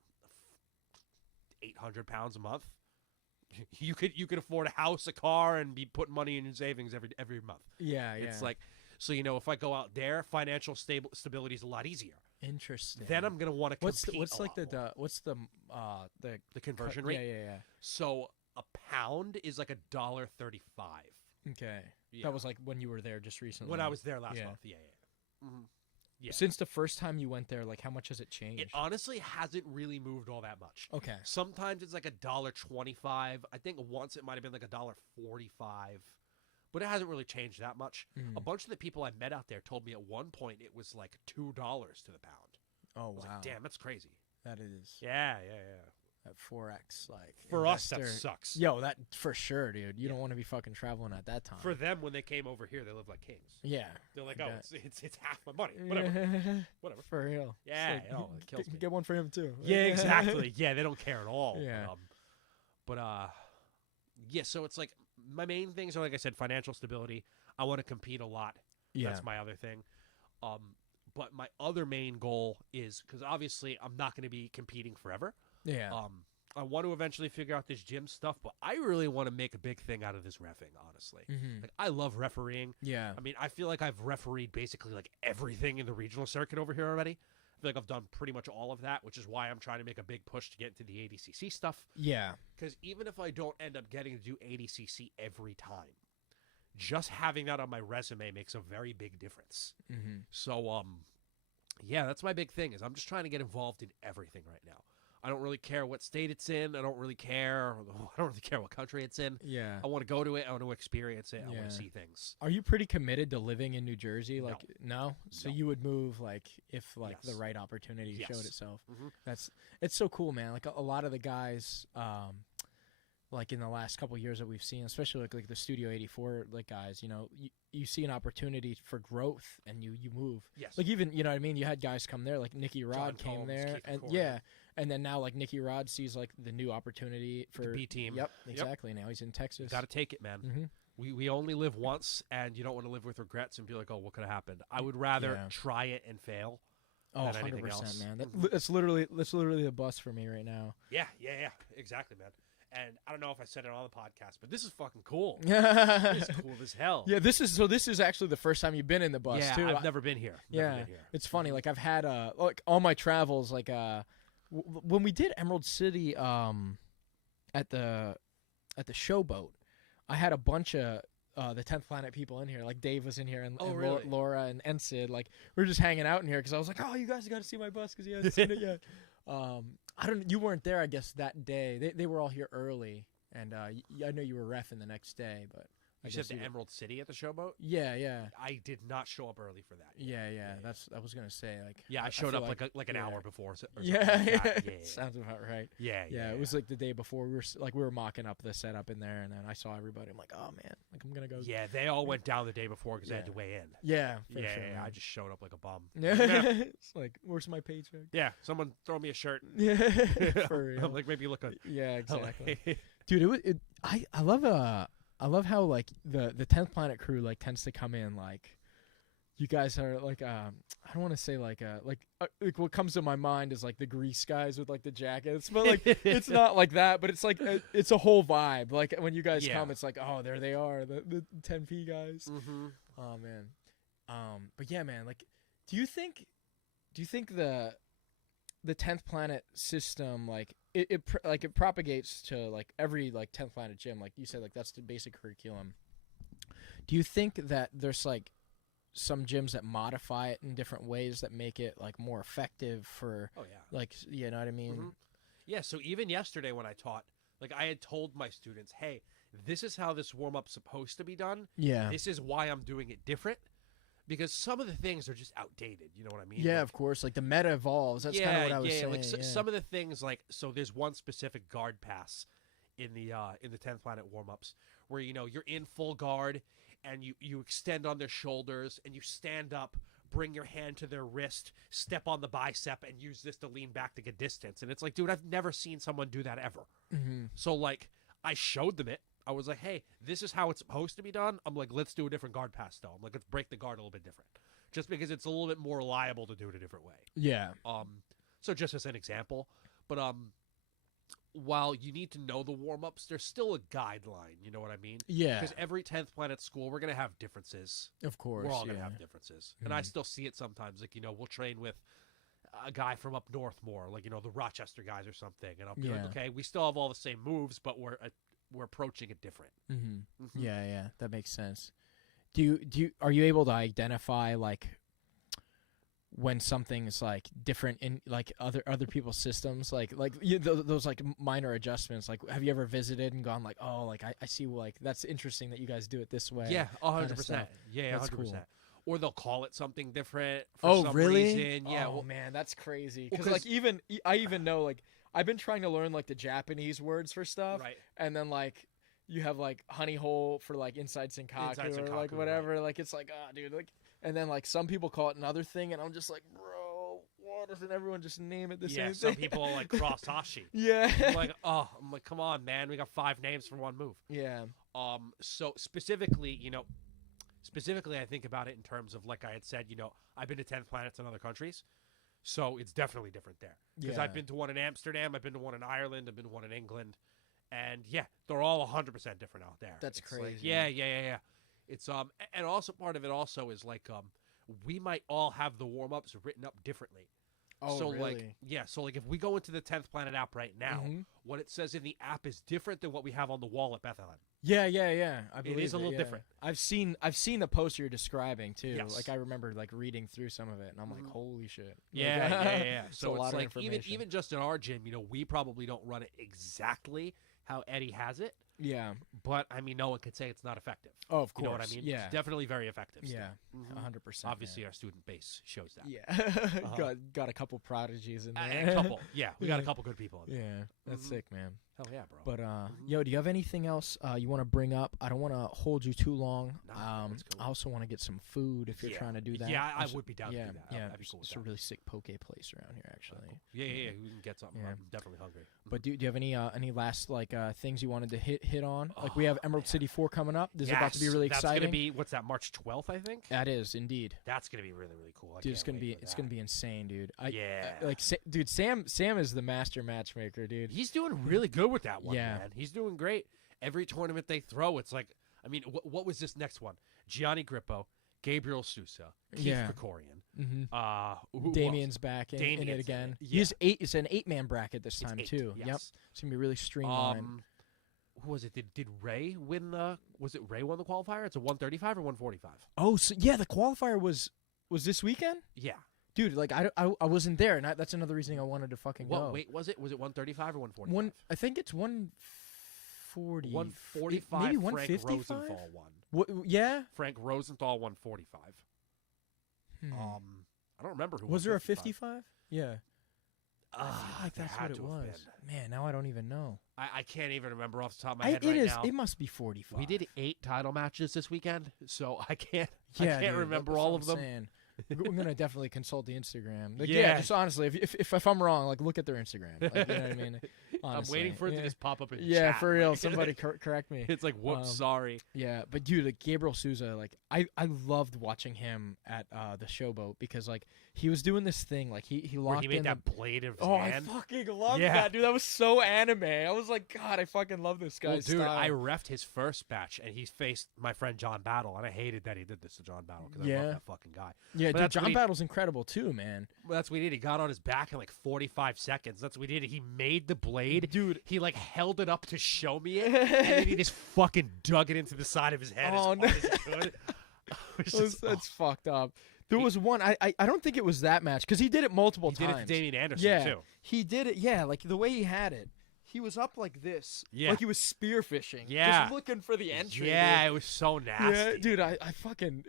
800 pounds a month, you could afford a house, a car, and be putting money in your savings every month. Yeah, yeah. It's like, so if I go out there, financial stability is a lot easier. Interesting. Then I'm gonna want to compete. The conversion rate? Yeah. So a pound is like $1.35. Okay. Yeah. That was like when you were there just recently. When I was there last month. Yeah. Mm-hmm. Yeah. Since the first time you went there, like how much has it changed? It honestly hasn't really moved all that much. Okay. Sometimes it's like $1.25. I think once it might have been like $1.45, but it hasn't really changed that much. Mm. A bunch of the people I met out there told me at one point it was like $2 to the pound. Oh, I was wow. like, damn, that's crazy. That is. Yeah. That 4X, like for us, that sucks. Yo, that for sure, dude. You don't want to be fucking traveling at that time. For them, when they came over here, they lived like kings. Yeah, they're like, it's half my money. Whatever. For real. Yeah, like, it kills me. Get one for him too. Yeah, exactly. Yeah, they don't care at all. Yeah. Yeah. So it's like my main things are, like I said, financial stability. I want to compete a lot. Yeah. That's my other thing. But my other main goal is, because obviously I'm not going to be competing forever. Yeah. I want to eventually figure out this gym stuff, but I really want to make a big thing out of this reffing, honestly. Mm-hmm. Like I love refereeing. Yeah. I mean, I feel like I've refereed basically like everything in the regional circuit over here already. I feel like I've done pretty much all of that, which is why I'm trying to make a big push to get into the ADCC stuff. Yeah. Because even if I don't end up getting to do ADCC every time, just having that on my resume makes a very big difference. Mm-hmm. So, yeah, that's my big thing is I'm just trying to get involved in everything right now. I don't really care what state it's in. I don't really care what country it's in. Yeah. I want to go to it. I want to experience it. I want to see things. Are you pretty committed to living in New Jersey? Like, no? So you would move, like, if, like, Yes. the right opportunity showed itself. Mm-hmm. It's so cool, man. Like, a lot of the guys, like, in the last couple of years that we've seen, especially, like the Studio 84, like, guys, you see an opportunity for growth, and you move. Yes. Like, even, you know what I mean? You had guys come there, like, Nicky Rod John came Combs, there. Keith And, McCord. yeah. And then now, like, Nicky Rod sees, like, the new opportunity for the B team. Yep, exactly. Now he's in Texas. You got to take it, man. Mm-hmm. We only live once, and you don't want to live with regrets and be like, oh, what could have happened? I would rather try it and fail. Oh, than anything 100%, else. man. That's literally the bus for me right now. Yeah. Exactly, man. And I don't know if I said it on the podcast, but this is fucking cool. Yeah. This is cool as hell. Yeah, this is actually the first time you've been in the bus too. I've never been here. It's funny. Like I've had like all my travels. Like when we did Emerald City, at the Showboat, I had a bunch of the 10th Planet people in here. Like Dave was in here, and, really? Laura and Sid. Like we were just hanging out in here because I was like, oh, you guys got to see my bus because you hadn't seen it yet. You weren't there, I guess, that day. They were all here early, and I know you were reffing the next day, but. You said the Emerald City at the showboat? Yeah, yeah. I did not show up early for that. Yeah. I was gonna say I showed up like an hour before. Yeah. Sounds about right. Yeah. It was like the day before. We were mocking up the setup in there, and then I saw everybody. I'm like, oh man, like I'm gonna go. Yeah, they all went down the day before because they had to weigh in. Yeah. Sure, I just showed up like a bum. Yeah. It's like, where's my paycheck? Yeah, someone throw me a shirt. Yeah. For real. I'm like, maybe look good. Yeah, exactly. Dude, I love how like the 10th Planet crew like tends to come in like you guys are like I don't want to say like what comes to my mind is like the grease guys with like the jackets, but like it's not like that, but it's like it's a whole vibe. Like when you guys come, it's like, oh, there they are, the 10P guys. Mm-hmm. Oh man. But yeah, man, like do you think the 10th Planet system like it propagates to like every like 10th Planet gym, like you said, like that's the basic curriculum. Do you think that there's like some gyms that modify it in different ways that make it like more effective for like, you know what I mean? Mm-hmm. Yeah, so even yesterday when I taught, like I had told my students, hey, this is how this warm-up's supposed to be done. Yeah. This is why I'm doing it different. Because some of the things are just outdated, you know what I mean? Yeah, like, of course. Like the meta evolves. That's kind of what I was saying. Like some of the things, like so, there's one specific guard pass in the 10th Planet warm-ups where you're in full guard and you extend on their shoulders and you stand up, bring your hand to their wrist, step on the bicep, and use this to lean back to get distance. And it's like, dude, I've never seen someone do that ever. Mm-hmm. So like, I showed them it. I was like, hey, this is how it's supposed to be done. I'm like, let's do a different guard pass, though. I'm like, let's break the guard a little bit different. Just because it's a little bit more reliable to do it a different way. Yeah. So just as an example. But while you need to know the warm-ups, there's still a guideline. You know what I mean? Yeah. Because every 10th Planet school, we're going to have differences. Of course. We're all going to have differences. Mm-hmm. And I still see it sometimes. Like, we'll train with a guy from up north more. Like, the Rochester guys or something. And I'll be like, okay, we still have all the same moves, but we're approaching it different. Mm-hmm. Mm-hmm. Yeah, that makes sense. Are you able to identify like when something's like different in like other people's systems, like those like minor adjustments? Like, have you ever visited and gone like, oh, like I see, like that's interesting that you guys do it this way? Yeah, 100%. Yeah, 100%. Cool. Or they'll call it something different for some really? reason. Yeah. Oh man, that's crazy. Because like I even know like. I've been trying to learn like the Japanese words for stuff, right? And then like you have like honey hole for like inside Senkaku or like whatever. Right. Like it's like, oh, dude, like, and then like some people call it another thing, and I'm just like, bro, why doesn't everyone just name it the same thing? Yeah, some people are like cross hashi. Yeah. I'm like, come on, man, we got 5 names for one move. Yeah. So specifically, I think about it in terms of like I had said, I've been to 10th planets in other countries. So it's definitely different there. Because I've been to one in Amsterdam, I've been to one in Ireland, I've been to one in England. And yeah, they're all 100% different out there. That's crazy. Like, yeah. It's and also part of it also is like we might all have the warm-ups written up differently. Oh, so really? So like if we go into the 10th Planet app right now, what it says in the app is different than what we have on the wall at Bethlehem. Yeah. I believe it is a little different. I've seen the poster you're describing too. Yes. Like I remember like reading through some of it, and I'm like, holy shit. Yeah. So it's it's like information. even just in our gym, we probably don't run it exactly how Eddie has it. Yeah. But I mean, no one could say it's not effective. Oh, of course. You know what I mean? Yeah. It's definitely very effective. Yeah. 100%. Obviously, our student base shows that. Yeah. got a couple prodigies in there. A couple. Yeah. We got a couple good people in there. Yeah. That's sick, man. Hell yeah, bro. But yo, do you have anything else you want to bring up? I don't want to hold you too long. That's cool. I also want to get some food if you're trying to do that. Yeah, I would be down to do that. Yeah, That'd be cool. it's a really sick poke place around here, actually. Yeah. We can get something. I'm definitely hungry. But do you have any last like things you wanted to hit on? Like we have Emerald City 4 coming up. This is about to be really exciting. That's gonna be what's that? March 12th, I think. That is indeed. That's gonna be really really cool. Dude, it's gonna be insane, dude. Like dude, Sam is the master matchmaker, dude. He's doing really good with that one, man. He's doing great. Every tournament they throw, it's like, I mean, what was this next one? Gianni Grippo, Gabriel Sousa, Keith Krikorian. Damien's back in it again. Yeah. It's an 8-man bracket this time too. Yes. Yep, it's gonna be really streamlined. who was it? Did Ray win the? Was it Ray won the qualifier? It's a 135 or 145. Oh, so yeah, the qualifier was this weekend. Yeah, dude. Like I wasn't there, and that's another reason I wanted to fucking go. What weight was it? Was it 135 or 145? I think it's 140. 145. Maybe Frank 155. Rosenthal won. What? Yeah. Frank Rosenthal 145. I don't remember who was there. 55. A 55? Yeah. I feel like that's what it was. Man, now I don't even know. I can't even remember off the top of my head right now. It must be 45. We did 8 title matches this weekend, so I can't dude, remember all of them. Saying. We're gonna definitely consult the Instagram. Like, yeah, just honestly, if I'm wrong, like look at their Instagram. Like, you know what I mean? Honestly, I'm waiting for it to just pop up in chat. Yeah, for real. Somebody correct me. It's like, whoops, sorry. Yeah, but dude, like Gabriel Souza, like I loved watching him at the Showboat because like he was doing this thing, like he locked in that blade of his hand. I fucking loved that, dude. That was so anime. I was like, God, I fucking love this guy's dude, style. I reffed his first match, and he faced my friend John Battle, and I hated that he did this to John Battle because I love that fucking guy. Yeah, dude, John Battle's incredible too, man. Well, that's what he did. He got on his back in like 45 seconds. That's what he did. He made the blade. Dude. He like held it up to show me it, and then he just fucking dug it into the side of his head as hard as he could. That's fucked up. There was one, I don't think it was that match, because he did it multiple times. He did it to Damian Anderson, too. He did it, like the way he had it. He was up like this, like he was spearfishing, just looking for the entry. Yeah, it was so nasty. Yeah, dude, I fucking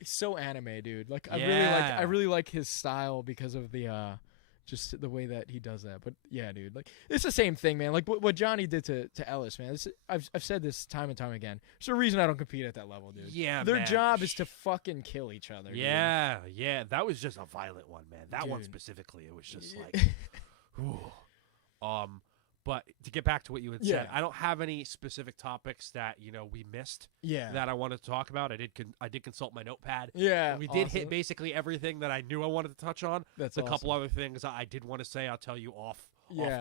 it's so anime, dude. Like I really like his style because of the just the way that he does that. But yeah, dude, like it's the same thing, man. Like what Johnny did to Ellis, man. I've said this time and time again. There's a reason I don't compete at that level, dude. Yeah, their job is to fucking kill each other. Yeah, dude. Yeah, that was just a violent one, man. That one specifically, it was just like, But to get back to what you had said, I don't have any specific topics that we missed. That I wanted to talk about. I did consult my notepad. Yeah, we did hit basically everything that I knew I wanted to touch on. That's a couple other things I did want to say. I'll tell you off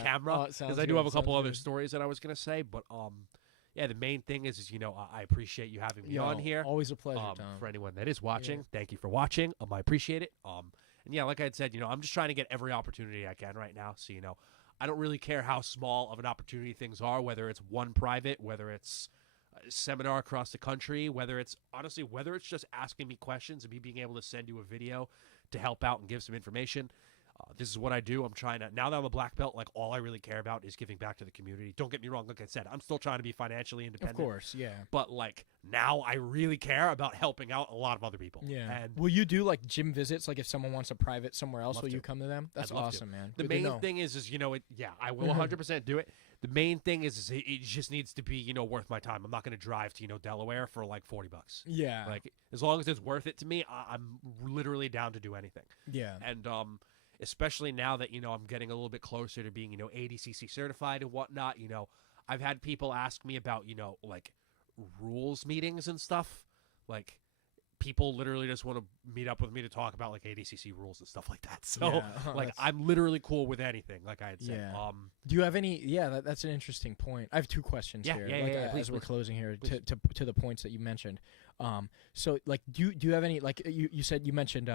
camera because I do have a couple other stories that I was going to say. But the main thing is I appreciate you having me on here. Always a pleasure, Tom. For anyone that is watching, thank you for watching. I appreciate it. And like I had said, I'm just trying to get every opportunity I can right now. So I don't really care how small of an opportunity things are, whether it's one private, whether it's a seminar across the country, whether it's just asking me questions and me being able to send you a video to help out and give some information. This is what I do. I'm trying to, now that I'm a black belt, like all I really care about is giving back to the community. Don't get me wrong. Like I said, I'm still trying to be financially independent. Of course, yeah. But like now I really care about helping out a lot of other people. Yeah. And will you do like gym visits? Like if someone wants a private somewhere else, will you come to them? That's awesome, man. The main thing is I will 100% do it. The main thing is it just needs to be, worth my time. I'm not going to drive to, Delaware for like $40. Yeah. Like as long as it's worth it to me, I'm literally down to do anything. Yeah. And, especially now that, I'm getting a little bit closer to being, ADCC certified and whatnot, I've had people ask me about, like rules meetings and stuff. Like people literally just want to meet up with me to talk about like ADCC rules and stuff like that. So I'm literally cool with anything, like I had said. Yeah. Do you have any, that's an interesting point. I have 2 questions here. As we're closing here to the points that you mentioned. So like, do you have any, like you said, you mentioned,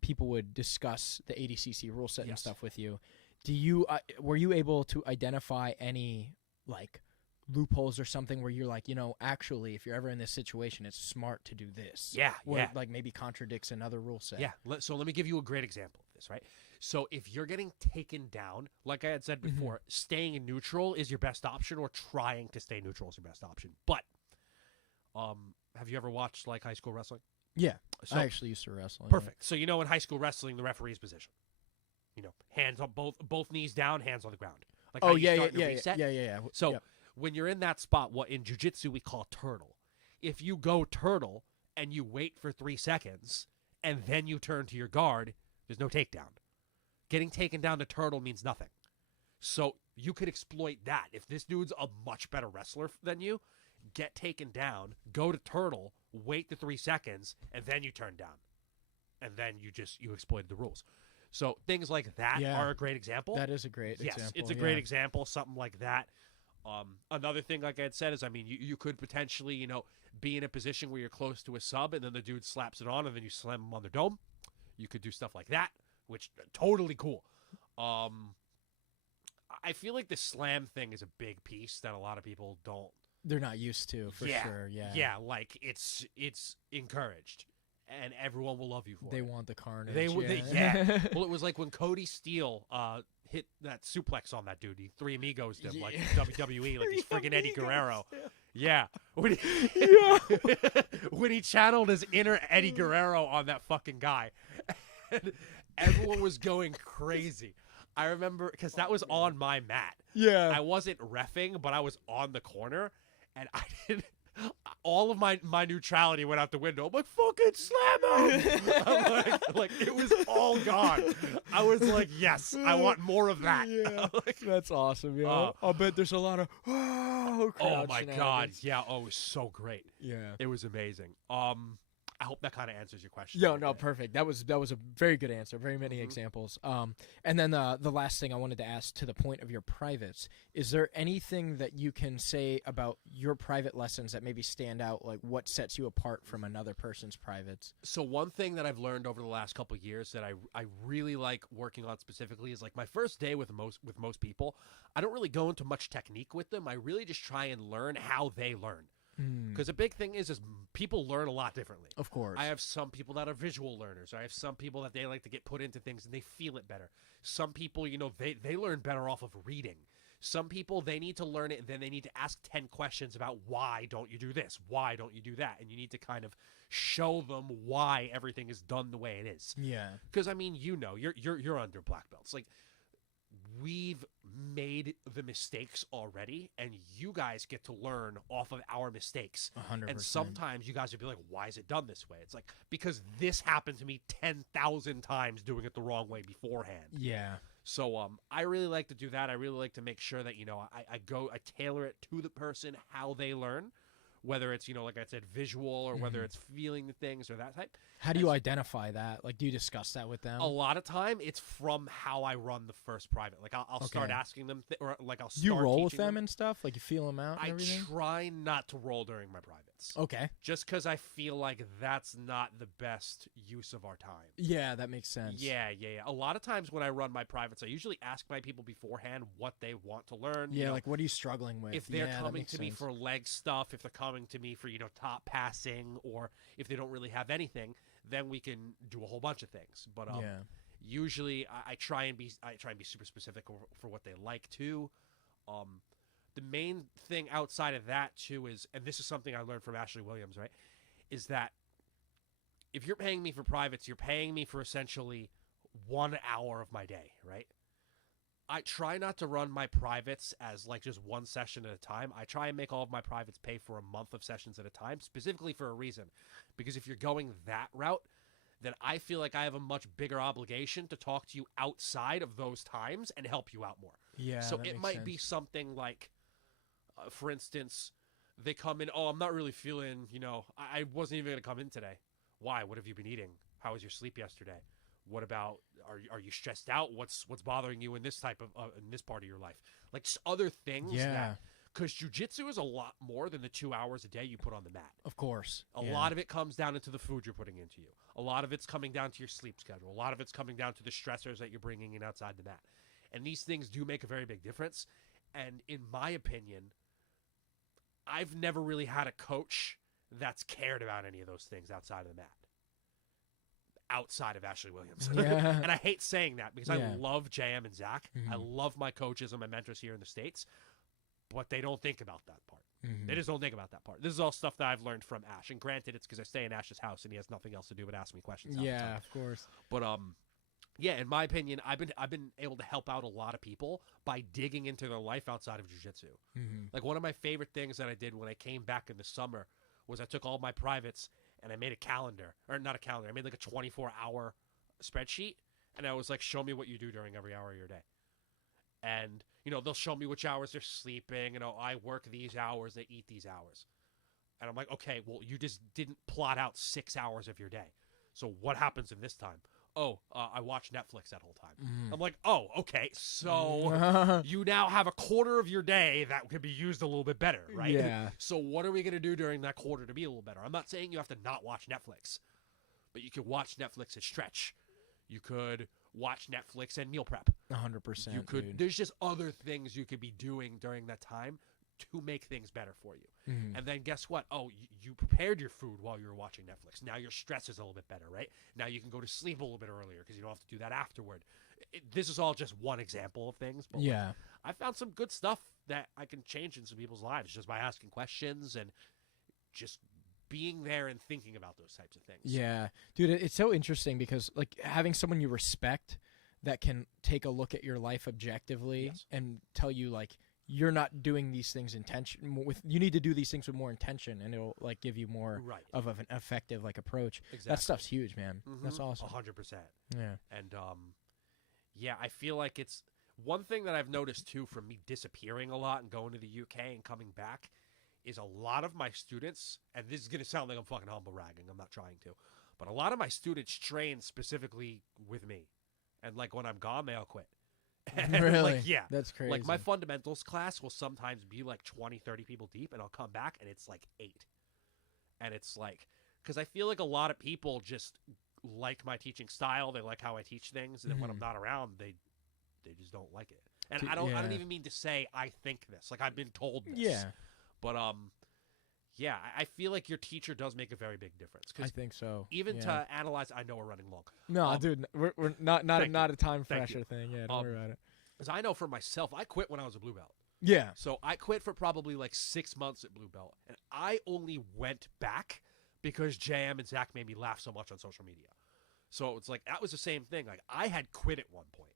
people would discuss the ADCC rule set and stuff with you. Do you were you able to identify any like loopholes or something where you're like, actually, if you're ever in this situation, it's smart to do this? Where like maybe contradicts another rule set. Yeah. So let me give you a great example of this, right? So if you're getting taken down, like I had said before, staying in neutral is your best option, or trying to stay neutral is your best option. But have you ever watched like high school wrestling? Yeah, so, I actually used to wrestle. Perfect. So in high school wrestling, the referee's position, hands on both knees down, hands on the ground. Like yeah. So when you're in that spot, what in jiu-jitsu we call turtle. If you go turtle and you wait for 3 seconds and then you turn to your guard, there's no takedown. Getting taken down to turtle means nothing. So you could exploit that. If this dude's a much better wrestler than you, get taken down, go to turtle, wait the 3 seconds, and then you turn down. And then you exploited the rules. So things like that are a great example. That is a great example. Yes, it's a great example, something like that. Another thing, like I had said, is, you could potentially, be in a position where you're close to a sub, and then the dude slaps it on, and then you slam him on the dome. You could do stuff like that, which totally cool. I feel like the slam thing is a big piece that a lot of people don't they're not used to, for sure. Yeah, like it's encouraged, and everyone will love you for it. They want the carnage. Yeah. Well, it was like when Cody Steele hit that suplex on that dude. He Three Amigos did, like WWE, like he's friggin' Eddie Guerrero. Yeah. When he channeled his inner Eddie Guerrero on that fucking guy. And everyone was going crazy. I remember, because that was on my mat. Yeah. I wasn't reffing, but I was on the corner, and I didn't. All of my neutrality went out the window. I'm like, fucking slam him! I'm like, it was all gone. I was like, yes, I want more of that. Yeah. Like, that's awesome, yo. I'll bet there's a lot of oh my god, yeah. Oh, it was so great. Yeah, it was amazing. I hope that kind of answers your question. Yeah, no, perfect. That was a very good answer. Very many examples. And then the last thing I wanted to ask, to the point of your privates, is there anything that you can say about your private lessons that maybe stand out, like what sets you apart from another person's privates? So one thing that I've learned over the last couple of years that I really like working on specifically is, like, my first day with most people, I don't really go into much technique with them. I really just try and learn how they learn. Because a big thing is people learn a lot differently. Of course. I have some people that are visual learners. I have some people that they like to get put into things and they feel it better. Some people, they learn better off of reading. Some people, they need to learn it and then they need to ask 10 questions about why don't you do this? Why don't you do that? And you need to kind of show them why everything is done the way it is. Yeah. Because, I mean, you're under black belts. Like, we've made the mistakes already, and you guys get to learn off of our mistakes. 100%. And sometimes you guys would be like, why is it done this way? It's like, because this happened to me 10,000 times doing it the wrong way beforehand. Yeah. So I really like to do that. I really like to make sure that, I tailor it to the person, how they learn. Whether it's, like I said, visual, or whether it's feeling the things or that type. How do you identify that? Like, do you discuss that with them? A lot of time, it's from how I run the first private. Like, I'll start asking them, or like I'll start You roll with them and stuff? Like, you feel them out and everything? I try not to roll during my privates. Okay. Just because I feel like that's not the best use of our time. Yeah, that makes sense. Yeah. A lot of times when I run my privates, I usually ask my people beforehand what they want to learn. Yeah, like, what are you struggling with? If they're coming to me for leg stuff, if they're coming to me for, top passing, or if they don't really have anything, then we can do a whole bunch of things. But usually I try and be super specific for what they like too. The main thing outside of that too is, and this is something I learned from Ashley Williams, right, is that if you're paying me for privates, you're paying me for essentially 1 hour of my day, right? I try not to run my privates as like just one session at a time. I try and make all of my privates pay for a month of sessions at a time, specifically for a reason. Because if you're going that route, then I feel like I have a much bigger obligation to talk to you outside of those times and help you out more. Yeah. So it might be something like, for instance, they come in, I'm not really feeling, I wasn't even going to come in today. Why? What have you been eating? How was your sleep yesterday? What about, are you stressed out? What's bothering you in this type of in this part of your life? Like, just other things. Yeah. Because jiu-jitsu is a lot more than the 2 hours a day you put on the mat. Of course. A lot of it comes down into the food you're putting into you. A lot of it's coming down to your sleep schedule. A lot of it's coming down to the stressors that you're bringing in outside the mat. And these things do make a very big difference. And in my opinion, I've never really had a coach that's cared about any of those things outside of the mat. Outside of Ashley Williams. Yeah. And I hate saying that because I love JM and Zach. I love my coaches and my mentors here in the States, but they don't think about that part. They just don't think about that part. This is all stuff that I've learned from Ash. And granted, it's because I stay in Ash's house and he has nothing else to do but ask me questions. Yeah, of course. But in my opinion, I've been able to help out a lot of people by digging into their life outside of jiu-jitsu. Like, one of my favorite things that I did when I came back in the summer was I took all my privates and I made a calendar, or not a calendar. I made like a 24-hour spreadsheet, and I was like, show me what you do during every hour of your day. And, they'll show me which hours they're sleeping. I work these hours, they eat these hours. And I'm like, okay, well, you just didn't plot out 6 hours of your day. So what happens in this time? I watch Netflix that whole time. I'm like, okay, so you now have a quarter of your day that could be used a little bit better, right? Yeah. So what are we going to do during that quarter to be a little better? I'm not saying you have to not watch Netflix, but you could watch Netflix and stretch. You could watch Netflix and meal prep. 100%. You could. Dude. There's just other things you could be doing during that time to make things better for you. Mhm. And then guess what? Oh, you prepared your food while you were watching Netflix. Now your stress is a little bit better, right? Now you can go to sleep a little bit earlier because you don't have to do that afterward. This is all just one example of things. But Yeah. like, I found some good stuff that I can change in some people's lives just by asking questions and just being there and thinking about those types of things. Yeah, dude, it's so interesting because like having someone you respect that can take a look at your life objectively Yes. and tell you like you're not doing these things you need to do these things with more intention, and it'll like give you more Right. of an effective like approach. Exactly. That stuff's huge, man. That's awesome. 100%. Yeah. And yeah, I feel like it's one thing that I've noticed too from me disappearing a lot and going to the UK and coming back is a lot of my students, and this is going to sound like I'm fucking humble bragging, I'm not trying to, but a lot of my students train specifically with me. And like when I'm gone, they all quit. And Really? Like, yeah. That's crazy. Like my fundamentals class will sometimes be like 20, 30 people deep, and I'll come back and it's like 8. And it's like, because I feel like a lot of people just like my teaching style. They like how I teach things. And then when I'm not around, they just don't like it. And I don't even mean to say I think this. Like I've been told this. Yeah. But yeah, I feel like your teacher does make a very big difference. I think so. Even to analyze, I know we're running long. No, dude, we're not a time Thank pressure you. thing. Yeah, don't worry about it. Because I know for myself, I quit when I was a blue belt. Yeah. So I quit for probably like 6 months at blue belt, and I only went back because JM and Zach made me laugh so much on social media. So it's like that was the same thing. Like I had quit at one point,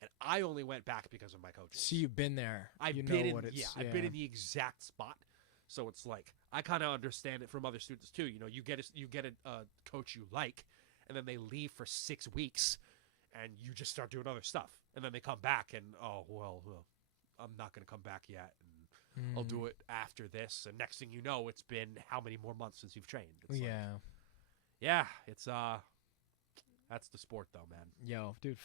and I only went back because of my coaches. See, you've been there. I've you been know in, what it's. I've been in the exact spot. So it's like I kind of understand it from other students too. You know, you get a coach you like, and then they leave for 6 weeks, and you just start doing other stuff, and then they come back, and well, I'm not going to come back yet, and I'll do it after this. And next thing you know, it's been how many more months since you've trained? It's yeah, it's that's the sport though, man. Yo, dude,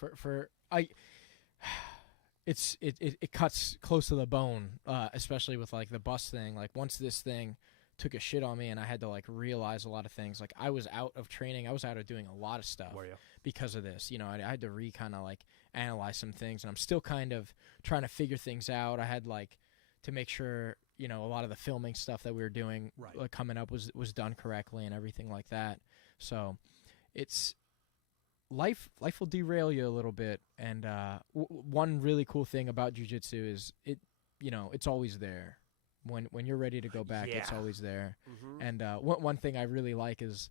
it cuts close to the bone, especially with like the bus thing. Like once this thing took a shit on me and I had to like realize a lot of things. Like I was out of training. I was out of doing a lot of stuff because of this. You know, I had to kind of like analyze some things, and I'm still kind of trying to figure things out. I had like to make sure, you know, a lot of the filming stuff that we were doing like, coming up was done correctly and everything like that. So it's life will derail you a little bit. And one really cool thing about jiu-jitsu is it's always there. When you're ready to go back, it's always there. And one thing I really like is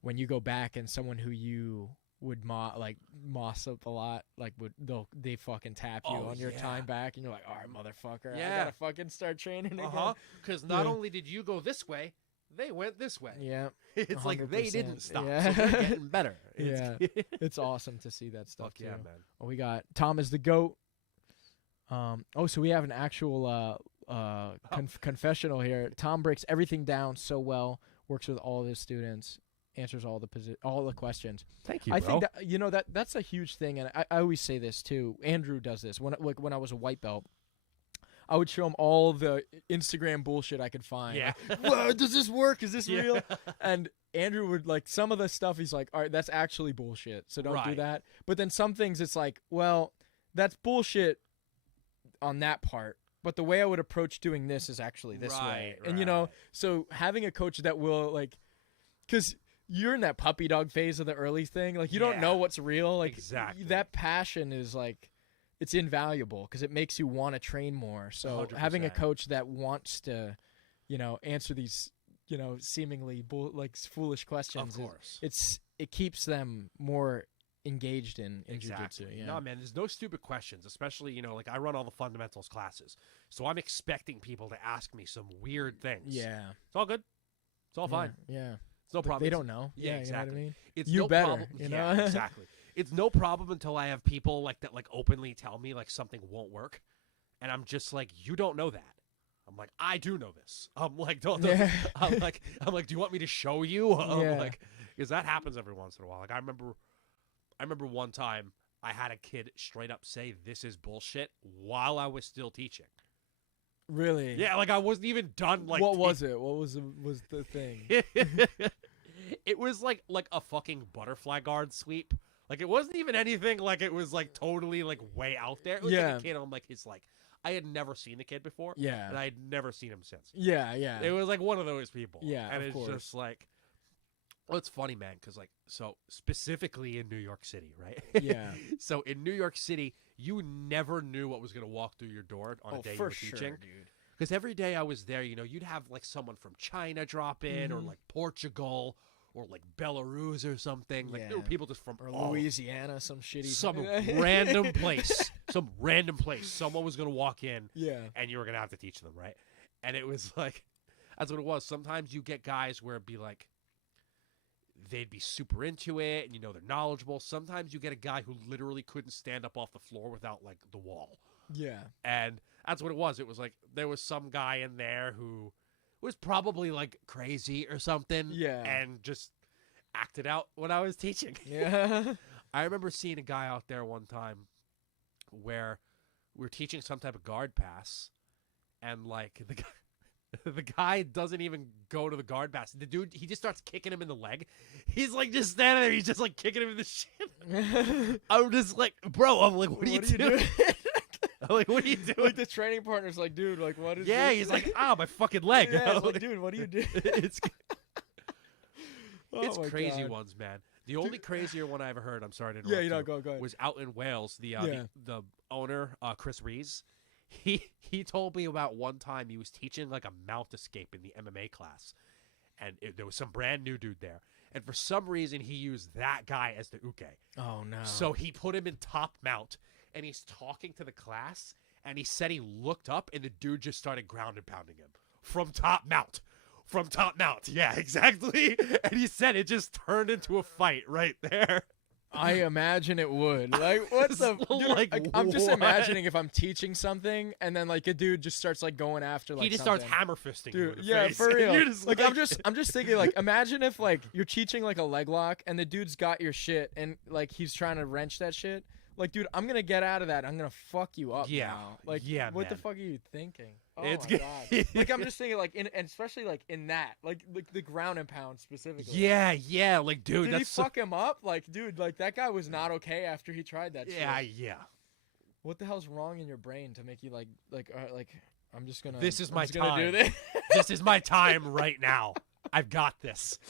when you go back and someone who you would moss up a lot, like they fucking tap you on your time back, and you're like, all right, motherfucker, I gotta fucking start training again. Because not only did you go this way, they went this way. Yeah, it's 100%. like they didn't stop. Yeah. So they're getting better. It's awesome to see that stuff. Fuck yeah, too. man. Well, we got Tom is the GOAT. So we have an actual confessional here. Tom breaks everything down so well, works with all of his students, answers all the questions. Thank you, I think that that's a huge thing, and I always say this too. Andrew does this. When I was a white belt, I would show him all the Instagram bullshit I could find. Yeah. Like, whoa, does this work? Is this real? And Andrew would like some of the stuff. He's like, all right, that's actually bullshit. So don't do that. But then some things, it's like, well, that's bullshit on that part. But the way I would approach doing this is actually this way. And so having a coach that will like, because you're in that puppy dog phase of the early thing. Like you don't know what's real. Like that passion is like, it's invaluable because it makes you want to train more. So 100%. Having a coach that wants to, answer these, seemingly foolish questions, of course, it keeps them more engaged in exactly. jiu-jitsu. Yeah. No, man, there's no stupid questions, especially, like I run all the fundamentals classes. So I'm expecting people to ask me some weird things. Yeah. It's all good. It's all fine. Yeah. It's no problem. They don't know. Yeah, exactly. You know what I mean? It's you no better, problem. you know? Yeah, exactly. It's no problem until I have people like that like openly tell me like something won't work. And I'm just like, you don't know that. I'm like, I do know this. I'm like, I'm like, do you want me to show you? I'm like, because that happens every once in a while. Like I remember one time I had a kid straight up say this is bullshit while I was still teaching. Really? Yeah, like I wasn't even done. Like, what was it? What was the thing? It was like a fucking butterfly guard sweep. Like it wasn't even anything like it was like totally like way out there. It was like a kid on like his like I had never seen the kid before. Yeah. And I had never seen him since. Yeah, yeah. It was like one of those people. Yeah, and of it's course. just like, well, it's funny, man, because like, so specifically in New York City, right? Yeah. So in New York City, you never knew what was going to walk through your door on a day you were teaching. Dude. Because every day I was there, you know, you'd have like someone from China drop in, or like Portugal, or like Belarus or something. Like there were people just from Louisiana, some shitty, some random place, some random place. Someone was going to walk in, and you were going to have to teach them, right? And it was like, that's what it was. Sometimes you get guys where it'd be like, they'd be super into it, and you know they're knowledgeable. Sometimes you get a guy who literally couldn't stand up off the floor without like the wall. Yeah. And that's what it was. It was like there was some guy in there who was probably like crazy or something. Yeah. And just acted out when I was teaching. Yeah. I remember seeing a guy out there one time where we were teaching some type of guard pass, and like the guy doesn't even go to the guard pass. The dude, he just starts kicking him in the leg. He's like just standing there. He's just like kicking him in the shit. I'm just like, bro, I'm like, what are you doing? I'm like, what are you doing? Like the training partner's like, dude, like what is Yeah, this? he's like, my fucking leg. Yeah, it's like, dude, what are you doing? It's Oh my crazy God. ones, man. The only crazier one I ever heard, I'm sorry to interrupt Yeah, you know, you, go ahead. was out in Wales. The Yeah. the owner, Chris Reeves, he told me about one time he was teaching like a mount escape in the MMA class, and there was some brand new dude there, and for some reason he used that guy as the uke. Oh no. So he put him in top mount, and he's talking to the class, and he said he looked up, and the dude just started ground and pounding him from top mount. From top mount. Yeah, exactly. And he said it just turned into a fight right there. I imagine it would. Like, what the? Dude, like, I'm just what? imagining if I'm teaching something, and then like a dude just starts like going after like he just something. starts hammer fisting you in Dude, the yeah, face. for real. You're just like, I'm just thinking, like, imagine if like you're teaching like a leg lock, and the dude's got your shit, and like he's trying to wrench that shit. Like, dude, I'm gonna get out of that. I'm gonna fuck you up. Yeah. now. Like, Yeah, what the man. fuck are you thinking? Oh It's my good. God. Like, I'm just thinking, like, and especially like in that, like the ground and pound specifically. Yeah, like, dude, Did that's he fuck him up? Like, dude, like that guy was not okay after he tried that yeah, shit. yeah. What the hell's wrong in your brain to make you like I'm just gonna. This is I'm my just gonna do time. this. This is my time right now. I've got this.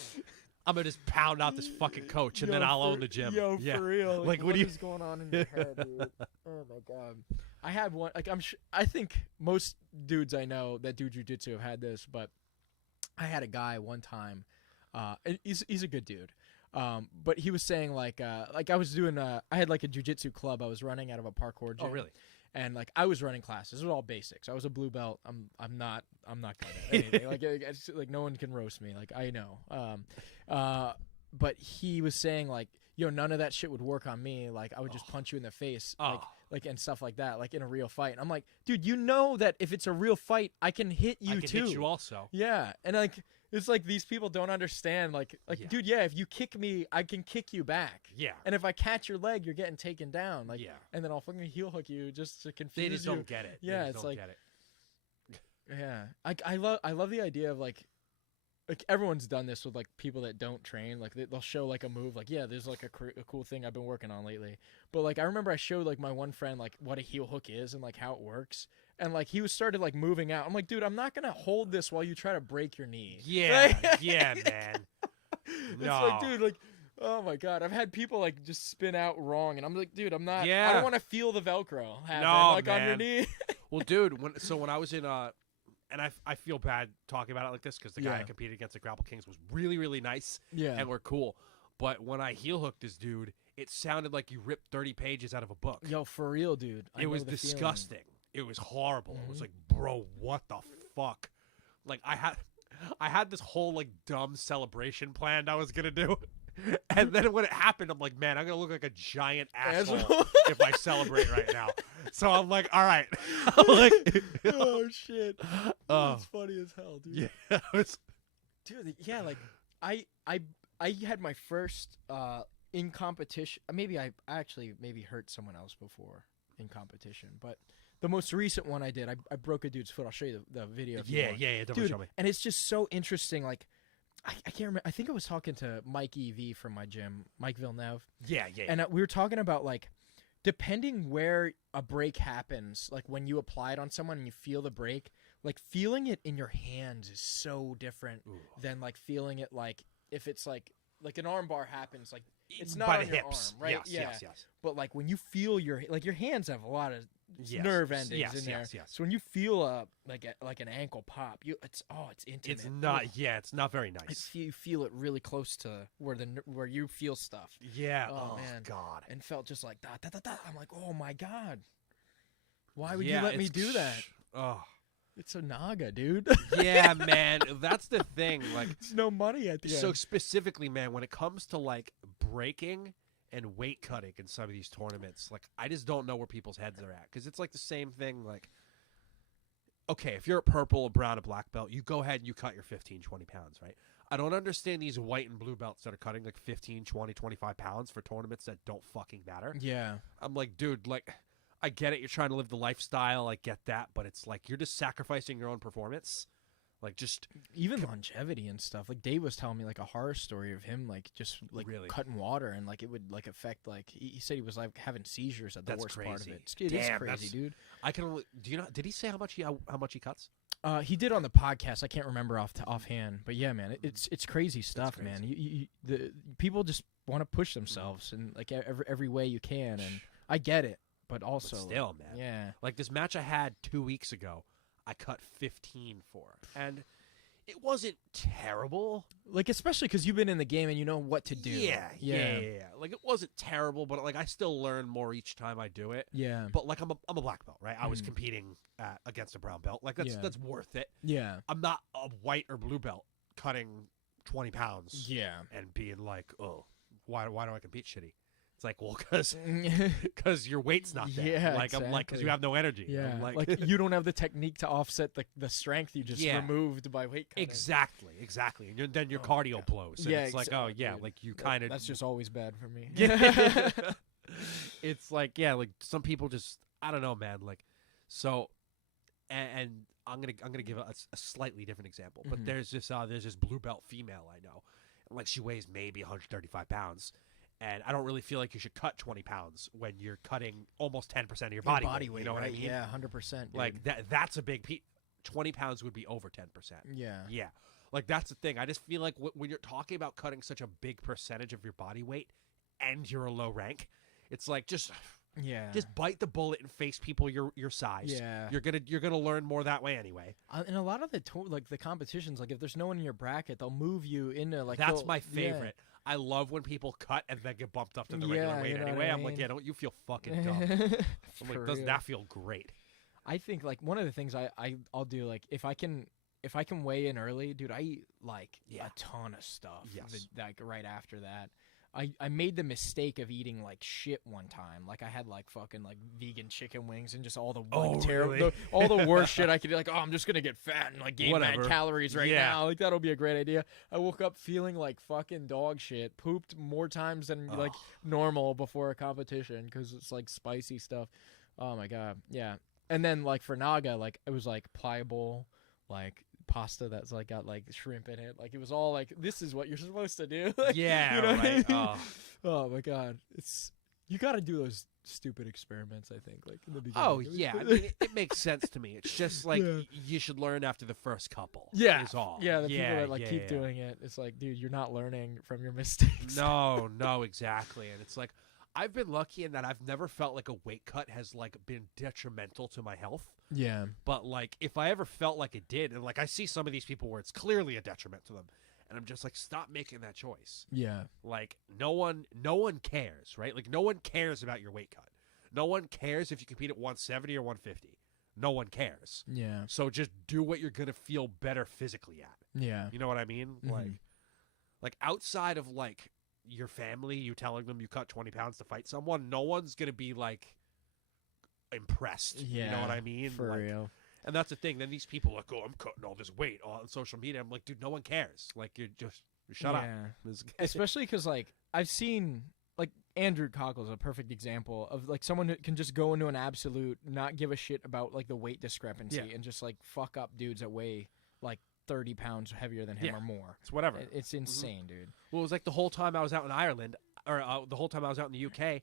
I'm gonna just pound out this fucking coach, and then I'll own the gym. Yo, yeah. for real. Like, what is going on in your head, dude? Oh my God. I had one. Like, I think most dudes I know that do jujitsu have had this, but I had a guy one time. And he's a good dude. But he was saying like I was doing I had like a jujitsu club I was running out of a parkour gym. Oh, really? And like I was running classes. It was all basics. I was a blue belt. I'm not good at anything. It's like no one can roast me. Like I know. But he was saying like, yo, none of that shit would work on me. Like I would just punch you in the face. Like and stuff like that. Like in a real fight. And I'm like, dude, you know that if it's a real fight, I can hit you I can too. hit you also. Yeah. And like it's like these people don't understand. Like Yeah. dude, yeah, if you kick me, I can kick you back. Yeah. And if I catch your leg, you're getting taken down. Like, Yeah. And then I'll fucking heel hook you just to confuse you. They just don't get it. Yeah, They just it's don't like- get it. Yeah. I love the idea of like everyone's done this with like people that don't train. Like they'll show like a move. Like, yeah, there's like a cool thing I've been working on lately. But like I remember I showed like my one friend like what a heel hook is and like how it works. And like he was started like moving out. I'm like, dude, I'm not gonna hold this while you try to break your knee. Yeah, yeah, man. It's No. like, dude, like, oh my God, I've had people like just spin out wrong, and I'm like, dude, I'm not. Yeah. I don't want to feel the Velcro happen No, like on your man. knee. Well, dude, when I was in and I feel bad talking about it like this because the guy Yeah. I competed against at Grapple Kings was really, really nice Yeah. and we're cool. But when I heel hooked this dude, it sounded like you ripped 30 pages out of a book. Yo, for real, dude. I It know was the feeling. disgusting. It was horrible. It was Mhm. like, bro, what the fuck? Like I had this whole like dumb celebration planned I was gonna do. And then when it happened, I'm like, man, I'm gonna look like a giant asshole if I celebrate right now. So I'm like, all right. Like, Oh shit. Oh. That's funny as hell, dude. yeah, it was- Dude, yeah, like I had my first in competition. Maybe I actually maybe hurt someone else before in competition, but the most recent one I did, I broke a dude's foot. I'll show you the video. If you yeah, want. yeah, definitely Dude, show me. and it's just so interesting. Like I can't remember. I think I was talking to Mike EV from my gym, Mike Villeneuve. Yeah, yeah. And we were talking about like depending where a break happens, like when you apply it on someone and you feel the break, like feeling it in your hands is so different than like feeling it like if it's like an arm bar happens, like it's not by on the your hips. arm, right? Yes. But like when you feel your hands have a lot of nerve endings in there. Yes. So when you feel like an ankle pop, it's intimate. It's not. Yeah, it's not very nice. You feel it really close to where you feel stuff. Yeah. Oh man, God. and felt just like da da da da. I'm like, oh my God, why would you let me do that? Oh. It's a naga, dude. Yeah, man. That's the thing. Like, it's no money at the end. So specifically, man, when it comes to like breaking and weight cutting in some of these tournaments, like I just don't know where people's heads are at, because it's like the same thing. Like, okay, if you're a purple, a brown, a black belt, you go ahead and you cut your 15, 20 pounds, right? I don't understand these white and blue belts that are cutting like 15, 20, 25 pounds for tournaments that don't fucking matter. Yeah. I'm like, dude, like, I get it. You're trying to live the lifestyle. I get that. But it's like you're just sacrificing your own performance. Like, just even longevity and stuff. Like Dave was telling me like a horror story of him like just like really cutting water and like it would like affect like he said he was like having seizures at the worst part of it. It is crazy, dude. I can only, do you know? Did he say how much he cuts? He did on the podcast. I can't remember offhand, but yeah, man, it's crazy stuff, man. The people just want to push themselves in like every way you can, and I get it, but also still, man, yeah. Like this match I had 2 weeks ago, I cut 15 for, and it wasn't terrible. Like especially because you've been in the game and you know what to do. Yeah. Like it wasn't terrible, but like I still learn more each time I do it. Yeah. But like I'm a black belt, right? I was competing against a brown belt. Like that's worth it. Yeah. I'm not a white or blue belt cutting 20 pounds. Yeah. And being like, oh, why do I compete shitty? It's like, well, because your weight's not there. Yeah, like exactly. I'm like, because you have no energy. Yeah, I'm like you don't have the technique to offset the strength you just removed by weight cutting. Exactly. And then your cardio blows. And it's like, oh yeah, dude. Like you kind of. That's just always bad for me. It's like, yeah, like some people just, I don't know, man. Like, so, and I'm gonna give a slightly different example, but there's this blue belt female I know, and like she weighs maybe 135 pounds. And I don't really feel like you should cut 20 pounds when you're cutting almost 10% of your body weight. You know what I mean? Yeah, 100%. Like that's a big 20 pounds would be over 10%. Yeah. Yeah. Like that's the thing. I just feel like when you're talking about cutting such a big percentage of your body weight and you're a low rank, it's like just bite the bullet and face people your size. Yeah. You're gonna learn more that way anyway. And a lot of the competitions, like if there's no one in your bracket, they'll move you into like. That's my favorite. Yeah. I love when people cut and then get bumped up to the regular weight anyway. I'm like, yeah, don't you feel fucking dumb? I'm like, doesn't that feel great? I think like one of the things I'll do, like if I can weigh in early, dude, I eat like a ton of stuff. Yes. Like right after that. I made the mistake of eating like shit one time. Like I had like fucking like vegan chicken wings and just all the really? all the worst shit I could do. Like, oh, I'm just gonna get fat and like gain 9 calories right now. Like that'll be a great idea. I woke up feeling like fucking dog shit. Pooped more times than like normal before a competition because it's like spicy stuff. Oh my God, yeah. And then like for Naga, like it was like pliable, like pasta that's like got like shrimp in it. Like it was all like, this is what you're supposed to do. Like, yeah, you know right. I mean? Oh my God, you got to do those stupid experiments. I think like in the beginning. Oh yeah, I mean it makes sense to me. It's just like you should learn after the first couple. Yeah, is all. Yeah, the people that like keep doing it. It's like, dude, you're not learning from your mistakes. No, exactly. And it's like I've been lucky in that I've never felt like a weight cut has like been detrimental to my health. Yeah. But like if I ever felt like it did, and like I see some of these people where it's clearly a detriment to them, and I'm just like, stop making that choice. Yeah. Like no one cares, right? Like no one cares about your weight cut. No one cares if you compete at 170 or 150. No one cares. Yeah. So just do what you're gonna feel better physically at. Yeah. You know what I mean? Mm-hmm. Like outside of like your family, you telling them you cut 20 pounds to fight someone, no one's going to be, like, impressed. Yeah, you know what I mean? For like, real. And that's the thing. Then these people are like, oh, I'm cutting all this weight on social media. I'm like, dude, no one cares. Like, you shut up. Especially because, like, I've seen, like, Andrew Cockle's a perfect example of, like, someone who can just go into an absolute, not give a shit about, like, the weight discrepancy and just, like, fuck up dudes that weigh, like, 30 pounds heavier than him or more. It's whatever. It's insane, dude. Well, it was like the whole time I was out in Ireland, or the whole time I was out in the UK,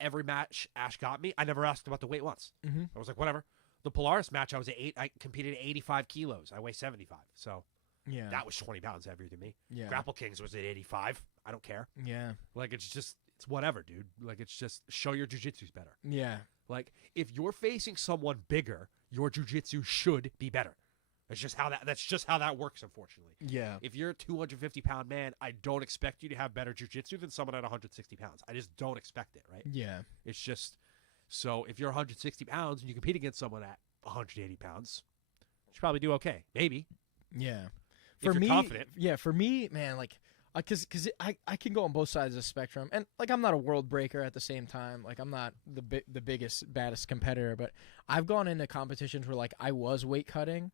Every match Ash got me, I never asked about the weight once. Mm-hmm. I was like, whatever. The Polaris match, I was at 8. I competed at 85 kilos. I weigh 75. So Yeah. that was 20 pounds heavier than me. Yeah. Grapple Kings was at 85. I don't care. Yeah. Like, it's whatever, dude. Like, it's just show your jiu-jitsu's better. Yeah. Like, if you're facing someone bigger, your jiu-jitsu should be better. That's just how that works, unfortunately. Yeah. If you're a 250-pound man, I don't expect you to have better jiu-jitsu than someone at 160 pounds. I just don't expect it, right? Yeah. It's just, so if you're 160 pounds and you compete against someone at 180 pounds, you should probably do okay. Maybe. Yeah. If you're confident. Yeah, for me, man, like, because I can go on both sides of the spectrum, and like I'm not a world breaker at the same time. Like I'm not the biggest, baddest competitor, but I've gone into competitions where like I was weight cutting,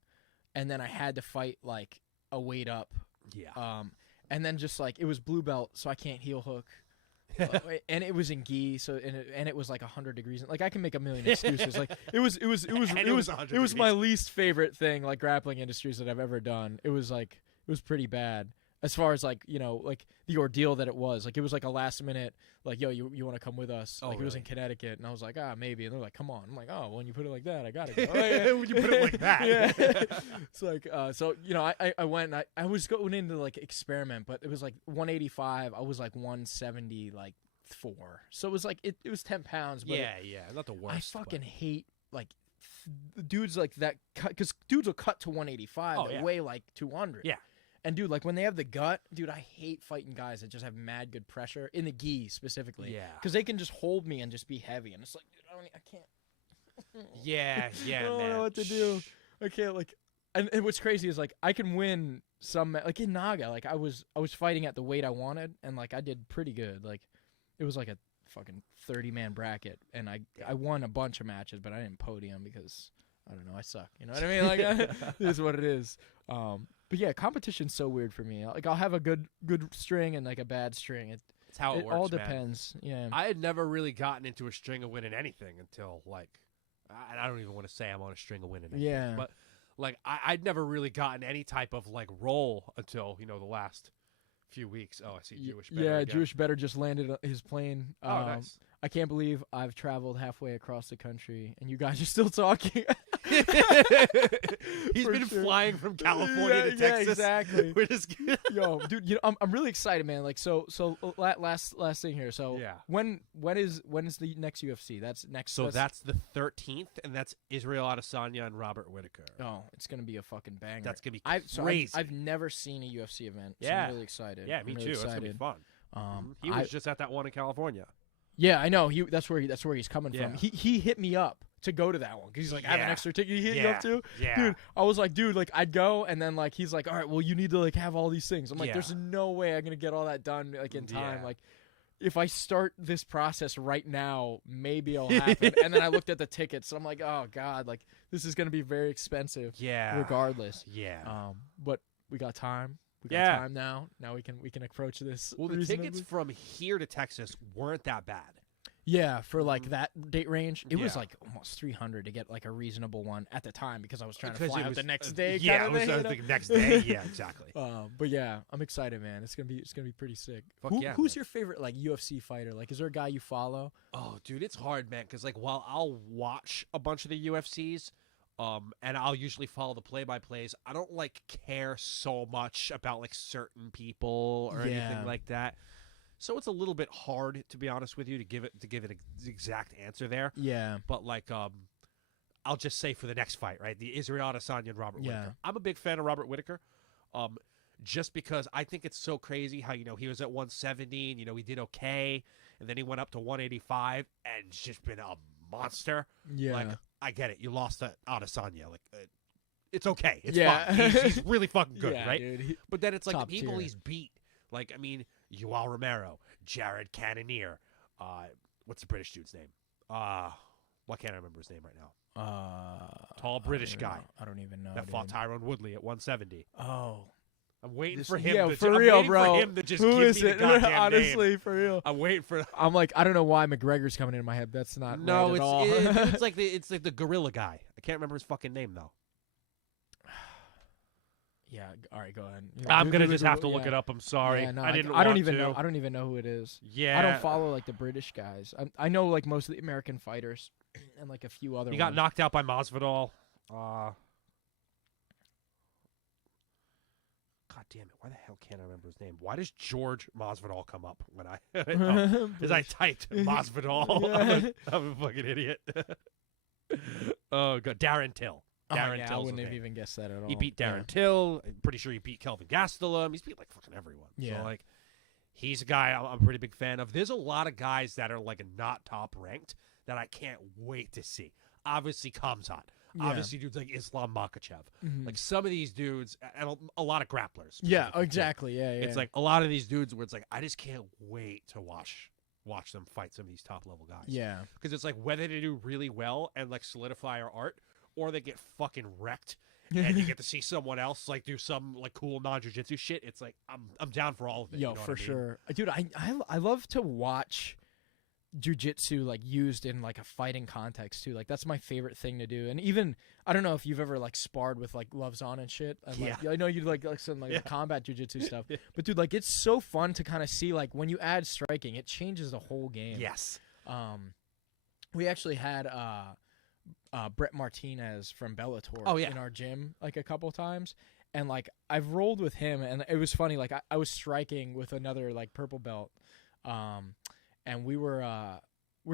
and then I had to fight like a weight up. Yeah. And then just like it was blue belt, so I can't heel hook. And it was in gi, so and it was like 100 degrees. Like I can make a million excuses. Like it was my least favorite thing, like grappling industries that I've ever done. It was pretty bad as far as like, you know, like the ordeal that it was. Like it was like a last minute, like, yo, you want to come with us? Oh, like really? It was in Connecticut, and I was like, maybe. And they're like, come on. I'm like, oh, well, when you put it like that, I gotta go. When you put it like that. Yeah. It's like, so you know, I went. And I was going into like experiment, but it was like 185. I was like 170, like 4. So it was like it was 10 pounds. But yeah, not the worst. I fucking hate like dudes like that cut, because dudes will cut to 185 that weigh like 200. Yeah. And dude, like when they have the gut, dude, I hate fighting guys that just have mad good pressure in the gi specifically. Yeah. Because they can just hold me and just be heavy, and it's like, dude, I can't. Yeah, I don't man. know what to do. I can't like. And what's crazy is like I can win some, like in Naga, like I was fighting at the weight I wanted, and like I did pretty good. Like it was like a fucking 30-man bracket, and I won a bunch of matches, but I didn't podium because I don't know, I suck. You know what I mean? Like it is what it is. But yeah, competition's so weird for me. Like I'll have a good string and like a bad string. It's how it works, all man. depends. Yeah. I had never really gotten into a string of winning anything until like, I don't even want to say I'm on a string of winning anything. Yeah. But like I'd never really gotten any type of like role until, you know, the last few weeks. Oh, I see Jewish Better. Yeah, again. Jewish Better just landed his plane. Oh, nice. I can't believe I've traveled halfway across the country and you guys are still talking. He's been flying from California to Texas. Yeah, exactly. We're just Yo, dude, you know, I'm really excited, man. Like, so last thing here. So yeah. when is the next UFC? That's next. So that's the 13th, and that's Israel Adesanya and Robert Whittaker. Oh, it's gonna be a fucking banger. That's gonna be crazy. crazy. I've never seen a UFC event. So Yeah. I'm really excited. Yeah, me I'm too. really It's gonna be excited. fun. He was just at that one in California. Yeah, I know. That's where he's coming Yeah. from. He hit me up to go to that one because he's like, I have an extra ticket. He hit you up too. Yeah. Dude, I was like, dude, like I'd go, and then like he's like, all right, well you need to like have all these things. I'm like, Yeah. there's no way I'm gonna get all that done like in time. Yeah. Like if I start this process right now, maybe it'll happen. And then I looked at the tickets, and I'm like, oh god, like this is gonna be very expensive. Yeah. Regardless. Yeah. But we got time. We got time now. Now we can approach this. Well, the reasonably. tickets from here to Texas weren't that bad. Yeah, for like that date range, it was Yeah. like almost 300 to get like a reasonable one at the time because I was trying to Because fly it out was, the next day. Yeah, kinda it was thing, you know? the next day. Yeah, exactly. But yeah, I'm excited, man. It's gonna be pretty sick. Fuck yeah, Who's man. your favorite like UFC fighter? Like, is there a guy you follow? Oh, dude, it's hard, man. Because like, while I'll watch a bunch of the UFCs, and I'll usually follow the play-by-plays, I don't like care so much about like certain people or anything like that. So it's a little bit hard, to be honest with you, to give it an exact answer there. Yeah. But like, I'll just say for the next fight, right? The Israel Adesanya and Robert Whittaker. I'm a big fan of Robert Whittaker, just because I think it's so crazy how, you know, he was at 170 and, you know, he did okay, and then he went up to 185 and just been a monster. Yeah. Like, I get it. You lost to Adesanya. Like, it's okay. It's Yeah. fine. He's really fucking good, Yeah, right? dude. But then it's like the Top people tier. he's beat. Like, I mean, Yoel Romero, Jared Cannonier. What's the British dude's name? Why can't I remember his name right now? Tall British guy. I don't even know. That fought Tyrone Woodley at 170. Oh. I'm waiting This- for him. yeah, to for I'm real, waiting bro. For him to just Who give is me it? the goddamn Honestly, name. for real. I'm waiting for. I'm like, I don't know why McGregor's coming into my head. That's not No, right it's at all. it's like the gorilla guy. I can't remember his fucking name though. Yeah. All right, go ahead. I'm gonna just have to look it up. I'm sorry. Yeah, no, I didn't. I don't want even to. know. I don't even know who it is. Yeah. I don't follow like the British guys. I know like most of the American fighters and like a few other. He got ones. knocked out by Masvidal. God damn it! Why the hell can't I remember his name? Why does George Masvidal come up when I as I typed Masvidal? Yeah. I'm a fucking idiot. Oh god, Darren Till. Darren I Till's wouldn't his have name. even guessed that at all. He beat Darren Yeah. Till. I'm pretty sure he beat Kelvin Gastelum. He's beat like fucking everyone. Yeah. So like, he's a guy I'm a pretty big fan of. There's a lot of guys that are like not top ranked that I can't wait to see. Obviously, Khamzat. Yeah. Obviously, dudes like Islam Makhachev. Mhm. Like some of these dudes, and a lot of grapplers. Yeah, specifically, too. exactly. Yeah, yeah. It's like a lot of these dudes where it's like I just can't wait to watch them fight some of these top level guys. yeah. Because it's like whether they do really well and like solidify our art, or they get fucking wrecked, and you get to see someone else like do some like cool non-jiu-jitsu shit. It's like I'm down for all of it. Yo, you know for what I mean? sure, dude. I love to watch jiu-jitsu like used in like a fighting context too. Like that's my favorite thing to do. And even I don't know if you've ever like sparred with like gloves on and shit. And, like, Yeah. I know you like some like Yeah. combat jiu-jitsu stuff. But dude, like it's so fun to kind of see like when you add striking, it changes the whole game. Yes. We actually had Brett Martinez from Bellator Oh, yeah. in our gym like a couple times. And like I've rolled with him, and it was funny. Like I was striking with another like purple belt, and we were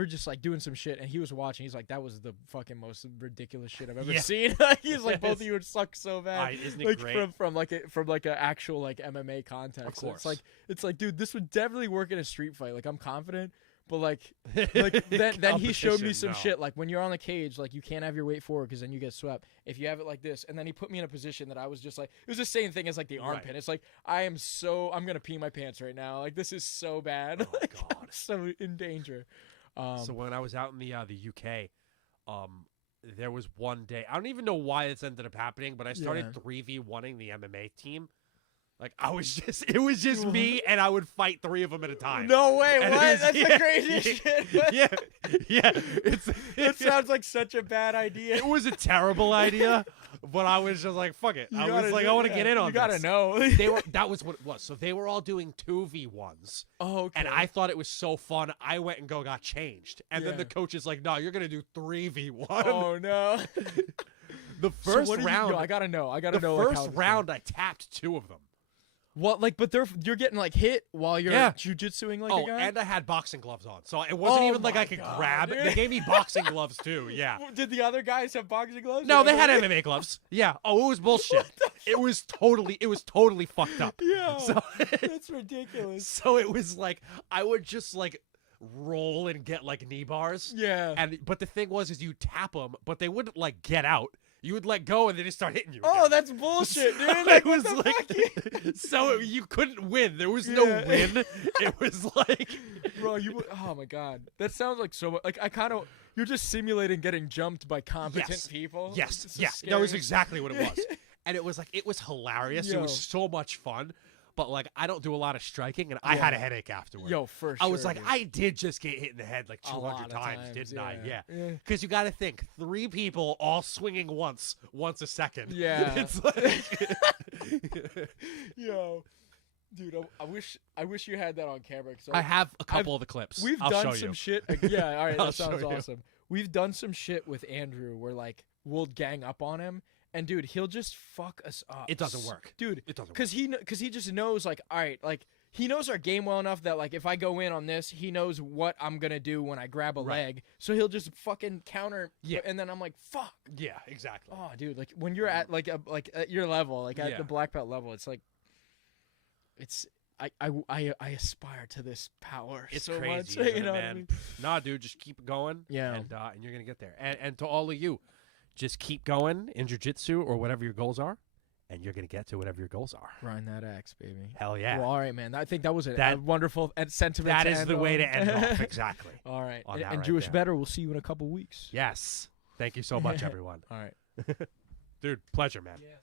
just like doing some shit, and he was watching. He's like, "That was the fucking most ridiculous shit I've ever Yeah. seen." He's like, "Both of you would suck so bad." Isn't it like great? from like an actual like MMA context. Of So course. it's like, dude, this would definitely work in a street fight. Like I'm confident. But like then he showed me some Competition, no. shit like when you're on the cage, like you can't have your weight forward because then you get swept. If you have it like this, and then he put me in a position that I was just like, it was the same thing as like the armpit. Right. It's like I'm gonna pee my pants right now. Like this is so bad. Oh, Like, God. I'm so in danger. So when I was out in the UK, there was one day I don't even know why this ended up happening, but I started Yeah. 3v1ing the MMA team. Like it was just me, and I would fight 3 of them at a time. No way! And What? it was- That's yeah, the craziest shit. yeah. It sounds like such a bad idea. It was a terrible idea, but I was just like, fuck it. You I gotta was like, do- I want to yeah, get in on You gotta this. know. That was what it was. So they were all doing 2v1s. Oh, okay. And I thought it was so fun. I went and got changed. And then Yeah. the coach is like, no, you're going to do 3v1. Oh no. The So first what did you- round. yo, I gotta know. I the gotta know. like, how first this round, I tapped 2 of them. What? Like, but you're getting like hit while you're Yeah. jujitsuing like Oh, a guy. and I had boxing gloves on. So it wasn't Oh even like my I could God, grab. dude. They gave me boxing gloves too. Yeah. Did the other guys have boxing gloves? No, Or they had like- MMA gloves. Yeah. Oh, it was bullshit. It was totally fucked up. Yeah. So, That's ridiculous. so it was like I would just like roll and get like knee bars. Yeah. But the thing was, is you tap them, but they wouldn't like get out. You would let go, and they just start hitting you. Oh, again. that's bullshit, So dude. Like, it was what the like, fuck? so you couldn't win. There was no Yeah. win. It was like, Bro, oh my god, that sounds like so much. Like you're just simulating getting jumped by competent Yes. people. yes, This is yeah, that was scary. exactly what it was. And it was like, it was hilarious. It Yo. was so much fun. But like, I don't do a lot of striking, and I Yeah. had a headache afterward. Yo, for sure. I was like, dude. I did just get hit in the head like A lot 200 of times, didn't I? yeah. Yeah. Because you got to think, 3 people all swinging once a second. Yeah. It's like, Yo, dude, I wish you had that on camera. 'Cause I have a couple of the clips. We've I'll done show some you. shit. Yeah, all right, I'll that sounds show you. awesome. We've done some shit with Andrew where like we'll gang up on him, and dude, he'll just fuck us up. It doesn't work. dude. It doesn't work. Because he just knows like, all right, like he knows our game well enough that like if I go in on this, he knows what I'm gonna do when I grab a Right. leg. So he'll just fucking counter. Yeah. and then I'm like, fuck. Yeah, exactly. Oh, dude, like when you're at like at your level, like at Yeah. the black belt level, it's like, it's. I aspire to this power It's so crazy, much. isn't You it, know what I man? mean? Nah, dude, just keep going. Yeah. And you're gonna get there. And to all of you, just keep going in jiu-jitsu or whatever your goals are, and you're gonna get to whatever your goals are. Grind that axe, baby. Hell yeah. Well, all right, man. I think that was a That- wonderful sentiment. That to is end the way on. to end off. Exactly. All right. On And, that and right Jewish there. Better, we'll see you in a couple weeks. Yes. Thank you so much, everyone. All right. Dude, pleasure, man. Yes.